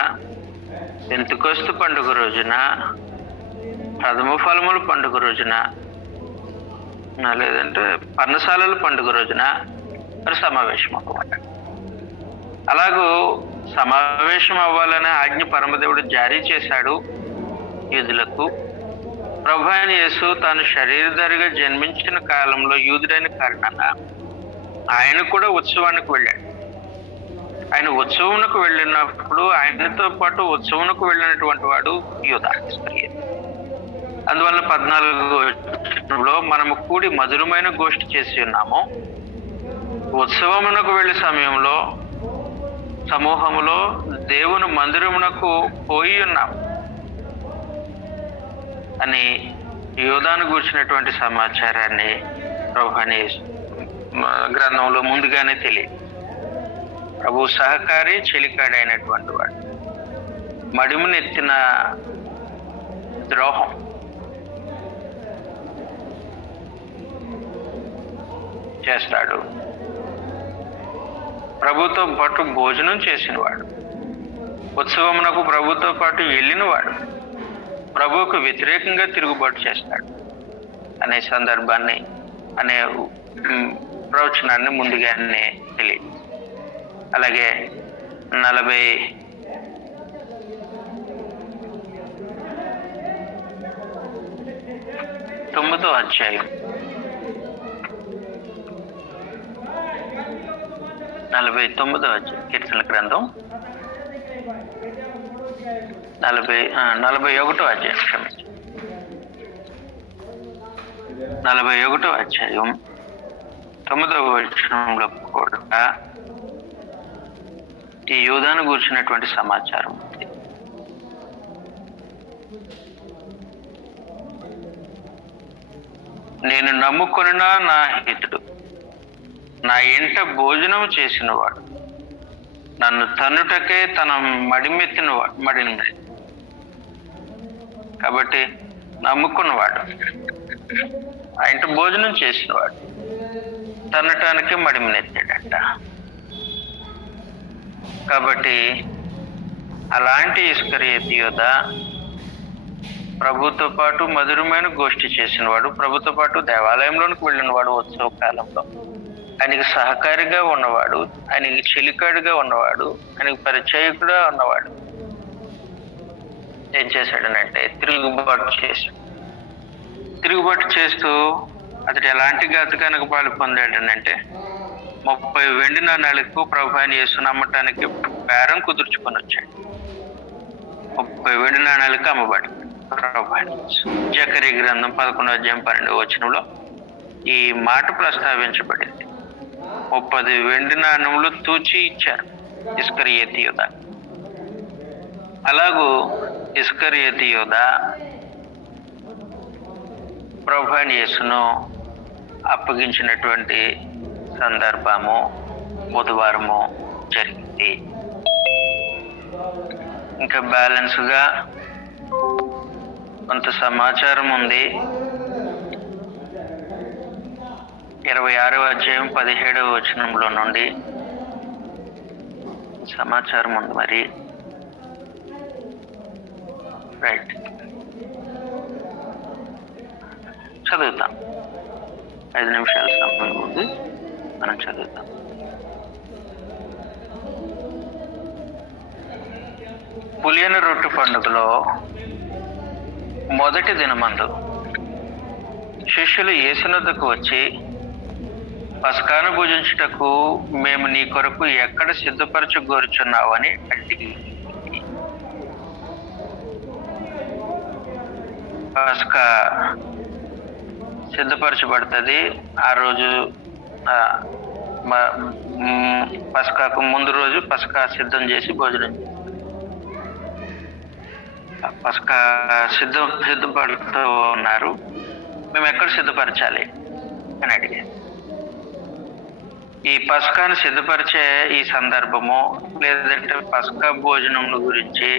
పెంతెకొస్తు పండుగ రోజున, ప్రథమ ఫలముల పండుగ రోజున, లేదంటే పర్ణశాలల పండుగ రోజున మరి సమావేశం అవ్వాలి. అలాగూ సమావేశం అవ్వాలనే ఆజ్ఞ పరమదేవుడు జారీ చేశాడు యూదులకు. ప్రభు అయిన యేసు తాను శరీరధారిగా జన్మించిన కాలంలో యూదుడైన కారణంగా ఆయన కూడా ఉత్సవానికి వెళ్ళాడు. ఆయన ఉత్సవంకు వెళ్ళినప్పుడు ఆయనతో పాటు ఉత్సవంకు వెళ్ళినటువంటి వాడు యూదా ఇస్కరియోతు. అందువల్ల 14వ వచనంలో మనము కూడి మధురమైన గోష్ఠి చేసి ఉన్నాము. ఉత్సవమునకు వెళ్ళే సమయంలో సమూహములో దేవుని మందిరమునకు పోయి ఉన్నాము అని యూదాను గూర్చినటువంటి సమాచారాన్ని ప్రభు అనే గ్రంథంలో ముందుగానే తెలియదు. ప్రభు సహకారి, చెలికాడైనటువంటి వాడు. మడిమునెత్తిన ద్రోహం, చేస్తాడు. ప్రభుతో పాటు భోజనం చేసినవాడు, ఉత్సవమునకు ప్రభుతో పాటు వెళ్ళినవాడు, ప్రభువుకు వ్యతిరేకంగా తిరుగుబాటు చేస్తాడు అనే సందర్భాన్ని, అనే ప్రవచనాన్ని ముందుగానే తెలియదు. అలాగే 49వ అధ్యాయం 49వ అధ్యాయం కీర్తనల గ్రంథం 41వ అధ్యాయం 41వ అధ్యాయం 9వ వచనంలో కూడా ఈ యూదాను గూర్చినటువంటి సమాచారం ఉంది. నేను నమ్ముకొనిన నా హితుడు, నా ఇంట భోజనం చేసినవాడు, నన్ను తన్నుటకే తన మడిని కాబట్టి నమ్ముకున్నవాడు, ఆయన భోజనం చేసినవాడు తనటానికి మడిమనెత్తాడంట. కాబట్టి అలాంటి ఇస్కరియోతు యూద ప్రభుతో పాటు మధురమైన గోష్ఠి చేసినవాడు, ప్రభుతో పాటు దేవాలయంలోనికి వెళ్ళినవాడు, ఉత్సవ కాలంలో ఆయనకి సహకారిగా ఉన్నవాడు, ఆయనకి చెలికాడుగా ఉన్నవాడు, ఆయనకి పరిచయకుడుగా ఉన్నవాడు ఏం చేశాడనంటే తిరుగుబాటు చేస్తూ అతడు ఎలాంటి ఘాతుకానికి పాలు పొందాడనంటే 30 వెండి నాణాలకు ప్రభు అయిన యేసును అమ్మటానికి బేరం కుదుర్చుకొని వచ్చాడు. 30 వెండి నాణాలకు అమ్మబడి ప్రభు అయిన యేసు. జకరియా గ్రంథం 11:12 ఈ మాట ప్రస్తావించబడింది. 30 వెండి నాణములు తూచి ఇచ్చారు ఇస్కరియోతు యూద. అలాగూ ఇస్కరియోతు యూద ప్రభు అయిన యేసును అప్పగించినటువంటి సందర్భము బుధవారము జరిగింది. ఇంకా బ్యాలెన్స్గా కొంత సమాచారం ఉంది. 26వ అధ్యాయం 17వ వచనంలో నుండి సమాచారం ఉంది. మరి రైట్, చదువుతాం. 5 నిమిషాల సమయం ఉంది, మనం చదువుతాం. పులియని రొట్టె పండుగలో మొదటి దినమందు శిష్యులు యేసునొద్దకు వచ్చి, పస్కాను భుజించుటకు మేము నీ కొరకు ఎక్కడ సిద్ధపరచగోరుచున్నావని అడిగి, పస్కా సిద్ధపరచబడుతుంది. ఆ రోజు పస్కాకు ముందు రోజు పస్కా సిద్ధం చేసి భోజనం, పస్కా సిద్ధపడుతూ ఉన్నారు. మేము ఎక్కడ సిద్ధపరచాలి అని అడిగారు. ఈ పస్కాను సిద్ధపరిచే ఈ సందర్భము లేదంటే పస్కా భోజనం గురించి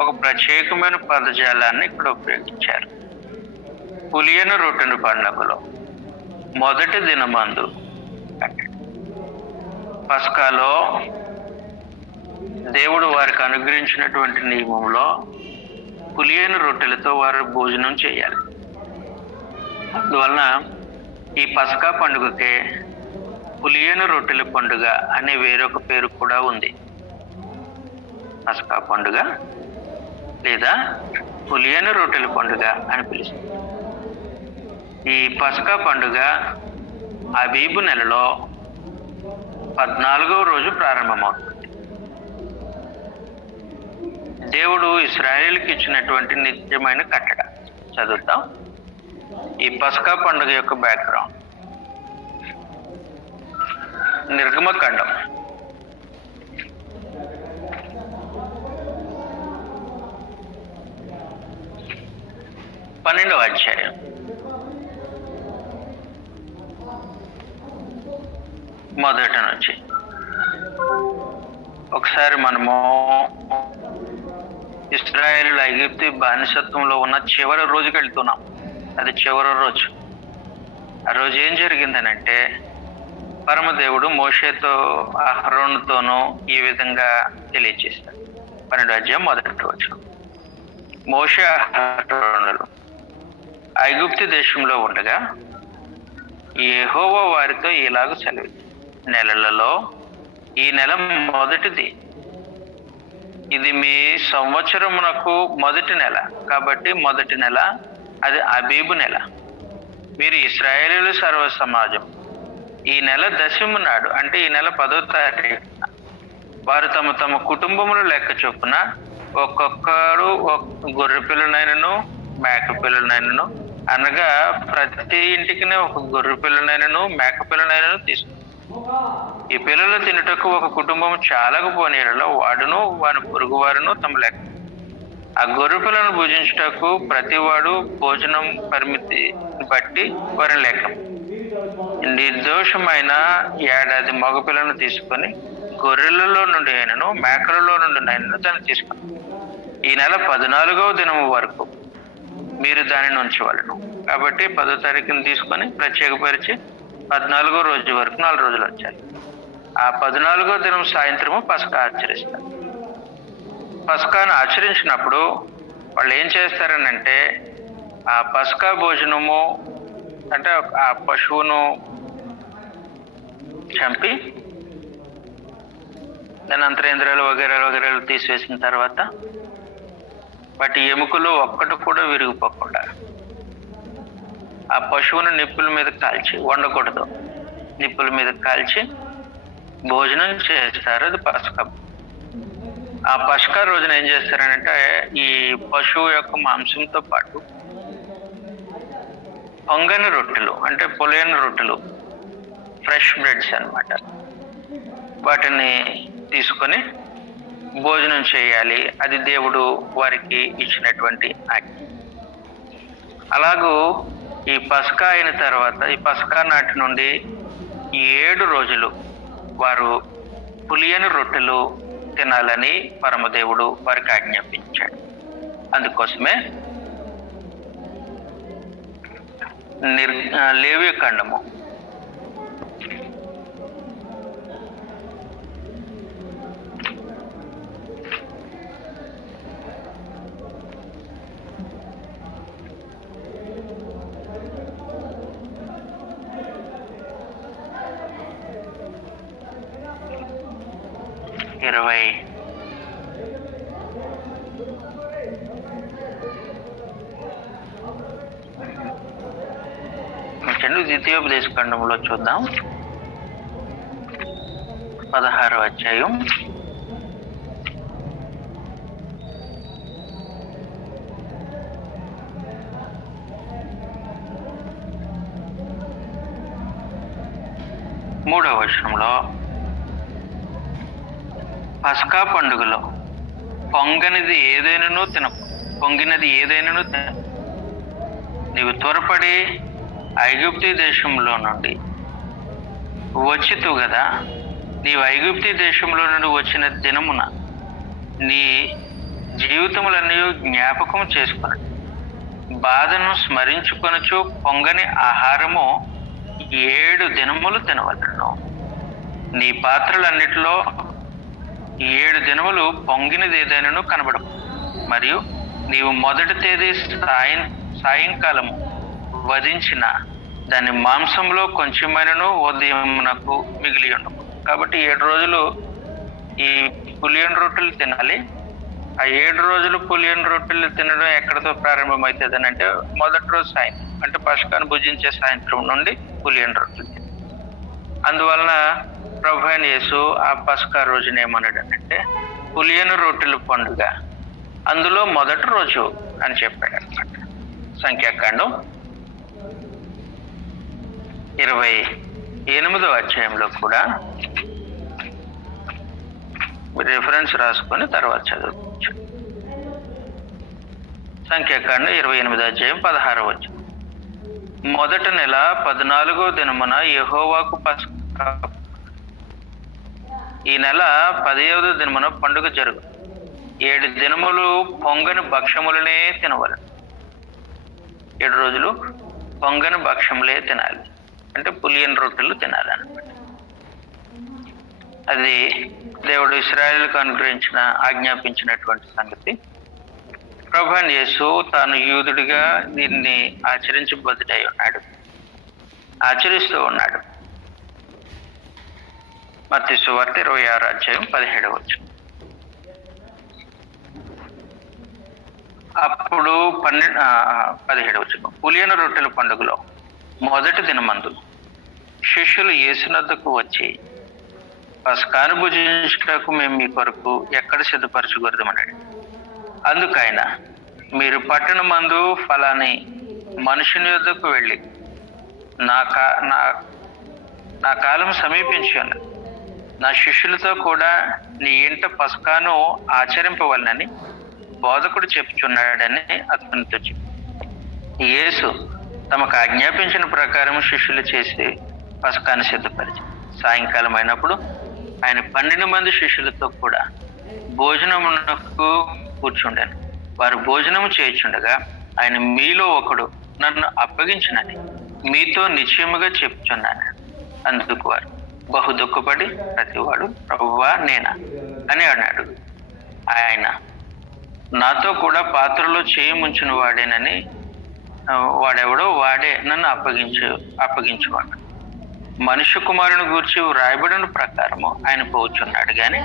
ఒక ప్రత్యేకమైన పదజాలాన్ని ఇక్కడ ఉపయోగించారు. పులియని రొట్టెను పండుగలో మొదటి దినమందు అంటే పస్కాలో దేవుడు వారికి అనుగ్రహించినటువంటి నియమంలో పులియని రొట్టెలతో వారు భోజనం చేయాలి. అందువలన ఈ పస్కా పండుగకే పులియని రొట్టెల పండుగ అనే వేరొక పేరు కూడా ఉంది. పస్కా పండుగ లేదా పులియని రొట్టెల పండుగ అని పిలుస్తుంది. ఈ పస్కా పండుగ అబీబు నెలలో 14వ రోజు ప్రారంభమవుతుంది. దేవుడు ఇశ్రాయేలుకి ఇచ్చినటువంటి నిత్యమైన కట్టడ. చదువుతాం ఈ పస్కా పండుగ యొక్క బ్యాక్గ్రౌండ్. నిర్గమకాండం 12వ అధ్యాయం మొదట నుంచి ఒకసారి మనము ఇశ్రాయేలు ఐగుప్తు బానిసత్వంలో ఉన్న చివరి రోజుకి వెళ్తున్నాం. అది చివరి రోజు. ఆ రోజు ఏం జరిగిందనంటే పరమదేవుడు మోషేతో అహరోనుతోనూ ఈ విధంగా తెలియజేశాడు. 12వ అధ్యాయం మొదటి రోజు. మోషే అహరోనులు ఐగుప్తు దేశంలో ఉండగా యెహోవా వారితో ఇలాగ సెలవు, నెలలలో ఈ నెల మొదటిది, ఇది మీ సంవత్సరమునకు మొదటి నెల కాబట్టి మొదటి నెల అది అబీబు నెల. మీరు ఇశ్రాయేలీయుల సర్వ సమాజం ఈ నెల దశమి నాడు అంటే ఈ నెల 10వ తారీఖు వారు తమ తమ కుటుంబముల లెక్క చొప్పున ఒక్కొక్కరు గొర్రె పిల్లనైనను మేక పిల్లనైనను, అనగా ప్రతి ఇంటికి ఒక గొర్రె పిల్లనైనను మేక పిల్లనైనను తీసుకు, ఈ పిల్లలు తినుటకు ఒక కుటుంబం చాలకపోనేలా వాడును వారి పొరుగు వారును తమ లెక్క. ఆ గొర్రె పిల్లను భుజించుటకు ప్రతివాడు భోజనం పరిమితి బట్టి వారి లెక్క. నిర్దోషమైన ఏడాది మగపిల్లను తీసుకొని గొర్రెలలో నుండి అయినను మేకలలో నుండి అయినను దాన్ని తీసుకుని ఈ నెల 14వ దినము వరకు మీరు దానిని ఉంచవలను. కాబట్టి 10వ తారీఖుని తీసుకొని ప్రత్యేకపరిచి 14వ రోజు వరకు 4 రోజులు వచ్చాలి. ఆ 14వ దినం సాయంత్రము పస్కా ఆచరిస్తారు. పస్కాను ఆచరించినప్పుడు వాళ్ళు ఏం చేస్తారనంటే, ఆ పస్కా భోజనము అంటే ఆ పశువును చంపి దాని అంతరేంద్రియాలు వగేరాలు తీసివేసిన తర్వాత వాటి ఎముకలు ఒక్కటి కూడా విరిగిపోకుండా ఆ పశువును నిప్పుల మీద కాల్చి, వండకూడదు, నిప్పుల మీద కాల్చి భోజనం చేస్తారు. అది పస్కా. ఆ పస్కా రోజున ఏం చేస్తారనంటే, ఈ పశువు యొక్క మాంసంతో పాటు పొంగని రొట్టెలు అంటే పొలేని రొట్టెలు, ఫ్రెష్ బ్రెడ్స్ అన్నమాట, వాటిని తీసుకొని భోజనం చేయాలి. అది దేవుడు వారికి ఇచ్చినటువంటి ఆజ్ఞ. అలాగూ ఈ పస్కా అయిన తర్వాత, ఈ పస్కా నాటి నుండి 7 రోజులు వారు పులియని రొట్టెలు తినాలని పరమదేవుడు వారికి ఆజ్ఞాపించాడు. అందుకోసమే లేవియకాండము 20 ద్వితీయోపదేశకాండంలో చూద్దాం. 16వ అధ్యాయం 3వ వచనంలో, పస్కా పండుగలో పొంగినది ఏదైనాను తిన, నీవు త్వరపడి ఐగుప్తు దేశంలో నుండి వచ్చితు కదా. నీవు ఐగుప్తు దేశంలో నుండి వచ్చిన దినమున నీ జీవితములన్నీ జ్ఞాపకం చేసుకుని బాధను స్మరించుకొనచు పొంగని ఆహారము 7 దినములు తినవలను. నీ పాత్రలన్నిటిలో 7 దినములు పొంగినది ఏదైనాను కనబడవు. మరియు నీవు మొదటి తేదీ సాయంకాలము వధించిన దాని మాంసంలో కొంచెమైనను ఉదయమునకు మిగిలి ఉండవు. కాబట్టి 7 రోజులు ఈ పులియని రొట్టెలు తినాలి. ఆ 7 రోజులు పులియని రొట్టెలు తినడం ఎక్కడితో ప్రారంభమవుతుంది అని అంటే, మొదటి రోజు సాయంత్రం అంటే పస్కాను భుజించే సాయంత్రం నుండి పులియని రొట్టెలు తినాలి. అందువలన ప్రభువైన యేసు ఆ పస్కా రోజున ఏమన్నాడనంటే, పులియని రొట్టెల పండుగ అందులో మొదటి రోజు అని చెప్పాడు అనమాట. సంఖ్యాకాండం 28వ అధ్యాయంలో కూడా రిఫరెన్స్ రాసుకొని తర్వాత చదవచ్చు. సంఖ్యాకాండం 28వ అధ్యాయం 16వ వచనం, మొదటి నెల 14వ దినమున యెహోవాకు పస్కా, ఈ నెల 15వ దినమున పండుగ జరుగు. 7 దినములు పొంగని భక్ష్యములనే తినవలను. 7 రోజులు పొంగని భక్ష్యములే తినాలి, అంటే పులియని రొట్టెలు తినాలన్నమాట. అది దేవుడు ఇశ్రాయేలుకు అనుగ్రహించిన ఆజ్ఞాపించినటువంటి సంగతి. ప్రభువైన యేసు తాను యూదుడిగా దీన్ని ఆచరించబద్దుడై ఉన్నాడు, ఆచరిస్తూ ఉన్నాడు. మత్తయి సువార్త 26వ అధ్యాయం 17వ వచనం, అప్పుడు 17వ వచనం, పులియని రొట్టెల పండుగలో మొదటి దినమందు శిష్యులు యేసునద్దకు వచ్చి, పస్కాను భుజించుటకు మేము మీ కొరకు ఎక్కడ సిద్ధపరచకూడదమన్నాడు. అందుకైనా మీరు పట్టణమందు ఫలాని మనుషుని యొద్దకు వెళ్ళి, నా కాలం సమీపించి ఉన్నది, నా శిష్యులతో కూడా నీ ఇంట పస్కాను ఆచరింపవలనని బోధకుడు చెప్పుచున్నాడని అతనితో చెప్పి, యేసు తమకు ఆజ్ఞాపించిన ప్రకారం శిష్యులు చేసి పస్కాను సిద్ధపరిచి, సాయంకాలం అయినప్పుడు ఆయన 12 మంది శిష్యులతో కూడా భోజనమునకు కూర్చుండాను. వారు భోజనము చేయుచుండగా ఆయన మీలో ఒకడు నన్ను అప్పగించినని మీతో నిశ్చయముగా చెప్తున్నాను. అందుకు వారు బహు దుఃఖపడి ప్రతివాడు ప్రభువా నేనా అని అన్నాడు. ఆయన నాతో కూడా పాత్రలో చేయి ముంచిన వాడేనని, వాడెవడో వాడే నన్ను అప్పగించువాడు. మనుష్య కుమారుని గూర్చి వ్రాయబడిన ప్రకారము ఆయన పోచున్నాడు, గాని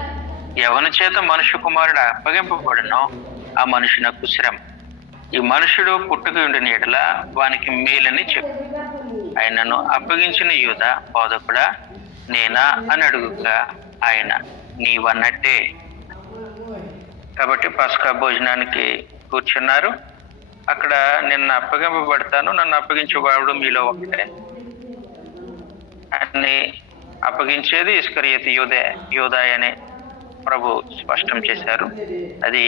ఎవరి చేత మనుష్య కుమారుడు అప్పగింపబడినో ఆ మనుషునకు శ్రమ. ఈ మనుషుడు పుట్టుక ఉండిన ఎడల వానికి మేలని చెప్పు. ఆయనను అప్పగించిన యూదా బోధకుడా నేనా అని అడుగుగా ఆయన నీవన్నట్టే. కాబట్టి పస్కా భోజనానికి కూర్చున్నారు. అక్కడ నిన్ను అప్పగింపబడతాను, నన్ను అప్పగించేవాడు మీలో ఒకటే అని అప్పగించేది ఇస్కరియోతు యూదా అని ప్రభు స్పష్టం చేశారు. అది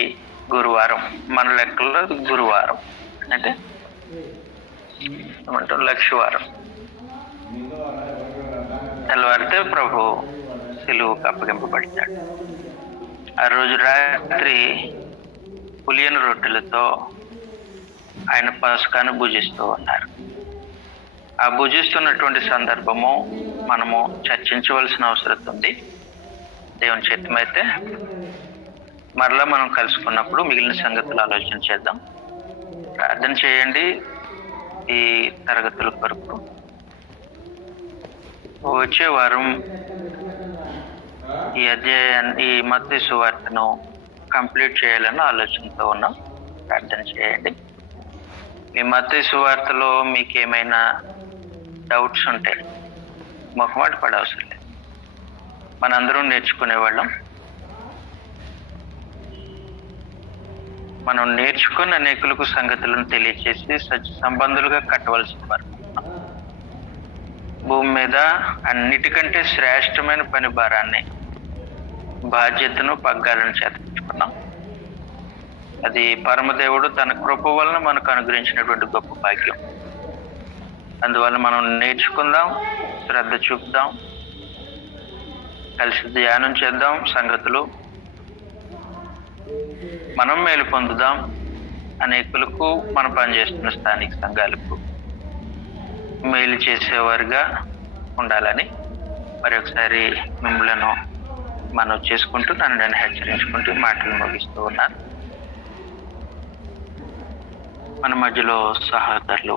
గురువారం, మన లెక్కల్లో గురువారం అంటే ఏమంటారు లక్షవారం. తెల్లవారితే ప్రభు సిలువకు అప్పగింపబడతాడు. ఆ రోజు రాత్రి పులియని రొట్టెలతో ఆయన పస్కాను భుజిస్తూ ఉన్నారు. ఆ భుజిస్తున్నటువంటి సందర్భము మనము చర్చించవలసిన అవసరం ఉంది. దేవుని చిత్తమైతే మరలా మనం కలుసుకున్నప్పుడు మిగిలిన సంగతులు ఆలోచన చేద్దాం. ప్రార్థన చేయండి ఈ తరగతుల కొరకు. వచ్చే వారం ఈ మత్తయి సువార్తను కంప్లీట్ చేయాలని ఆలోచనతో ఉన్నాం. ప్రార్థన చేయండి. ఈ మత్తయి సువార్తలో మీకు ఏమైనా డౌట్స్ ఉంటే మొహమాట పడవసరం లేదు. మనందరం నేర్చుకునేవాళ్ళం. మనం నేర్చుకుని అనేకులకు సంగతులను తెలియచేసి సత్య సంబంధులుగా కట్టవలసిన వారు. భూమి మీద అన్నిటికంటే శ్రేష్టమైన పని భారాన్ని, బాధ్యతను, పగ్గాలను చేర్చుకున్నాం. అది పరమదేవుడు తన కృప వలన మనకు అనుగ్రహించినటువంటి గొప్ప భాగ్యం. అందువల్ల మనం నేర్చుకుందాం, శ్రద్ధ చూపుదాం, కలిసి ధ్యానం చేద్దాం సంగతులు. మనం మేలు పొందుదాం. అనేకులకు మనం పనిచేస్తున్న స్థానిక సంఘాలకు మేలు చేసేవారుగా ఉండాలని మరొకసారి మిమ్మలను మనం చేసుకుంటూ నన్ను హెచ్చరించుకుంటూ మాటలు ముగిస్తూ ఉన్నాను. మన మధ్యలో సహోదరులు